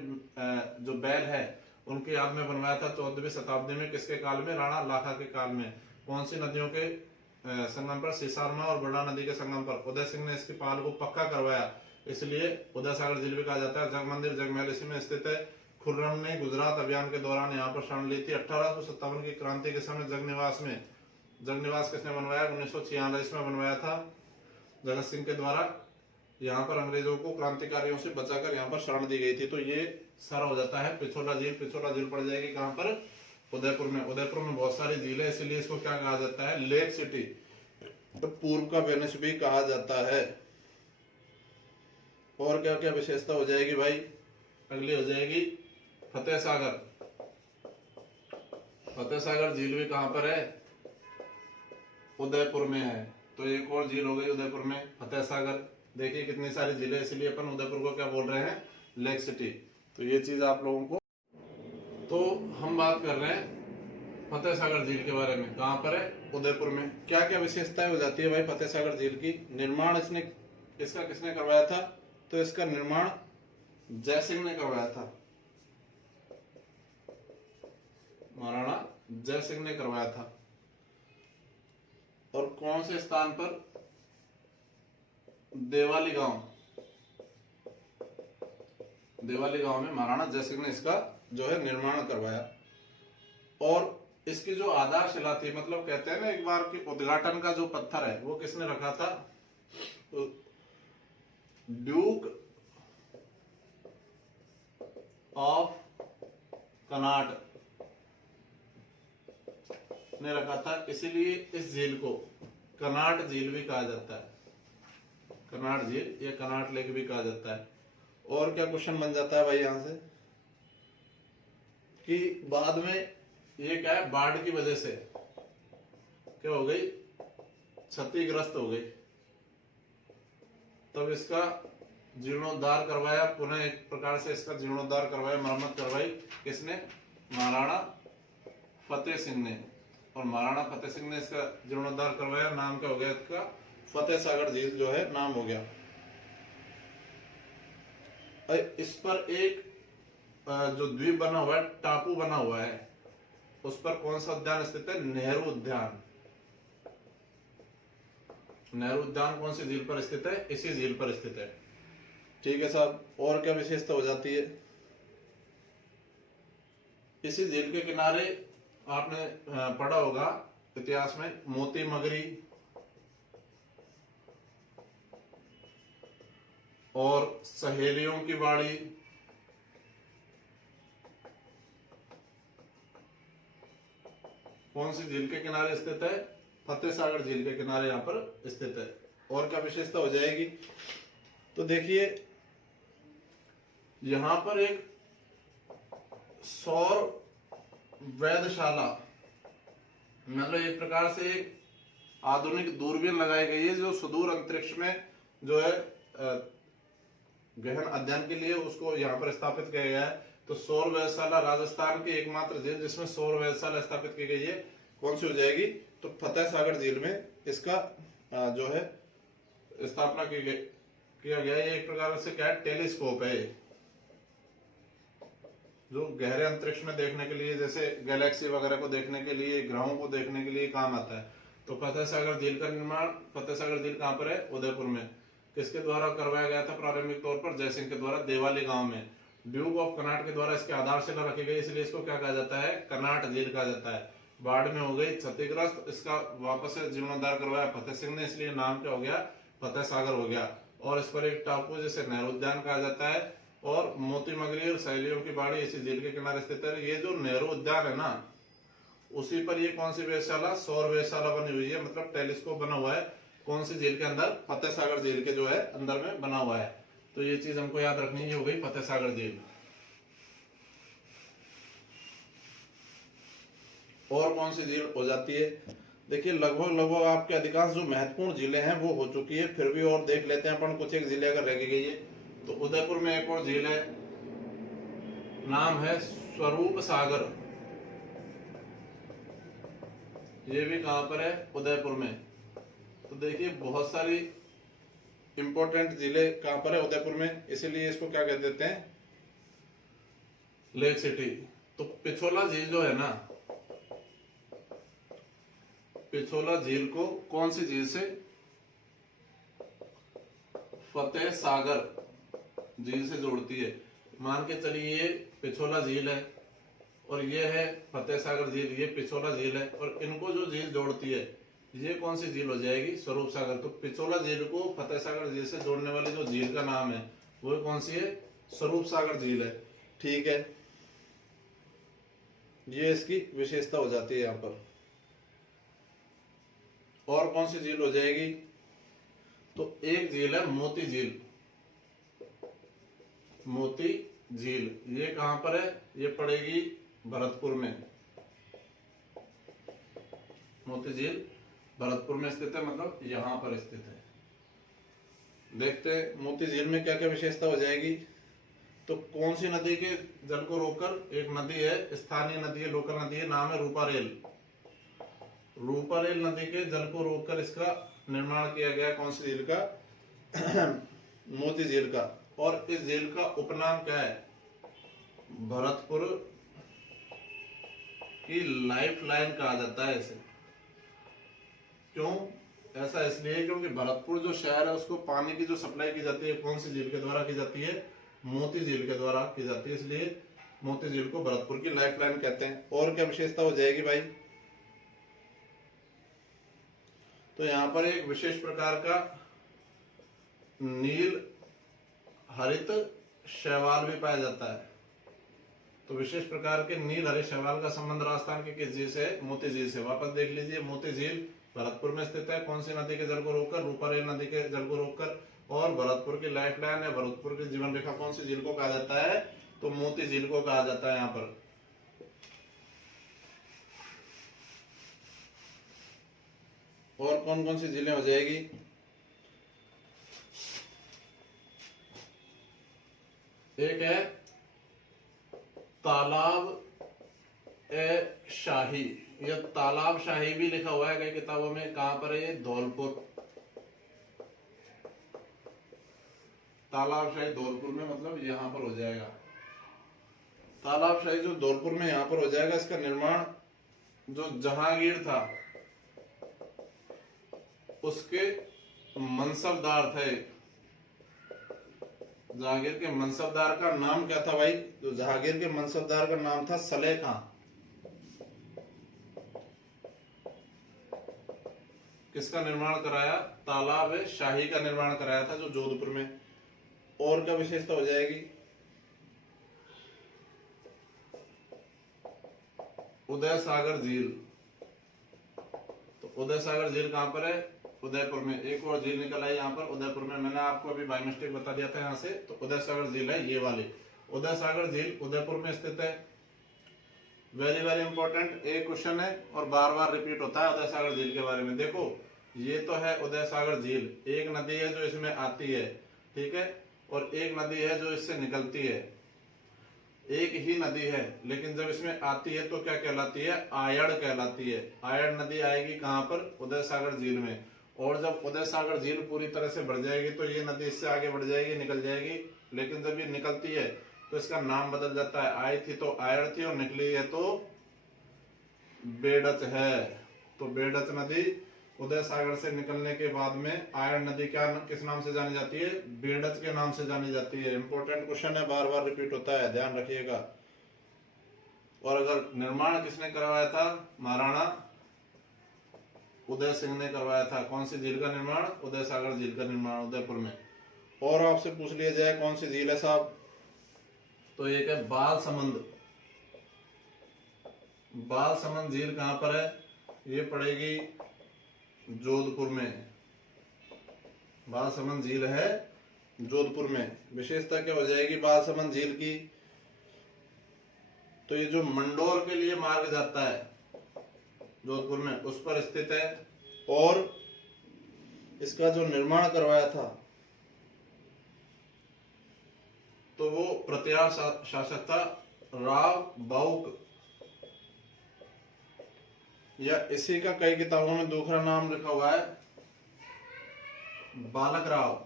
जो बैल है उनकी याद में बनवाया था 14वीं शताब्दी में। किसके काल में? राणा लाखा के काल में। कौन सी नदियों के संगम पर? सीसारमा और बुरड़ा नदी के संगम पर। उदय सिंह ने इसकी पाल को पक्का करवाया, इसलिए उदय सागर झील भी कहा जाता है। जग मंदिर, जग महल इसी में स्थित है। खुर्रम ने गुजरात अभियान के दौरान यहाँ पर शरण ली थी। 1857 की क्रांति के समय जगनिवास किसने बनवाया? 1946 में बनवाया था जगत सिंह के द्वारा। यहाँ पर अंग्रेजों को क्रांतिकारियों से बचाकर यहाँ पर शरण दी गई थी। तो ये सारा हो जाता है पिछोला झील पड़ जाएगी कहाँ पर? उदयपुर में। उदयपुर में बहुत सारी झील है, इसीलिए इसको क्या कहा जाता है? लेक सिटी, तो पूर्व का वेनिस भी कहा जाता है। और क्या क्या विशेषता हो जाएगी भाई? अगली हो जाएगी फतेह सागर। फतेह सागर झील भी कहां पर है? उदयपुर में है। तो एक और झील हो गई उदयपुर में, फतेह सागर। देखिए कितनी सारी झीलें, इसलिए अपन उदयपुर को क्या बोल रहे हैं? Lake city. तो ये चीज आप लोगों को, तो हम बात कर रहे हैं फतेह सागर झील के बारे में। कहां पर है? उदयपुर में। क्या क्या विशेषताएं हो जाती है भाई फतेह सागर झील की? निर्माण इसका किसने करवाया था? तो इसका निर्माण जयसिंह ने करवाया था, महाराणा जयसिंह ने करवाया था। और कौन से स्थान पर? देवाली गांव में महाराणा जयसिंह ने इसका जो है निर्माण करवाया। और इसकी जो आधारशिला थी, मतलब कहते हैं ना एक बार की उद्घाटन का जो पत्थर है वो किसने रखा था? ड्यूक ऑफ कनाट ने रखा था, इसीलिए इस झील को कनाट झील भी कहा जाता है। कनाट झील या कनाट लेक भी कहा जाता है। और क्या क्वेश्चन बन जाता है भाई यहां से कि बाद में ये क्या है? बाढ़ की वजह से क्या हो गई? क्षतिग्रस्त हो गई। तब इसका जीर्णोद्धार करवाया, पुनः एक प्रकार से इसका जीर्णोद्धार करवाया, मरम्मत करवाई। किसने? महाराणा फतेह सिंह ने। और महाराणा फतेह सिंह ने इसका जीर्णोद्धार करवाया। नाम क्या हो गया इसका? फतेह सागर झील जो है नाम हो गया। इस पर एक जो द्वीप बना हुआ है, टापू बना हुआ है, उस पर कौन सा उद्यान स्थित है? नेहरू उद्यान। नेहरू उद्यान कौन सी झील पर स्थित है? इसी झील पर स्थित है। ठीक है साहब। और क्या विशेषता हो जाती है? इसी झील के किनारे आपने पढ़ा होगा इतिहास में, मोती मगरी और सहेलियों की बाड़ी, कौन सी झील के किनारे स्थित है? फतेह सागर झील के किनारे यहां पर स्थित है। और क्या विशेषता हो जाएगी? तो देखिए यहां पर एक सौर वेधशाला, मतलब एक प्रकार से एक आधुनिक दूरबीन लगाई गई है जो सुदूर अंतरिक्ष में जो है गहन अध्ययन के लिए उसको यहाँ पर स्थापित किया गया है। तो सौर वेधशाला राजस्थान की एकमात्र झील जिसमें सौर वेधशाला स्थापित की गई है, कौन सी हो जाएगी? तो फतेह सागर झील में इसका जो है स्थापना किया गया है। एक प्रकार से क्या है? टेलीस्कोप है जो गहरे अंतरिक्ष में देखने के लिए, जैसे गैलेक्सी वगैरह को देखने के लिए, ग्रहों को देखने के लिए काम आता है। तो फतेह सागर झील का निर्माण, फतेह सागर झील कहाँ पर है? उदयपुर में। किसके द्वारा करवाया गया था? प्रारंभिक तौर पर जयसिंह के द्वारा, देवाली गांव में। ड्यूक ऑफ कनाट के द्वारा इसकी आधारशिला रखी गई, इसलिए इसको क्या कहा जाता है? कनाट झील कहा जाता है। बाढ़ में हो गई क्षतिग्रस्त, इसका वापस से जीर्णोद्धार करवाया फतेह सिंह ने, इसलिए नाम क्या हो गया? फतेह सागर हो गया। और इस पर एक टापू जिसे नेहरू उद्यान कहा जाता है, और मोती मगरी और सहेलियों की बाड़ी इसी झील के किनारे स्थित है। ये जो नेहरू उद्यान है ना, उसी पर ये कौन सी वेधशाला? सौर वेधशाला बनी हुई है, मतलब टेलीस्कोप बना हुआ है। कौन सी झील के अंदर? फतेह सागर झील के जो है अंदर में बना हुआ है। तो ये चीज हमको याद रखनी हो गई फतेह सागर झील। और कौन सी झील हो जाती है? देखिए लगभग आपके अधिकांश जो महत्वपूर्ण झीलें हैं वो हो चुकी है, फिर भी और देख लेते हैं अपन कुछ एक झीलें अगर रह गई है। तो उदयपुर में एक और झील है, नाम है स्वरूप सागर। ये भी कहां पर है? उदयपुर में। तो देखिए बहुत सारी इंपॉर्टेंट झीलें कहां पर है? उदयपुर में, इसीलिए इसको क्या कह देते हैं? Lake city. तो पिछोला झील जो है ना, पिछोला झील को कौन सी झील से? फतेह सागर झील से जोड़ती है। मान के चलिए ये पिछोला झील है और ये है फतेह सागर झील, ये पिछोला झील है, और इनको जो झील जोड़ती है ये कौन सी झील हो जाएगी? स्वरूप सागर। तो पिछोला झील को फतेह सागर झील से जोड़ने वाली जो झील का नाम है वो कौन सी है? स्वरूप सागर झील है। ठीक है, ये इसकी विशेषता हो जाती है यहाँ पर। और कौन सी झील हो जाएगी? तो एक झील है मोती झील। मोती झील ये कहां पर है? ये पड़ेगी भरतपुर में। मोती झील भरतपुर में स्थित है, मतलब यहां पर स्थित है। देखते हैं मोती झील में क्या क्या विशेषता हो जाएगी। तो कौन सी नदी के जल को रोककर, एक नदी है, स्थानीय नदी है, लोकल नदी है, नाम है रूपारेल। रूपारेल नदी के जल को रोककर इसका निर्माण किया गया। कौन सी झील का? मोती झील का। और इस झील का उपनाम क्या है? भरतपुर की लाइफ लाइन कहा जाता है इसे। क्यों ऐसा? इसलिए क्योंकि भरतपुर जो शहर है उसको पानी की जो सप्लाई की जाती है कौन सी झील के द्वारा की जाती है? मोती झील के द्वारा की जाती है, इसलिए मोती झील को भरतपुर की लाइफ लाइन कहते हैं। और क्या विशेषता हो जाएगी भाई? तो यहाँ पर एक विशेष प्रकार का नील हरित शैवाल भी पाया जाता है। तो विशेष प्रकार के नील हरित शैवाल का संबंध राजस्थान के किस झील से? मोती झील से। वापस देख लीजिए, मोती झील भरतपुर में स्थित है। कौन सी नदी के जल को रोककर? रूपारेल नदी के जल को रोककर। और भरतपुर की लाइफ लाइन या भरतपुर की जीवन रेखा कौन सी झील को कहा जाता है? तो मोती झील को कहा जाता है। यहाँ पर और कौन कौन सी झीलें हो जाएगी? एक है तालाब ए शाही, यह तालाब शाही भी लिखा हुआ है कई किताबों में। कहां पर है ये? धौलपुर। तालाब शाही धौलपुर में, मतलब यहां पर हो जाएगा। तालाब शाही जो धौलपुर में यहां पर हो जाएगा। इसका निर्माण जो जहांगीर था उसके मनसबदार थे। जहांगीर के मनसबदार का नाम क्या था भाई? तो जहांगीर के मनसबदार का नाम था सलेह खां। किसका निर्माण कराया? तालाब शाही का निर्माण कराया था जो जोधपुर में। और क्या विशेषता हो जाएगी? उदय सागर झील। तो उदय सागर झील कहां पर है? उदयपुर में। एक और झील निकल आई यहाँ पर उदयपुर में, मैंने आपको अभी बाय मिस्टेक बता दिया था यहाँ से। तो उदय सागर झील है ये वाली। उदय सागर झील उदयपुर में स्थित है। वेरी वेरी इंपॉर्टेंट एक क्वेश्चन है और बार बार रिपीट होता है उदय सागर झील के बारे में। देखो ये तो है उदय सागर झील, एक नदी है जो इसमें आती है, ठीक है, और एक नदी है जो इससे निकलती है। एक ही नदी है लेकिन जब इसमें आती है तो क्या कहलाती है? आयड़ कहलाती है। आयड़ नदी आएगी कहां पर? उदय सागर झील में। और जब उदय सागर झील पूरी तरह से भर जाएगी तो ये नदी इससे आगे बढ़ जाएगी, निकल जाएगी। लेकिन जब ये निकलती है तो इसका नाम बदल जाता है। आई थी तो आयड़ थी और निकली है तो बेडच है। तो बेडच नदी उदय सागर से निकलने के बाद में आयड़ नदी क्या किस नाम से जानी जाती है? बेडच के नाम से जानी जाती है। इंपॉर्टेंट क्वेश्चन है, बार बार रिपीट होता है, ध्यान रखिएगा। और अगर निर्माण किसने करवाया था? महाराणा उदय सिंह ने करवाया था। कौन सी झील का निर्माण? उदय सागर झील का निर्माण उदयपुर में। और आपसे पूछ लिया जाए कौन सी झील है साहब, तो एक है बालसमंद। बालसमंद झील कहां पर है? ये पड़ेगी जोधपुर में। बालसमंद झील है जोधपुर में। विशेषता क्या हो जाएगी बालसमंद झील की? तो ये जो मंडोर के लिए मार्ग जाता है जोधपुर में उस पर स्थित है। और इसका जो निर्माण करवाया था तो वो प्रतिहार शासक था राव बाउक, या इसी का कई किताबों में दूसरा नाम लिखा हुआ है बालक राव।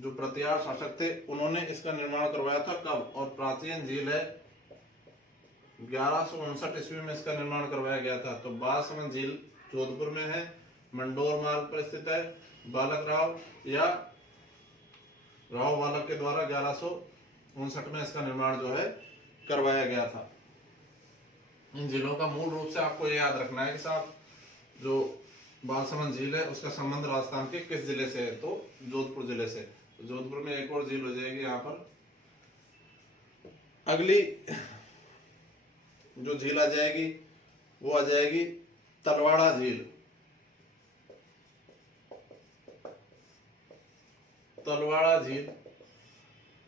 जो प्रतिहार शासक थे उन्होंने इसका निर्माण करवाया था। कब? और प्राचीन झील है 1159 ईस्वी में इसका निर्माण करवाया गया था। तो बालसमंद झील जोधपुर में है, मंडोर मार्ग पर स्थित है। बालक राव या राव बालक के द्वारा 1159 में इसका निर्माण जो है करवाया गया था। इन जिलों का मूल रूप से आपको ये याद रखना है कि साहब जो बालसमंद झील है उसका संबंध राजस्थान के किस जिले से है, तो जोधपुर जिले से। तो जोधपुर में एक और झील हो जाएगी यहाँ पर। अगली जो झील आ जाएगी वो आ जाएगी तलवाड़ा झील। तलवाड़ा झील,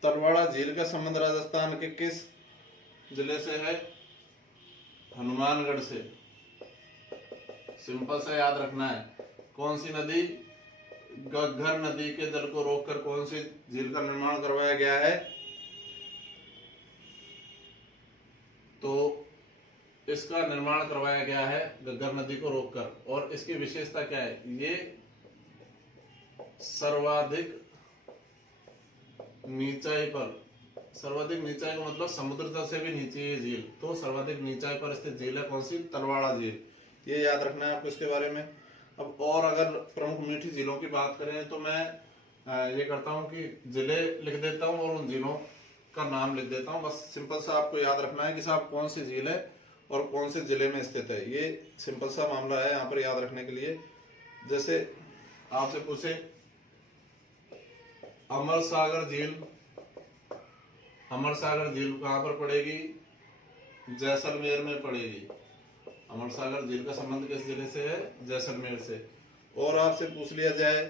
तलवाड़ा झील का संबंध राजस्थान के किस जिले से है? हनुमानगढ़ से। सिंपल सा याद रखना है। कौन सी नदी? घग्गर नदी के जल को रोककर कौन सी झील का निर्माण करवाया गया है? तो इसका निर्माण करवाया गया है घग्गर नदी को रोककर। और इसकी विशेषता क्या है? ये सर्वाधिक नीचाई पर, सर्वाधिक नीचाई का मतलब समुद्र तल से भी नीचे ये झील, तो सर्वाधिक नीचाई पर स्थित झील है कौन सी? तलवाड़ा झील। ये याद रखना है आपको इसके बारे में। अब और अगर प्रमुख मीठी झीलों की बात करें तो मैं ये करता हूँ कि जिले लिख देता हूँ और उन झीलों का नाम लिख देता हूँ। बस सिंपल सा आपको याद रखना है कि साहब कौन सी झील है और कौन से जिले में स्थित है। ये सिंपल सा मामला है यहाँ पर याद रखने के लिए। जैसे आपसे पूछे अमर सागर झील, अमर सागर झील कहाँ पर पड़ेगी? जैसलमेर में पड़ेगी। अमर सागर झील का संबंध किस जिले से है? जैसलमेर से। और आपसे पूछ लिया जाए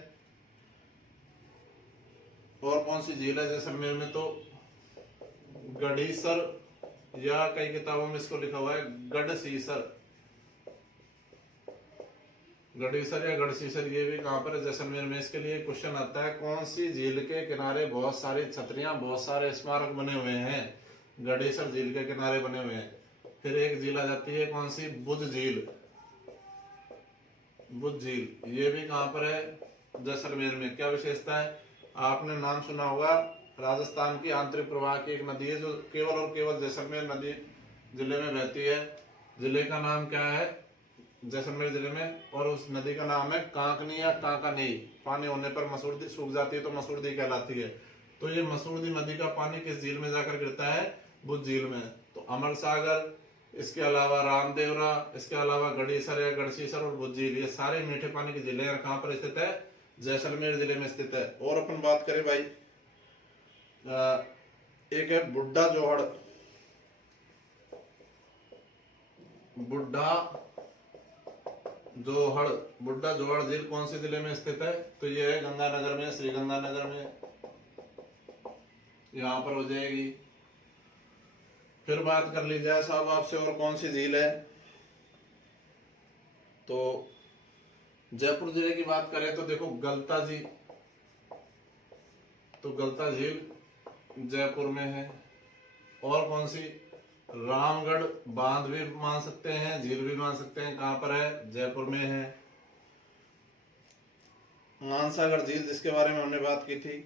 और कौन सी झील है जैसलमेर में, तो गढ़ीसर, या कई किताबों में इसको लिखा हुआ है गढ़सीसर। गढ़ीसर या गढ़सीसर, ये भी कहां पर है? जैसलमेर में। इसके लिए क्वेश्चन आता है कौन सी झील के किनारे बहुत सारी छतरियां, बहुत सारे स्मारक बने हुए हैं? गढ़ीसर झील के किनारे बने हुए हैं। फिर एक झील आ जाती है कौन सी? बुद्ध झील। बुद्ध झील ये भी कहां पर है? जैसलमेर में। क्या विशेषता है? आपने नाम सुना होगा, राजस्थान की आंतरिक प्रवाह की एक नदी है जो केवल और केवल जैसलमेर नदी जिले में बहती है। जिले का नाम क्या है? जैसलमेर जिले में। और उस नदी का नाम है कांकनी या कांकानी। पानी होने पर मसूरदी सूख जाती है तो मसूरदी कहलाती है। तो ये मसूरदी नदी का पानी किस झील में जाकर गिरता है? बुद्ध झील में। तो अमर सागर, इसके अलावा रामदेवरा, इसके अलावा गढ़ीसर या गढ़सीसर और बुद्ध झील, ये सारे मीठे पानी की झीलें कहाँ पर स्थित है? जैसलमेर जिले में स्थित है। और अपन बात करें भाई, एक है बुड्ढा जोहड़। बुड्ढा जोहड़, बुड्ढा जोहड़ झील कौन से जिले में स्थित है? तो ये है गंगानगर में, श्री गंगानगर में। यहां पर हो जाएगी। फिर बात कर ली जाए साहब आपसे और कौन सी झील है, तो जयपुर जिले की बात करें तो देखो गलता झील, तो गलता झील जयपुर में है। और कौन सी? रामगढ़ बांध भी मान सकते हैं, झील भी मान सकते हैं। कहां पर है? जयपुर में है। मानसागर झील जिसके बारे में हमने बात की थी,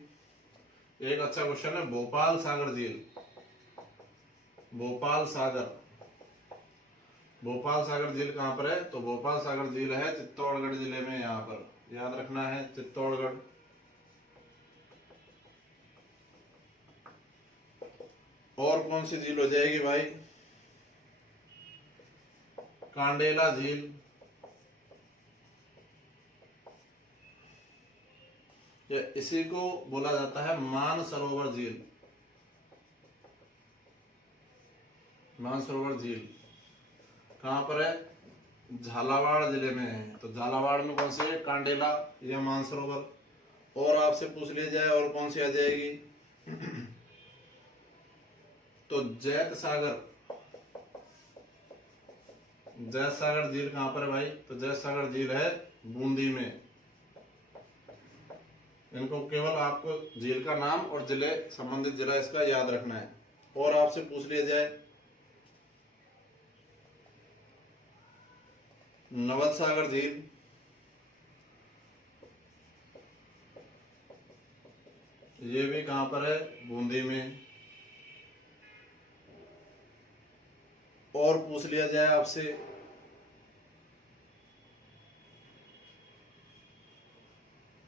एक अच्छा क्वेश्चन है। भोपाल सागर झील, भोपाल सागर, भोपाल सागर झील कहां पर है? तो भोपाल सागर झील है चित्तौड़गढ़ जिले में। यहां पर याद रखना है चित्तौड़गढ़। और कौन सी झील हो जाएगी भाई? कांडेला झील, या इसी को बोला जाता है मानसरोवर झील। मानसरोवर झील कहां पर है? झालावाड़ जिले में है। तो झालावाड़ में कौन सी है? कांडेला या मानसरोवर। और आपसे पूछ लिया जाए और कौन सी आ जाएगी, तो जैत सागर, जैत सागर झील कहां पर है भाई? तो जैत सागर झील है बूंदी में। इनको केवल आपको झील का नाम और जिले, संबंधित जिला इसका याद रखना है। और आपसे पूछ लिया जाए नवल सागर झील, ये भी कहां पर है? बूंदी में। और पूछ लिया जाए आपसे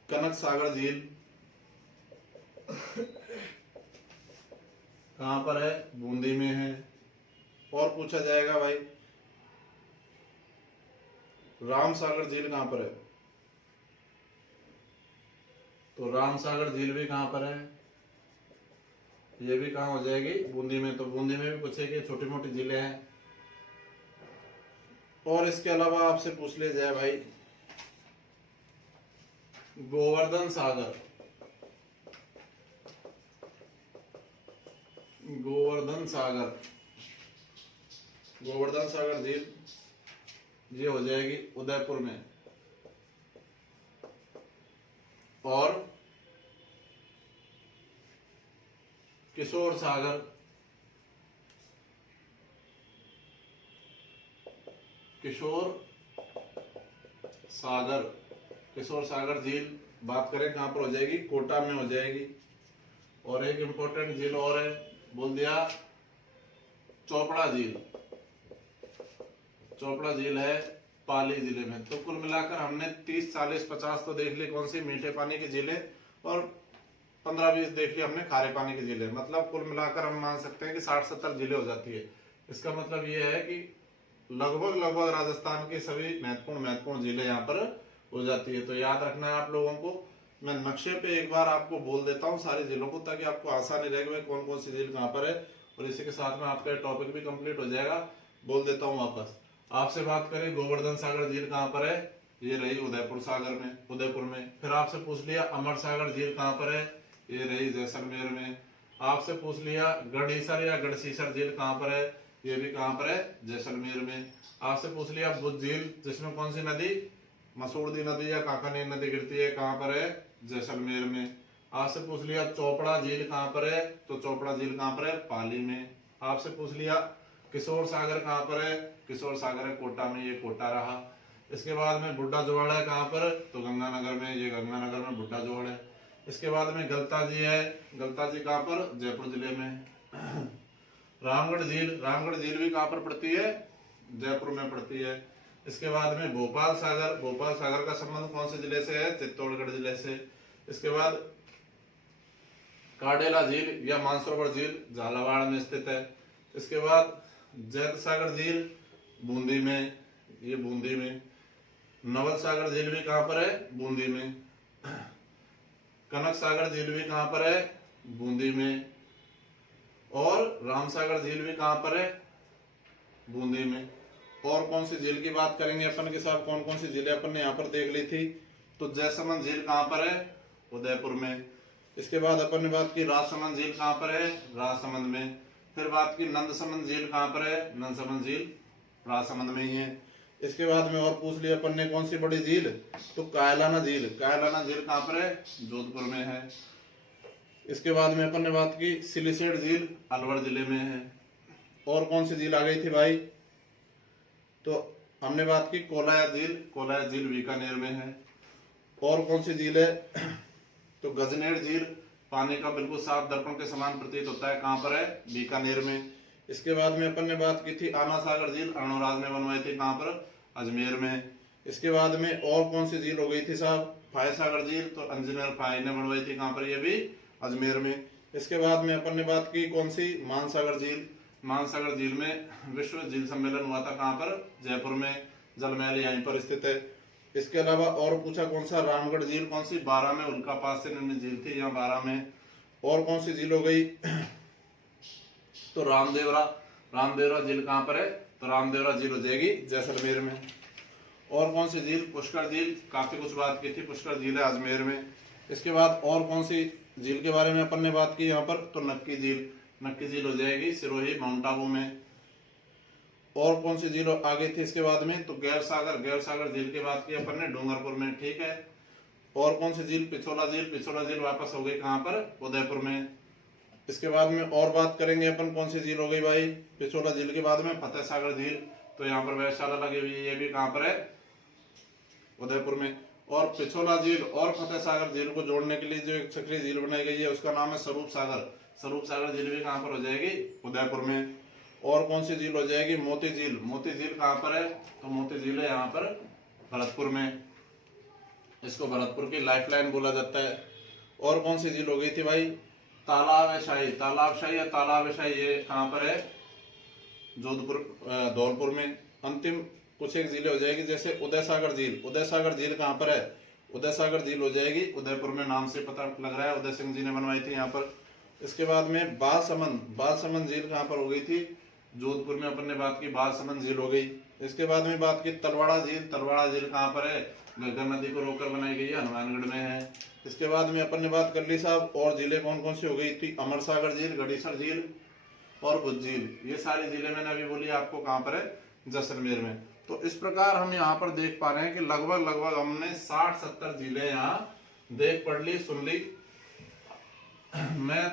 कनक सागर झील, कहाँ पर है? बूंदी में है। और पूछा जाएगा भाई राम सागर झील कहाँ पर है? तो राम सागर झील भी कहाँ पर है? ये भी कहाँ हो जाएगी? बूंदी में। तो बूंदी में भी पूछेगी, छोटी मोटी झीलें हैं। और इसके अलावा आपसे पूछ ले जाए भाई गोवर्धन सागर, गोवर्धन सागर, गोवर्धन सागर झील ये हो जाएगी उदयपुर में। और किशोर सागर, किशोर सागर, किशोर सागर झील बात करें कहां पर हो जाएगी? कोटा में हो जाएगी। और एक इंपॉर्टेंट झील और है, बोल दिया चोपड़ा झील। चोपड़ा झील है पाली जिले में। तो कुल मिलाकर हमने 30, 40, 50 तो देख ली कौन सी मीठे पानी की झीलें, और 15-20 देख ली हमने खारे पानी की झीलें। मतलब कुल मिलाकर हम मान सकते हैं कि 60-70 झीलें हो जाती है। इसका मतलब ये है कि लगभग राजस्थान की सभी महत्वपूर्ण झीलें यहाँ पर हो जाती है। तो याद रखना है आप लोगों को। मैं नक्शे पे एक बार आपको बोल देता हूँ सारी झीलों को, ताकि आपको आसानी रहेगी कौन कौन सी झील कहाँ पर है। और इसी के साथ में आपका टॉपिक भी कंप्लीट हो जाएगा। बोल देता हूँ वापस। आपसे बात करें गोवर्धन सागर झील कहाँ पर है? ये रही उदयपुर सागर में, उदयपुर में। फिर आपसे पूछ लिया अमर सागर झील कहाँ पर है? ये रही जैसलमेर में। आपसे पूछ लिया गढ़ीसर या गढ़सीसर झील कहाँ पर है? ये भी कहाँ पर है? जैसलमेर में। आपसे पूछ लिया बुद्ध झील, जिसमें कौन सी नदी? मसूड़दी नदी या काकानेर नदी गिरती है, कहाँ पर है? जैसलमेर में। आपसे पूछ लिया चोपड़ा झील कहाँ पर है? तो चोपड़ा झील कहाँ पर है? पाली में। आपसे पूछ लिया किशोर सागर कहाँ पर है? किशोर सागर है कोटा में, ये कोटा रहा। इसके बाद में बुड्ढा जोड़ है कहाँ पर? तो गंगानगर में, ये गंगानगर में बुड्ढा जोड़ है। इसके बाद में गलता जी है, गलता जी कहाँ पर? जयपुर जिले में। रामगढ़ झील, रामगढ़ झील भी कहाँ पर पड़ती है? जयपुर में पड़ती है। इसके बाद में भोपाल सागर, भोपाल सागर का संबंध कौन से जिले से है? चित्तौड़गढ़ जिले से। इसके बाद काडेला झील या मानसरोवर झील झालावाड़ में स्थित है। इसके बाद जैत सागर झील बूंदी में, ये बूंदी में। नवल सागर झील भी कहाँ पर है? बूंदी में। कनक सागर झील भी कहाँ पर है? बूंदी में। और राम सागर झील भी कहाँ पर है? बूंदी में। और कौन सी झील की बात करेंगे अपन के साथ? कौन कौन सी झीलें अपन ने यहाँ पर देख ली थी? तो जयसमंद झील कहाँ पर है? उदयपुर में। इसके बाद अपन ने बात की राजसमंद झील कहाँ पर है? राजसमंद में। फिर बात की नंदसमंद झील कहाँ पर है? नंदसमंद झील राजसमंद में ही है। इसके बाद में और पूछ लिया अपन ने कौन सी बड़ी झील? तो कायलाना झील, कायलाना झील कहाँ पर है? जोधपुर में है। इसके बाद में अपन ने बात की सिलिसेट झील अलवर जिले में है। और कौन सी झील आ गई थी भाई? तो हमने बात की कोलाया झील, कोलाया झील बीकानेर में है। और कौन सी झील है? तो गजनेर झील, पानी का बिल्कुल साफ दर्पण के समान प्रतीत होता है, कहाँ पर है? बीकानेर में। इसके बाद में अपन ने बात की थी आना सागर झील, अर्णोराज ने बनवाई थी, कहाँ पर? अजमेर में। इसके बाद में और कौन सी झील हो गई थी साहब? फाय सागर झील, तो इंजीनियर फाय ने बनवाई थी, कहाँ पर? ये भी अजमेर में। इसके बाद में अपन ने बात की कौन सी? मानसागर झील, मानसागर झील में विश्व झील सम्मेलन हुआ था, कहाँ पर? जयपुर में। जलमहल यहीं पर स्थित है। इसके अलावा और पूछा कौन सा? रामगढ़ झील कौन सी? 12 में उल्का पास से निर्मित झील थी, यहाँ 12 में। और कौन सी झील हो गई? तो रामदेवरा, रामदेवरा झील कहाँ पर है? तो रामदेवरा झील हो जाएगी जैसलमेर में। और कौन सी झील? पुष्कर झील, काफी कुछ बात की थी, पुष्कर झील है अजमेर में। इसके बाद और कौन सी झील के बारे में अपन ने बात की यहाँ पर? तो नक्की झील, नक्की झील हो जाएगी सिरोही माउंट आबू में। और कौन सी झील आ गई थी इसके बाद में? तो गैर सागर, गैर सागर झील की बात की अपन ने डूंगरपुर में, ठीक है। और कौन सी झील? पिछोला झील, पिछोला झील वापस हो गई कहाँ पर? उदयपुर में। इसके बाद में और बात करेंगे अपन कौन सी झील हो गई भाई? पिछोला झील के बाद में फतेह सागर झील, तो यहाँ पर वैधशाला लगी हुई है, ये भी कहाँ पर है? उदयपुर में। और पिछोला झील और फतेह सागर झील को जोड़ने के लिए जो एक सक्रिय झील बनाई गई है उसका नाम है स्वरूप सागर, स्वरूप सागर झील भी कहाँ पर हो जाएगी? उदयपुर में। और कौन सी झील हो जाएगी? मोती झील, मोती झील कहाँ पर है? तो मोती झील है यहाँ पर भरतपुर में। इसको भरतपुर की लाइफलाइन बोला जाता है। और कौन सी झील हो गई थी भाई? तालाब शाही। तालाब शाही या तालाब शाही ये कहाँ पर है? जोधपुर, धौलपुर में। अंतिम कुछ एक झीलें हो जाएगी, जैसे उदय सागर झील। उदय सागर झील कहाँ पर है? उदय सागर झील हो जाएगी उदयपुर में, नाम से पता लग रहा है, उदय सिंह जी ने बनवाई थी यहाँ पर। इसके बाद में बालसमंद। बालसमंद झील कहाँ पर हो गई थी? जोधपुर में अपन ने बात की, बालसमंद झील हो गई। इसके बाद में बात की तलवाड़ा झील। तलवाड़ा झील कहाँ पर है? घग्गर नदी को रोककर बनाई गई है, हनुमानगढ़ में है। इसके बाद में अपन ने बात कर ली साहब, और झीलें कौन कौन सी हो गई थी? अमर सागर झील, गड़ीसर झील और भुज झील। ये सारी झीलें मैंने अभी बोली आपको कहाँ पर है? जैसलमेर में। तो इस प्रकार हम यहाँ पर देख पा रहे हैं कि लगभग हमने 60-70 झीलें यहाँ देख पढ़ ली, सुन ली। मैं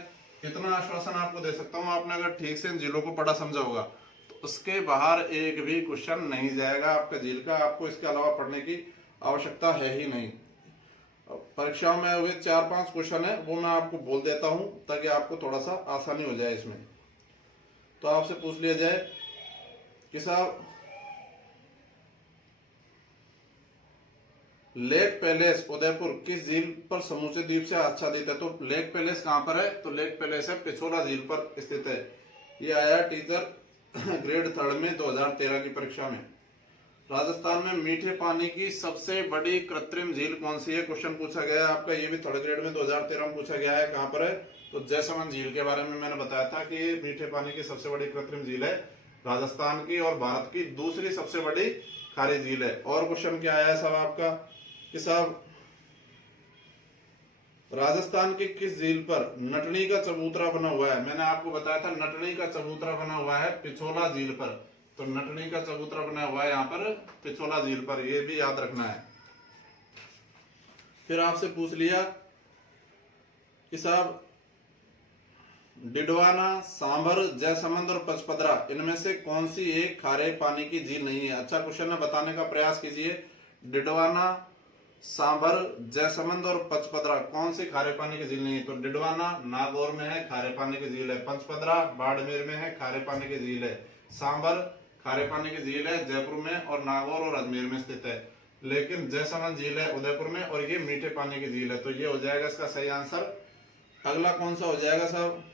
इतना आश्वासन आपको दे सकता हूँ, आपने अगर ठीक से इन झीलों को पढ़ा समझा होगा तो उसके बाहर एक भी क्वेश्चन नहीं जाएगा आपका झील का। आपको इसके अलावा पढ़ने की आवश्यकता है ही नहीं। परीक्षाओं में हुए 4-5 क्वेश्चन है, वो मैं आपको बोल देता हूं ताकि आपको थोड़ा सा आसानी हो जाए इसमें। तो आपसे पूछ लिया जाए कि साहब लेक पैलेस उदयपुर किस झील पर समूचे द्वीप से आच्छादित है? तो लेक पैलेस कहां पर है? तो लेक पैलेस है पिछोला झील पर स्थित है। ये आया टीचर ग्रेड 3 में 2013 की परीक्षा में। राजस्थान में मीठे पानी की सबसे बड़ी कृत्रिम झील कौन सी है? क्वेश्चन पूछा गया है आपका, ये भी 3rd ग्रेड में 2013 में पूछा गया है। कहां पर है? तो जैसलमेर झील के बारे में मैंने बताया था कि ये मीठे पानी की सबसे बड़ी कृत्रिम झील है राजस्थान की, और भारत की दूसरी सबसे बड़ी खारी झील है। और क्वेश्चन क्या आया है साहब आपका कि साहब राजस्थान की किस झील पर नटनी का चबूतरा बना हुआ है? मैंने आपको बताया था नटनी का चबूतरा बना हुआ है पिछोला झील पर। तो नटनी का चबूतरा बना हुआ है यहाँ पर पिछोला झील पर, ये भी याद रखना है। फिर आपसे पूछ लिया कि साहब डिडवाना, सांभर, जयसमंद और पचपदरा इनमें से कौन सी एक खारे पानी की झील नहीं है? अच्छा क्वेश्चन है, बताने का प्रयास कीजिए। डिडवाना, सांभर, जयसमंद और पचपदरा कौन सी खारे पानी की झील नहीं है? तो डिडवाना नागौर में है, खारे पानी की झील है। पचपदरा बाड़मेर में है, खारे पानी की झील है। सांभर खारे पानी की झील है, जयपुर में और नागौर और अजमेर में स्थित है। लेकिन जयसमंद झील है उदयपुर में, और ये मीठे पानी की झील है। तो ये हो जाएगा इसका सही आंसर। अगला कौन सा हो जाएगा साहब?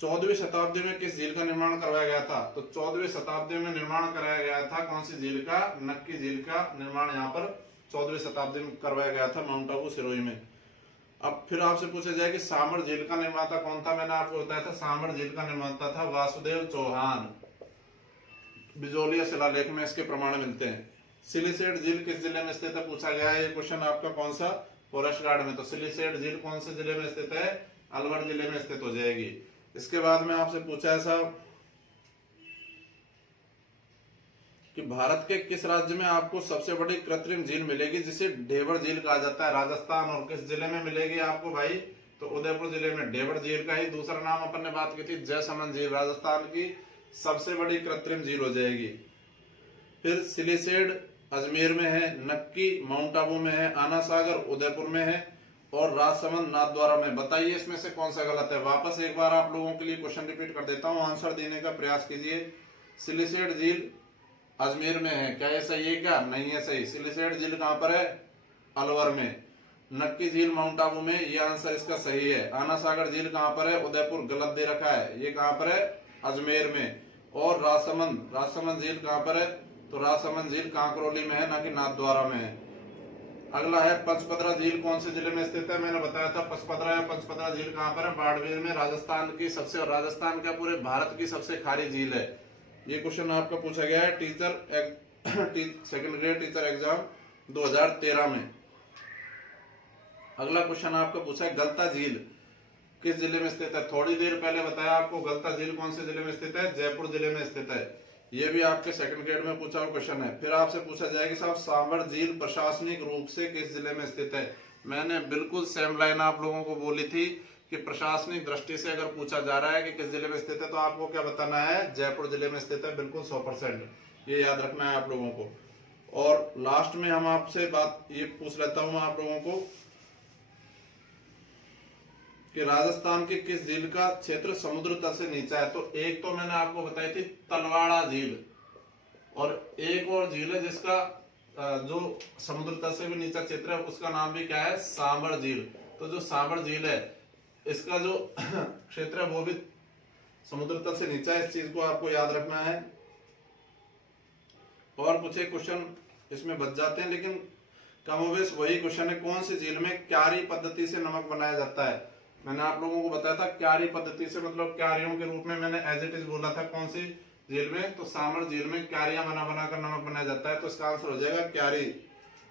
14वीं शताब्दी में किस झील का निर्माण करवाया गया था? तो 14वीं शताब्दी में निर्माण कराया गया था कौन सी झील का? नक्की झील का निर्माण यहाँ पर 14वीं शताब्दी में करवाया गया था, माउंट आबू सिरोही में। अब फिर आपसे पूछा जाए कि सांभर झील का निर्माता कौन था? मैंने आपको बताया था सांभर झील का निर्माता था वासुदेव चौहान। बिजोलिया शिलालेख में इसके प्रमाण मिलते हैं। सिलिसेट झील किस जिले में स्थित है? पूछा गया है ये क्वेश्चन आपका कौन सा? फॉरेस्ट गार्ड में। तो सिलिसेट झील कौन से जिले में स्थित है? अलवर जिले में स्थित हो जाएगी। इसके बाद में आपसे पूछा है साहब कि भारत के किस राज्य में आपको सबसे बड़ी कृत्रिम झील मिलेगी जिसे ढेबर झील कहा जाता है? राजस्थान। और किस जिले में मिलेगी आपको भाई? तो उदयपुर जिले में। ढेबर झील का ही दूसरा नाम अपन ने बात की थी जयसमंद झील, राजस्थान की सबसे बड़ी कृत्रिम झील हो जाएगी। फिर सिलिसेट अजमेर में है, नक्की माउंट आबू में है, आना सागर उदयपुर में है और राजसमंद नाथद्वारा में। बताइए इसमें से कौन सा गलत है? वापस एक बार आप लोगों के लिए क्वेश्चन रिपीट कर देता हूं, आंसर देने का प्रयास कीजिए। सिलिसेट झील अजमेर में है, क्या ये सही है? क्या नहीं है सही। सिलिसेट झील कहां पर है? अलवर में। नक्की झील माउंट आबू में, ये आंसर इसका सही है। आना सागर झील कहां पर है? उदयपुर, गलत दे रखा है। ये कहां पर है? अजमेर में। और राजसमंद झील कहां पर है? तो राजसमंद झील कांकरोली में है, ना कि नाथद्वारा में है। अगला है पचपदरा झील कौन से जिले में स्थित है? मैंने बताया था पचपदरा झील कहां पर है? बाड़मेर में। राजस्थान की सबसे, और राजस्थान का पूरे भारत की सबसे खारी झील है। ये क्वेश्चन आपका पूछा गया है सेकंड ग्रेड टीचर एग्जाम 2013 में। अगला क्वेश्चन आपका पूछा है गलता झील किस जिले में स्थित है? थोड़ी देर पहले बताया आपको गलता झील कौन से जिले में स्थित है? जयपुर जिले में स्थित है। ये भी आपके सेकंड ग्रेड में पूछा हुआ क्वेश्चन है। फिर आपसे पूछा जाएगा साहब सांभर झील प्रशासनिक रूप से किस जिले में स्थित है? मैंने बिल्कुल सेम लाइन आप लोगों को बोली थी कि प्रशासनिक दृष्टि से अगर पूछा जा रहा है कि किस जिले में स्थित है तो आपको क्या बताना है? जयपुर जिले में स्थित है, बिल्कुल 100%। ये याद रखना है आप लोगों को। और लास्ट में हम आपसे बात ये पूछ लेता हूं आप लोगों को कि राजस्थान की किस झील का क्षेत्र समुद्र तल से नीचा है? तो एक तो मैंने आपको बताई थी तलवाड़ा झील, और एक और झील है जिसका जो समुद्र तल से भी नीचा क्षेत्र है उसका नाम भी क्या है, सांबर झील। तो जो सांबर झील है इसका जो क्षेत्र है वो भी समुद्र तल से नीचा है, इस चीज को आपको याद रखना है। और कुछ एक क्वेश्चन इसमें बच जाते हैं, लेकिन कमोबेश वही क्वेश्चन है, कौन सी झील में क्यारी पद्धति से नमक बनाया जाता है। मैंने आप लोगों को बताया था क्यारी पद्धति से मतलब क्यारियों के रूप में, मैंने एज इट इज बोला था कौन सी झील में, तो सांबर झील में क्यारियां बनाकर नमक बनाया जाता है। तो इसका आंसर हो जाएगा क्यारी,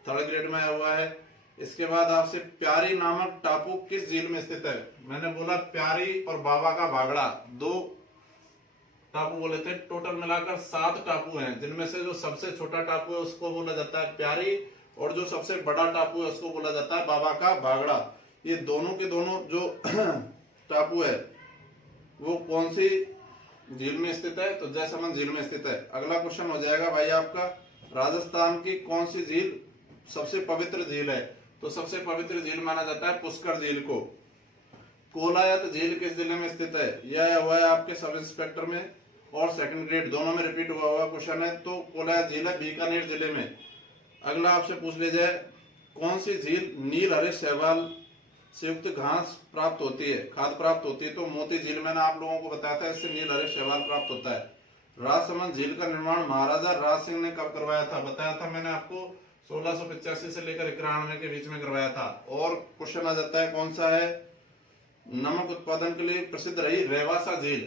3rd ग्रेड में आया हुआ है। इसके बाद आपसे प्यारी नामक टापू किस झील में स्थित है। मैंने बोला प्यारी और बाबा का भागड़ा 2 टापू बोले थे, टोटल मिलाकर 7 टापू हैं, जिनमें से जो सबसे छोटा टापू है उसको बोला जाता है प्यारी, और जो सबसे बड़ा टापू है उसको बोला जाता है बाबा का भागड़ा। ये दोनों के दोनों जो टापू है वो कौन सी झील में स्थित है, तो जयसमंद झील में स्थित है। अगला क्वेश्चन हो जाएगा भाई आपका, राजस्थान की कौन सी झील सबसे पवित्र झील है। तो सबसे पवित्र झील माना जाता है पुष्कर झील को। कोलायत झील किस जिले में स्थित है, यह आया हुआ है आपके सब इंस्पेक्टर में और 2nd ग्रेड दोनों में रिपीट हुआ क्वेश्चन है। तो कोलायत झील है बीकानेर जिले में। अगला आपसे पूछ ले जाए, कौन सी झील नील हरे शैवाल से युक्त घास प्राप्त होती है, खाद प्राप्त होती है। तो मोती झील मैंने आप लोगों को बताया था, इससे नील हरे शैवाल प्राप्त होता है। राजसमंद झील का निर्माण महाराजा राज सिंह ने कब करवाया था, बताया था मैंने आपको 1685 से लेकर 91 के बीच में करवाया था। और क्वेश्चन आ जाता है कौन सा है, नमक उत्पादन के लिए प्रसिद्ध रही रेवासा झील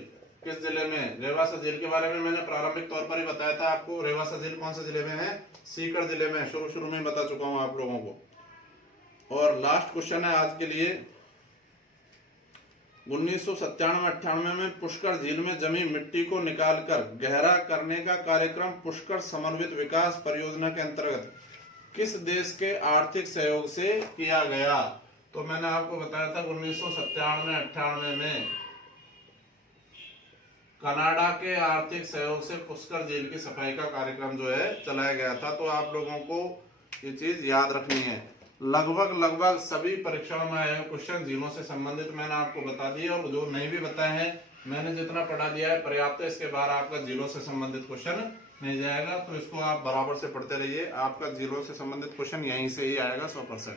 किस जिले में। रेवासा झील के बारे में मैंने प्रारंभिक तौर पर ही बताया था आपको। रेवासा झील कौन से जिले में है, सीकर जिले में, शुरू में बता चुका हूं आप लोगों को। और लास्ट क्वेश्चन है आज के लिए, 1997-98 में पुष्कर झील में जमी मिट्टी को निकालकर गहरा करने का कार्यक्रम पुष्कर समन्वित विकास परियोजना के अंतर्गत किस देश के आर्थिक सहयोग से किया गया। तो मैंने आपको बताया था 1997-98 में कनाडा के आर्थिक सहयोग से पुष्कर झील की सफाई का कार्यक्रम जो है चलाया गया था। तो आप लोगों को ये चीज याद रखनी है। लगभग सभी परीक्षाओं में आए क्वेश्चन झीलों से संबंधित मैंने आपको बता दिए, और जो नहीं भी बताए हैं मैंने जितना पढ़ा दिया है पर्याप्त है। इसके बाद आपका झीलों से संबंधित क्वेश्चन नहीं जाएगा, तो इसको आप बराबर से पढ़ते रहिए। आपका झीलों से संबंधित क्वेश्चन यहीं से ही आएगा 100%।